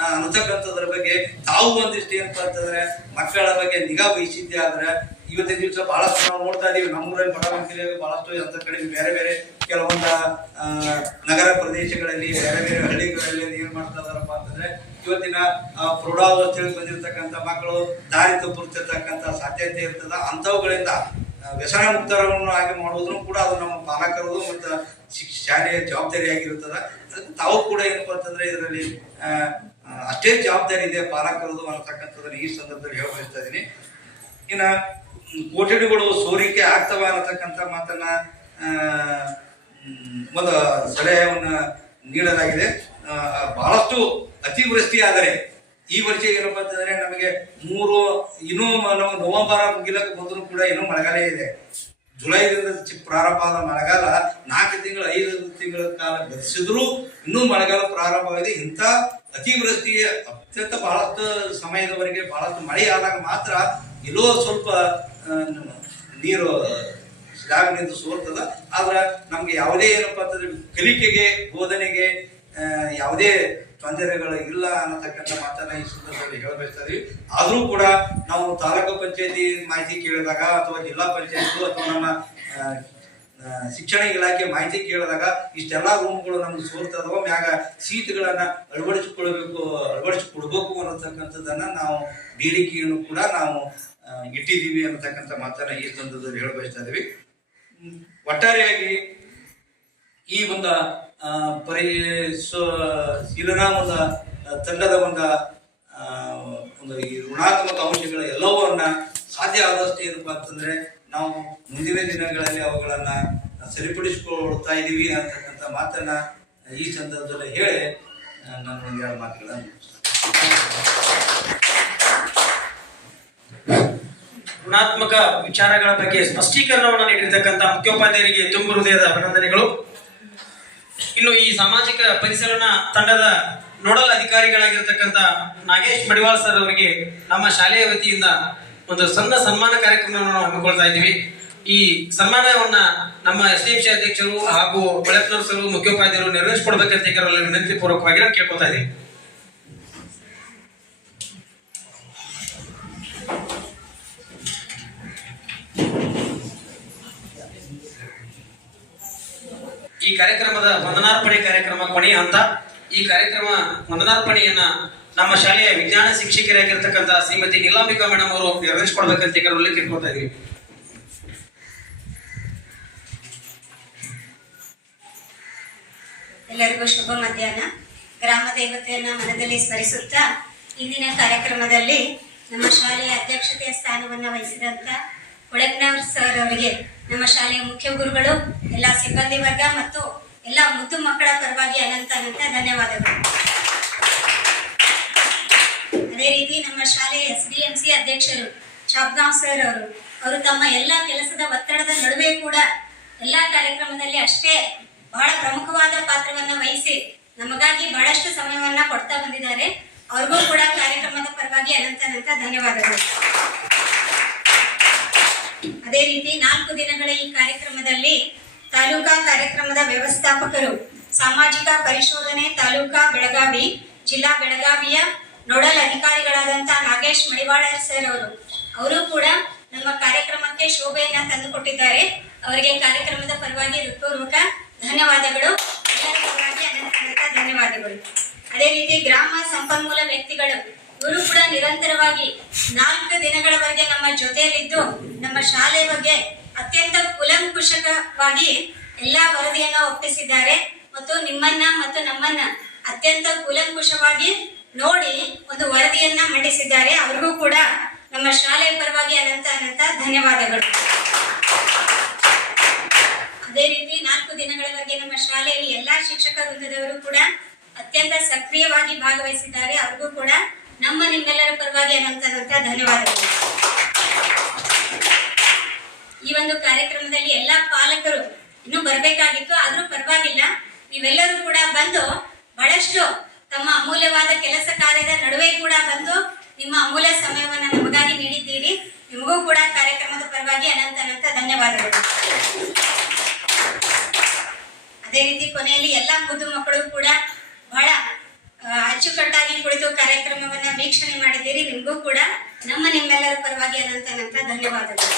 ಅನ್ನತಕ್ಕಂಥದ್ರ ಬಗ್ಗೆ ತಾವು ಒಂದಿಷ್ಟು ಏನಪ್ಪಾ ಅಂತಂದ್ರೆ ಮಕ್ಕಳ ಬಗ್ಗೆ ನಿಗಾ ವಹಿಸಿದ್ದೆ ಆದ್ರೆ ಇವತ್ತಿನ ದಿವಸ ಬಹಳಷ್ಟು ನಾವು ನೋಡ್ತಾ ಇದೀವಿ. ನಮ್ಮೂರಲ್ಲಿ ಬಡವಂತಿಯಲ್ಲಿ ಬಹಳಷ್ಟು ಅಂತ ಕಡೆ ಬೇರೆ ಬೇರೆ ಕೆಲವೊಂದು ನಗರ ಪ್ರದೇಶಗಳಲ್ಲಿ ಬೇರೆ ಬೇರೆ ಹಳ್ಳಿಗಳಲ್ಲಿ ಏನ್ ಮಾಡ್ತಾ ಇದಾರಪ್ಪ ಅಂತಂದ್ರೆ ಇವತ್ತಿನ ಪ್ರೌಢಾವಸ್ಥೆಗೆ ಬಂದಿರತಕ್ಕಂಥ ಮಕ್ಕಳು ದಾರಿ ತಪ್ಪಿರ್ತಕ್ಕಂಥ ಸಾಧ್ಯತೆ ಇರ್ತದ. ಅಂಥವುಗಳಿಂದ ವ್ಯಸನ ಮುಕ್ತರನ್ನು ಆಗಿ ಮಾಡುವುದನ್ನು ಕೂಡ ಅದು ನಮ್ಮ ಪಾಲಕರದು ಮತ್ತು ಶಾಲೆಯ ಜವಾಬ್ದಾರಿಯಾಗಿರ್ತದ. ಅದಕ್ಕೆ ತಾವು ಕೂಡ ಏನಪ್ಪಾ ಅಂತಂದ್ರೆ ಇದರಲ್ಲಿ ಅಷ್ಟೇ ಜವಾಬ್ದಾರಿ ಇದೆ ಪಾಲಕರದು ಅನ್ನತಕ್ಕಂಥದ್ದನ್ನ ಈ ಸಂದರ್ಭದಲ್ಲಿ ಹೇಳಬಯಸ್ತಾ ಇದ್ದೀನಿ. ಇನ್ನ ಕೊಠಡಿಗಳು ಸೋರಿಕೆ ಆಗ್ತವ ಅನ್ನತಕ್ಕಂಥ ಮಾತನ್ನ ಒಂದು ಸಲಹೆಯನ್ನ ನೀಡಲಾಗಿದೆ. ಬಹಳಷ್ಟು ಅತಿವೃಷ್ಟಿ ಆದರೆ ಈ ವರ್ಷ ಏನಪ್ಪಾ ಅಂತಂದ್ರೆ ನಮಗೆ ಇನ್ನೂ ನವೆಂಬರ್ ಮುಗಿಲಕ್ಕೆ ಬಂದರೂ ಕೂಡ ಇನ್ನೂ ಮಳೆಗಾಲ ಇದೆ. ಜುಲೈದಿಂದ ಪ್ರಾರಂಭ ಆದ ಮಳೆಗಾಲ 4 ತಿಂಗಳು 5 ತಿಂಗಳ ಕಾಲ ಬೆಳೆಸಿದ್ರು ಇನ್ನೂ ಮಳೆಗಾಲ ಪ್ರಾರಂಭವಾಗಿದೆ. ಇಂಥ ಅತಿವೃಷ್ಟಿಗೆ ಅತ್ಯಂತ ಬಹಳಷ್ಟು ಸಮಯದವರೆಗೆ ಬಹಳಷ್ಟು ಮಳೆ ಆದಾಗ ಮಾತ್ರ ಎಲ್ಲೋ ಸ್ವಲ್ಪ ನೀರು ಸ್ಲ್ಯಾಬ್ನಿಂದ ಸೋರ್ತದ. ಆದ್ರೆ ನಮ್ಗೆ ಯಾವುದೇ ಏನಪ್ಪಾ ಅಂತಂದ್ರೆ ಕಲಿಕೆಗೆ ಬೋಧನೆಗೆ ಯಾವುದೇ ತೊಂದರೆಗಳು ಇಲ್ಲ ಅನ್ನತಕ್ಕಂಥ ಮಾತನ್ನ ಈ ಸಂದರ್ಭದಲ್ಲಿ ಹೇಳಬಯಸ್ತಾ ಇದೀವಿ. ಆದ್ರೂ ಕೂಡ ನಾವು ತಾಲೂಕು ಪಂಚಾಯತಿ ಮಾಹಿತಿ ಕೇಳಿದಾಗ ಅಥವಾ ಜಿಲ್ಲಾ ಪಂಚಾಯತ್ ಅಥವಾ ನಮ್ಮ ಶಿಕ್ಷಣ ಇಲಾಖೆ ಮಾಹಿತಿ ಕೇಳಿದಾಗ ಇಷ್ಟೆಲ್ಲಾ ರೂಮ್ಗಳು ನಮ್ಗೆ ಸೋರ್ತದವ, ಮ್ಯಾಗ ಸೀಟ್ಗಳನ್ನ ಅಳವಡಿಸಿಕೊಡ್ಬೇಕು ಅನ್ನತಕ್ಕಂಥದ್ದನ್ನ ನಾವು ಬೇಡಿಕೆಯನ್ನು ಕೂಡ ನಾವು ಇಟ್ಟಿದ್ದೀವಿ ಅನ್ನತಕ್ಕಂಥ ಮಾತನ್ನ ಈ ಸಂದರ್ಭದಲ್ಲಿ ಹೇಳಬಯಸ್ತಾ ಇದೀವಿ. ಒಟ್ಟಾರೆಯಾಗಿ ಈ ಒಂದು ಪರಿಶೀಲನಾ ಒಂದು ತಂಡದ ಒಂದು ಒಂದು ಈ ಋಣಾತ್ಮಕ ಅಂಶಗಳ ಎಲ್ಲವನ್ನ ಸಾಧ್ಯ ಆದಷ್ಟು ಏನಪ್ಪಾ ಅಂತಂದ್ರೆ ನಾವು ಮುಂದಿನ ದಿನಗಳಲ್ಲಿ ಅವುಗಳನ್ನ ಸರಿಪಡಿಸಿಕೊಳ್ತಾ ಇದೀವಿ ಅಂತಕ್ಕಂಥ ಮಾತನ್ನ ಈ ಸಂದರ್ಭದಲ್ಲಿ ಹೇಳಿ ನಾನು ಒಂದೆರಡು ಮಾತುಗಳನ್ನ ಋಣಾತ್ಮಕ ವಿಚಾರಗಳ ಬಗ್ಗೆ ಸ್ಪಷ್ಟೀಕರಣವನ್ನು ನೀಡಿರ್ತಕ್ಕಂಥ ಮುಖ್ಯೋಪಾಧ್ಯಾಯರಿಗೆ ತುಂಬ ಹೃದಯದ ಅಭಿನಂದನೆಗಳು. ಇನ್ನು ಈ ಸಾಮಾಜಿಕ ಪರಿಸರನ ತಂಡದ ನೋಡಲ್ ಅಧಿಕಾರಿಗಳಾಗಿರ್ತಕ್ಕಂಥ ನಾಗೇಶ್ ಮಡಿವಾಳ್ ಸರ್ ಅವರಿಗೆ ನಮ್ಮ ಶಾಲೆಯ ವತಿಯಿಂದ ಒಂದು ಸಣ್ಣ ಸನ್ಮಾನ ಕಾರ್ಯಕ್ರಮವನ್ನು ನಾವು ಹಮ್ಮಿಕೊಳ್ತಾ ಇದ್ದೀವಿ. ಈ ಸನ್ಮಾನವನ್ನ ನಮ್ಮ SDMC ಅಧ್ಯಕ್ಷರು ಹಾಗೂ ಬೆಳತ್ನೂರ್ ಸರ್ ಮುಖ್ಯೋಪಾಧ್ಯಾಯರು ನೆರವೇರಿಸಿಕೊಡ್ಬೇಕಂತ ವಿನಂತಿ ಪೂರ್ವಕವಾಗಿ ನಾನು ಕೇಳ್ಕೊತಾ ಇದ್ದೀನಿ. ಈ ಕಾರ್ಯಕ್ರಮದ ವಂದನಾರ್ಪಣೆ ಕಾರ್ಯಕ್ರಮ ಕೊನೆಯ ಹಂತ. ಈ ಕಾರ್ಯಕ್ರಮ ವಂದನಾರ್ಪಣೆಯನ್ನ ನಮ್ಮ ಶಾಲೆಯ ವಿಜ್ಞಾನ ಶಿಕ್ಷಕರಾಗಿರ್ತಕ್ಕಂಥ ಶ್ರೀಮತಿ ನೀಲಾಂಬಿಕಾ ಮೇಡಮ್ ಅವರು ನೆರವೇರಿಸಿಕೊಡ್ಬೇಕಂತ ಕೇಳ್ಕೊತಾ ಇದೀವಿ. ಎಲ್ಲರಿಗೂ ಶುಭ ಮಧ್ಯಾಹ್ನ. ಗ್ರಾಮ ದೇವತೆಯನ್ನ ಮನದಲ್ಲಿ ಸ್ಮರಿಸುತ್ತಾ ಇಂದಿನ ಕಾರ್ಯಕ್ರಮದಲ್ಲಿ ನಮ್ಮ ಶಾಲೆಯ ಅಧ್ಯಕ್ಷತೆಯ ಸ್ಥಾನವನ್ನ ವಹಿಸಿದಂತ ಕೊಳಗ್ನವರ್ ಸರ್ ಅವರಿಗೆ ನಮ್ಮ ಶಾಲೆಯ ಮುಖ್ಯ ಗುರುಗಳು, ಎಲ್ಲ ಸಿಬ್ಬಂದಿ ವರ್ಗ ಮತ್ತು ಎಲ್ಲ ಮುದ್ದು ಮಕ್ಕಳ ಪರವಾಗಿ ಅನಂತ ಧನ್ಯವಾದಗಳು. ಅದೇ ರೀತಿ ನಮ್ಮ ಶಾಲೆಯ SDMC ಅಧ್ಯಕ್ಷರು ಶಾಬ್ಗಾಂವ್ ಸರ್ ಅವರು ತಮ್ಮ ಎಲ್ಲ ಕೆಲಸದ ಒತ್ತಡದ ನಡುವೆ ಕೂಡ ಎಲ್ಲಾ ಕಾರ್ಯಕ್ರಮದಲ್ಲಿ ಅಷ್ಟೇ ಬಹಳ ಪ್ರಮುಖವಾದ ಪಾತ್ರವನ್ನ ವಹಿಸಿ ನಮಗಾಗಿ ಬಹಳಷ್ಟು ಸಮಯವನ್ನ ಕೊಡ್ತಾ ಬಂದಿದ್ದಾರೆ. ಅವ್ರಿಗೂ ಕೂಡ ಕಾರ್ಯಕ್ರಮದ ಪರವಾಗಿ ಅನಂತ ಧನ್ಯವಾದಗಳು. ಅದೇ ರೀತಿ 4 ದಿನಗಳ ಈ ಕಾರ್ಯಕ್ರಮದಲ್ಲಿ ತಾಲೂಕಾ ಕಾರ್ಯಕ್ರಮದ ವ್ಯವಸ್ಥಾಪಕರು ಸಾಮಾಜಿಕ ಪರಿಶೋಧನೆ ತಾಲೂಕಾ ಬೆಳಗಾವಿ, ಜಿಲ್ಲಾ ಬೆಳಗಾವಿಯ ನೋಡಲ್ ಅಧಿಕಾರಿಗಳಾದಂತ ನಾಗೇಶ್ ಮಡಿವಾಳರ್ ಸರ್ ಅವರು ಕೂಡ ನಮ್ಮ ಕಾರ್ಯಕ್ರಮಕ್ಕೆ ಶೋಭೆಯನ್ನ ತಂದುಕೊಟ್ಟಿದ್ದಾರೆ. ಅವರಿಗೆ ಕಾರ್ಯಕ್ರಮದ ಪರವಾಗಿ ಹೃತ್ಪೂರ್ವಕ ಧನ್ಯವಾದಗಳು. ಎಲ್ಲರ ಪರವಾಗಿ ಅನಂತ ಧನ್ಯವಾದಗಳು. ಅದೇ ರೀತಿ ಗ್ರಾಮ ಸಂಪನ್ಮೂಲ ವ್ಯಕ್ತಿಗಳು ಇವರು ಕೂಡ ನಿರಂತರವಾಗಿ 4 ದಿನಗಳವರೆಗೆ ನಮ್ಮ ಜೊತೆಯಲ್ಲಿದ್ದು ನಮ್ಮ ಶಾಲೆ ಬಗ್ಗೆ ಅತ್ಯಂತ ಕೂಲಂಕುಷವಾಗಿ ಎಲ್ಲಾ ವರದಿಯನ್ನ ಒಪ್ಪಿಸಿದ್ದಾರೆ ಮತ್ತು ನಿಮ್ಮನ್ನ ಮತ್ತು ನಮ್ಮನ್ನ ಅತ್ಯಂತ ಕೂಲಂಕುಷವಾಗಿ ನೋಡಿ ಒಂದು ವರದಿಯನ್ನ ಮಂಡಿಸಿದ್ದಾರೆ. ಅವ್ರಿಗೂ ಕೂಡ ನಮ್ಮ ಶಾಲೆಯ ಪರವಾಗಿ ಅನಂತ ಧನ್ಯವಾದಗಳು. ಅದೇ ರೀತಿ 4 ದಿನಗಳವರೆಗೆ ನಮ್ಮ ಶಾಲೆಯಲ್ಲಿ ಎಲ್ಲಾ ಶಿಕ್ಷಕ ವೃಂದದವರು ಕೂಡ ಅತ್ಯಂತ ಸಕ್ರಿಯವಾಗಿ ಭಾಗವಹಿಸಿದ್ದಾರೆ. ಅವ್ರಿಗೂ ಕೂಡ ನಿಮ್ಮೆಲ್ಲರ ಪರವಾಗಿ ಅನಂತ ಧನ್ಯವಾದಗಳು. ಈ ಒಂದು ಕಾರ್ಯಕ್ರಮದಲ್ಲಿ ಎಲ್ಲಾ ಪಾಲಕರು ಇನ್ನೂ ಬರ್ಬೇಕಾಗಿತ್ತು, ಆದ್ರೂ ಪರವಾಗಿಲ್ಲ, ನೀವೆಲ್ಲರೂ ಕೂಡ ಬಂದು ಬಹಳಷ್ಟು ತಮ್ಮ ಅಮೂಲ್ಯವಾದ ಕೆಲಸ ಕಾರ್ಯದ ನಡುವೆ ಕೂಡ ಬಂದು ನಿಮ್ಮ ಅಮೂಲ್ಯ ಸಮಯವನ್ನ ನಮಗಾಗಿ ನೀಡಿದ್ದೀರಿ. ನಿಮಗೂ ಕೂಡ ಕಾರ್ಯಕ್ರಮದ ಪರವಾಗಿ ಅನಂತ ಧನ್ಯವಾದಗಳು. ಅದೇ ರೀತಿ ಕೊನೆಯಲ್ಲಿ ಎಲ್ಲಾ ಮುದ್ದು ಮಕ್ಕಳು ಕೂಡ ಬಹಳ ಅಚ್ಚುಕಟ್ಟಾಗಿ ಕುಳಿತು ಕಾರ್ಯಕ್ರಮವನ್ನ ವೀಕ್ಷಣೆ ಮಾಡಿದ್ದೀರಿ. ನಿಮಗೂ ಕೂಡ ನಿಮ್ಮೆಲ್ಲರ ಪರವಾಗಿ ಅನಂತ ಧನ್ಯವಾದಗಳು.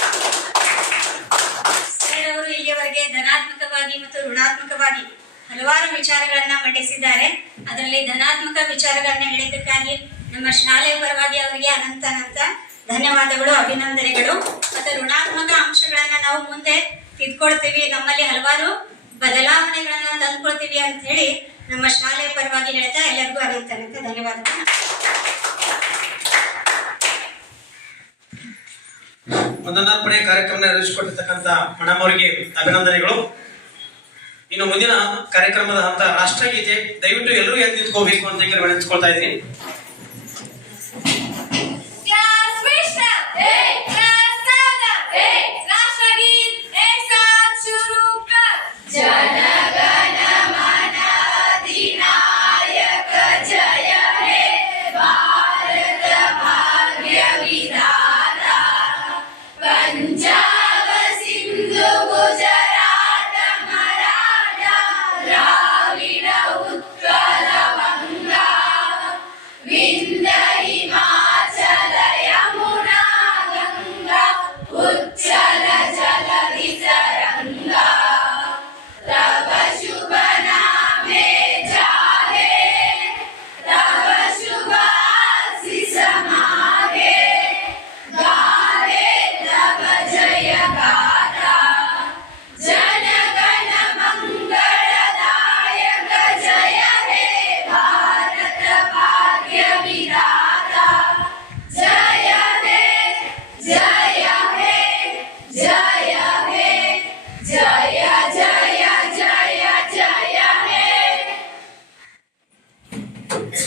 ಸರ್ ಅವರು ಇಲ್ಲಿಯವರೆಗೆ ಧನಾತ್ಮಕವಾಗಿ ಮತ್ತು ಋಣಾತ್ಮಕವಾಗಿ ಹಲವಾರು ವಿಚಾರಗಳನ್ನ ಮಂಡಿಸಿದ್ದಾರೆ. ಅದರಲ್ಲಿ ಧನಾತ್ಮಕ ವಿಚಾರಗಳನ್ನ ಹೇಳಿದ್ದಕ್ಕಾಗಿ ನಮ್ಮ ಶಾಲೆಯ ಪರವಾಗಿ ಅವರಿಗೆ ಅನಂತ ಧನ್ಯವಾದಗಳು, ಅಭಿನಂದನೆಗಳು. ಮತ್ತು ಋಣಾತ್ಮಕ ಅಂಶಗಳನ್ನ ನಾವು ಮುಂದೆ ತಿದ್ಕೊಳ್ತೀವಿ, ನಮ್ಮಲ್ಲಿ ಹಲವಾರು ಬದಲಾವಣೆಗಳನ್ನ ತಂದ್ಕೊಳ್ತೀವಿ ಅಂತ ಹೇಳಿ ನಮ್ಮ ಶಾಲೆಯ ಪರವಾಗಿ ಹೇಳ್ತಾ ಎಲ್ಲರಿಗೂ ಅನಂತ ಧನ್ಯವಾದಗಳು. ವಂದನಾರ್ಪಣೆ ಕಾರ್ಯಕ್ರಮ ನೆರವೇರಿಸಿಕೊಟ್ಟಿರ್ತಕ್ಕಂಥ ಮೇಡಮ್ ಅವರಿಗೆ ಅಭಿನಂದನೆಗಳು. ಇನ್ನು ಮುಂದಿನ ಕಾರ್ಯಕ್ರಮದ ಹಂತ ರಾಷ್ಟ್ರಗೀತೆ. ದಯವಿಟ್ಟು ಎಲ್ಲರೂ ಎದ್ದು ನಿಂತ್ಕೋಬೇಕು ಅಂತ ವಿನಂತಿಸ್ಕೊಳ್ತಾ ಇದ್ದೀನಿ.